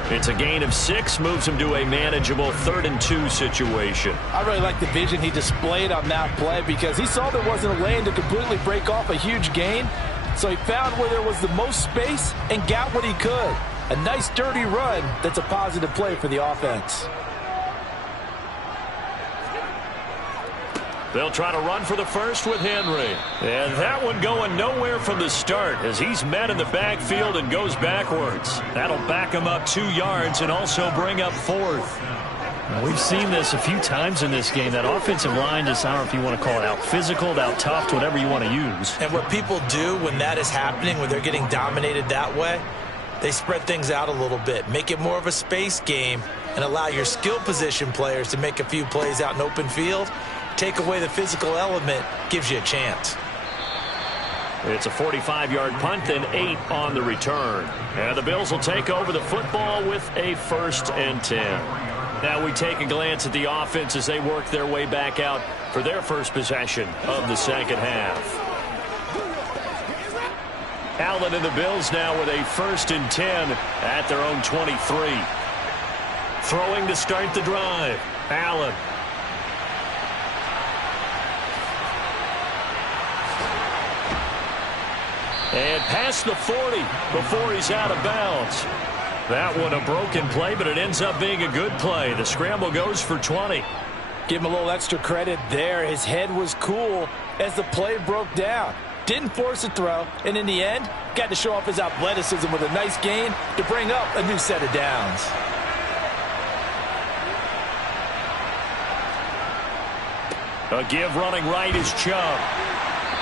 It's a gain of 6, moves him to a manageable 3rd and 2 situation. I really like the vision he displayed on that play because he saw there wasn't a lane to completely break off a huge gain. So he found where there was the most space and got what he could. A nice dirty run that's a positive play for the offense. They'll try to run for the first with Henry. And that one going nowhere from the start as he's met in the backfield and goes backwards. That'll back him up 2 yards and also bring up 4th. Now, we've seen this a few times in this game. That offensive line just, I don't know if you want to call it out physical, out tough, whatever you want to use. And what people do when that is happening, when they're getting dominated that way, they spread things out a little bit, make it more of a space game, and allow your skill position players to make a few plays out in open field. Take away the physical element, gives you a chance. It's a 45-yard punt, then 8 on the return. And the Bills will take over the football with a 1st and 10. Now we take a glance at the offense as they work their way back out for their first possession of the second half. Allen and the Bills now with a 1st and 10 at their own 23. Throwing to start the drive. Allen. And past the 40 before he's out of bounds. That one a broken play, but it ends up being a good play. The scramble goes for 20. Give him a little extra credit there. His head was cool as the play broke down. Didn't force a throw, and in the end, got to show off his athleticism with a nice gain to bring up a new set of downs. A give running right is Chubb.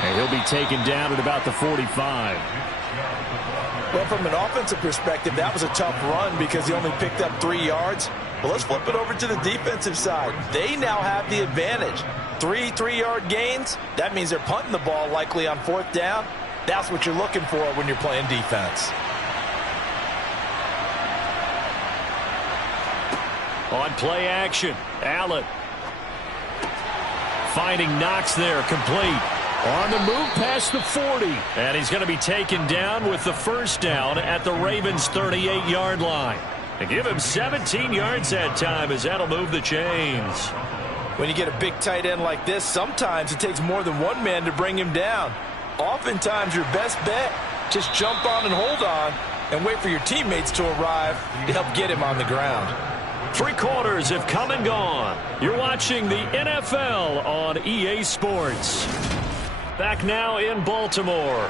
And he'll be taken down at about the 45. Well, from an offensive perspective, that was a tough run because he only picked up 3 yards. But let's flip it over to the defensive side. They now have the advantage. 3 3-yard gains. That means they're punting the ball likely on 4th down. That's what you're looking for when you're playing defense. On play action, Allen. Finding Knox there, complete. On the move past the 40. And he's going to be taken down with the 1st down at the Ravens' 38-yard line. And give him 17 yards that time as that'll move the chains. When you get a big tight end like this, sometimes it takes more than one man to bring him down. Oftentimes your best bet, just jump on and hold on and wait for your teammates to arrive to help get him on the ground. Three quarters have come and gone. You're watching the NFL on EA Sports. Back now in Baltimore.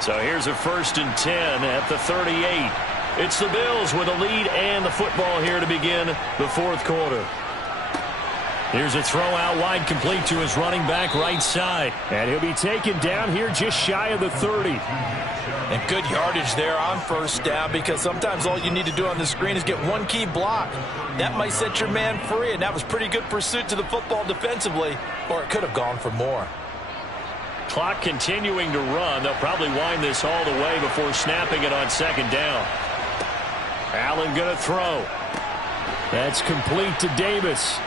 So here's a 1st and 10 at the 38. It's the Bills with a lead and the football here to begin the fourth quarter. Here's a throw out wide, complete to his running back right side. And he'll be taken down here just shy of the 30. And good yardage there on first down, because sometimes all you need to do on the screen is get one key block. That might set your man free, and that was pretty good pursuit to the football defensively, or it could have gone for more. Clock continuing to run. They'll probably wind this all the way before snapping it on second down. Allen going to throw. That's complete to Davis.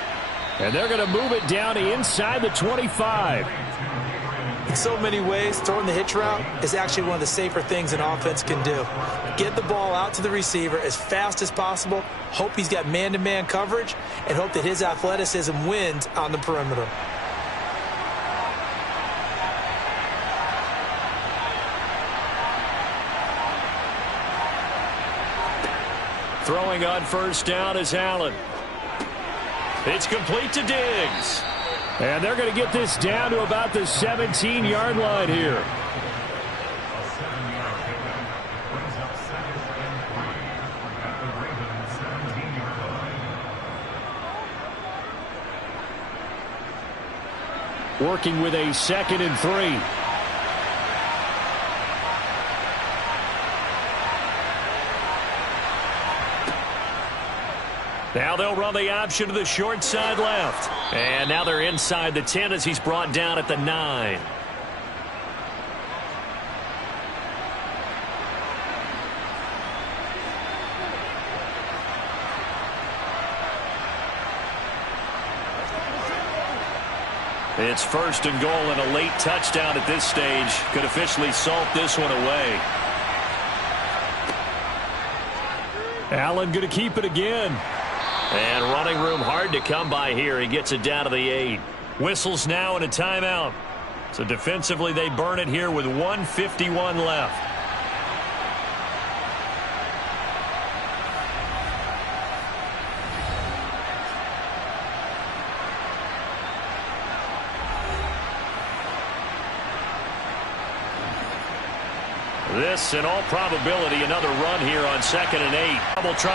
And they're going to move it down to inside the 25. In so many ways, throwing the hitch route is actually one of the safer things an offense can do. Get the ball out to the receiver as fast as possible, hope he's got man-to-man coverage, and hope that his athleticism wins on the perimeter. Throwing on first down is Allen. It's complete to Diggs. And they're going to get this down to about the 17-yard line here. Working with a 2nd and 3. Now they'll run the option to the short side left. And now they're inside the 10 as he's brought down at the 9. It's 1st and goal, and a late touchdown at this stage could officially salt this one away. Allen going to keep it again. And running room hard to come by here. He gets it down to the 8. Whistles now and a timeout. So defensively they burn it here with 1:51 left. This, in all probability, another run here on 2nd and 8. Double try.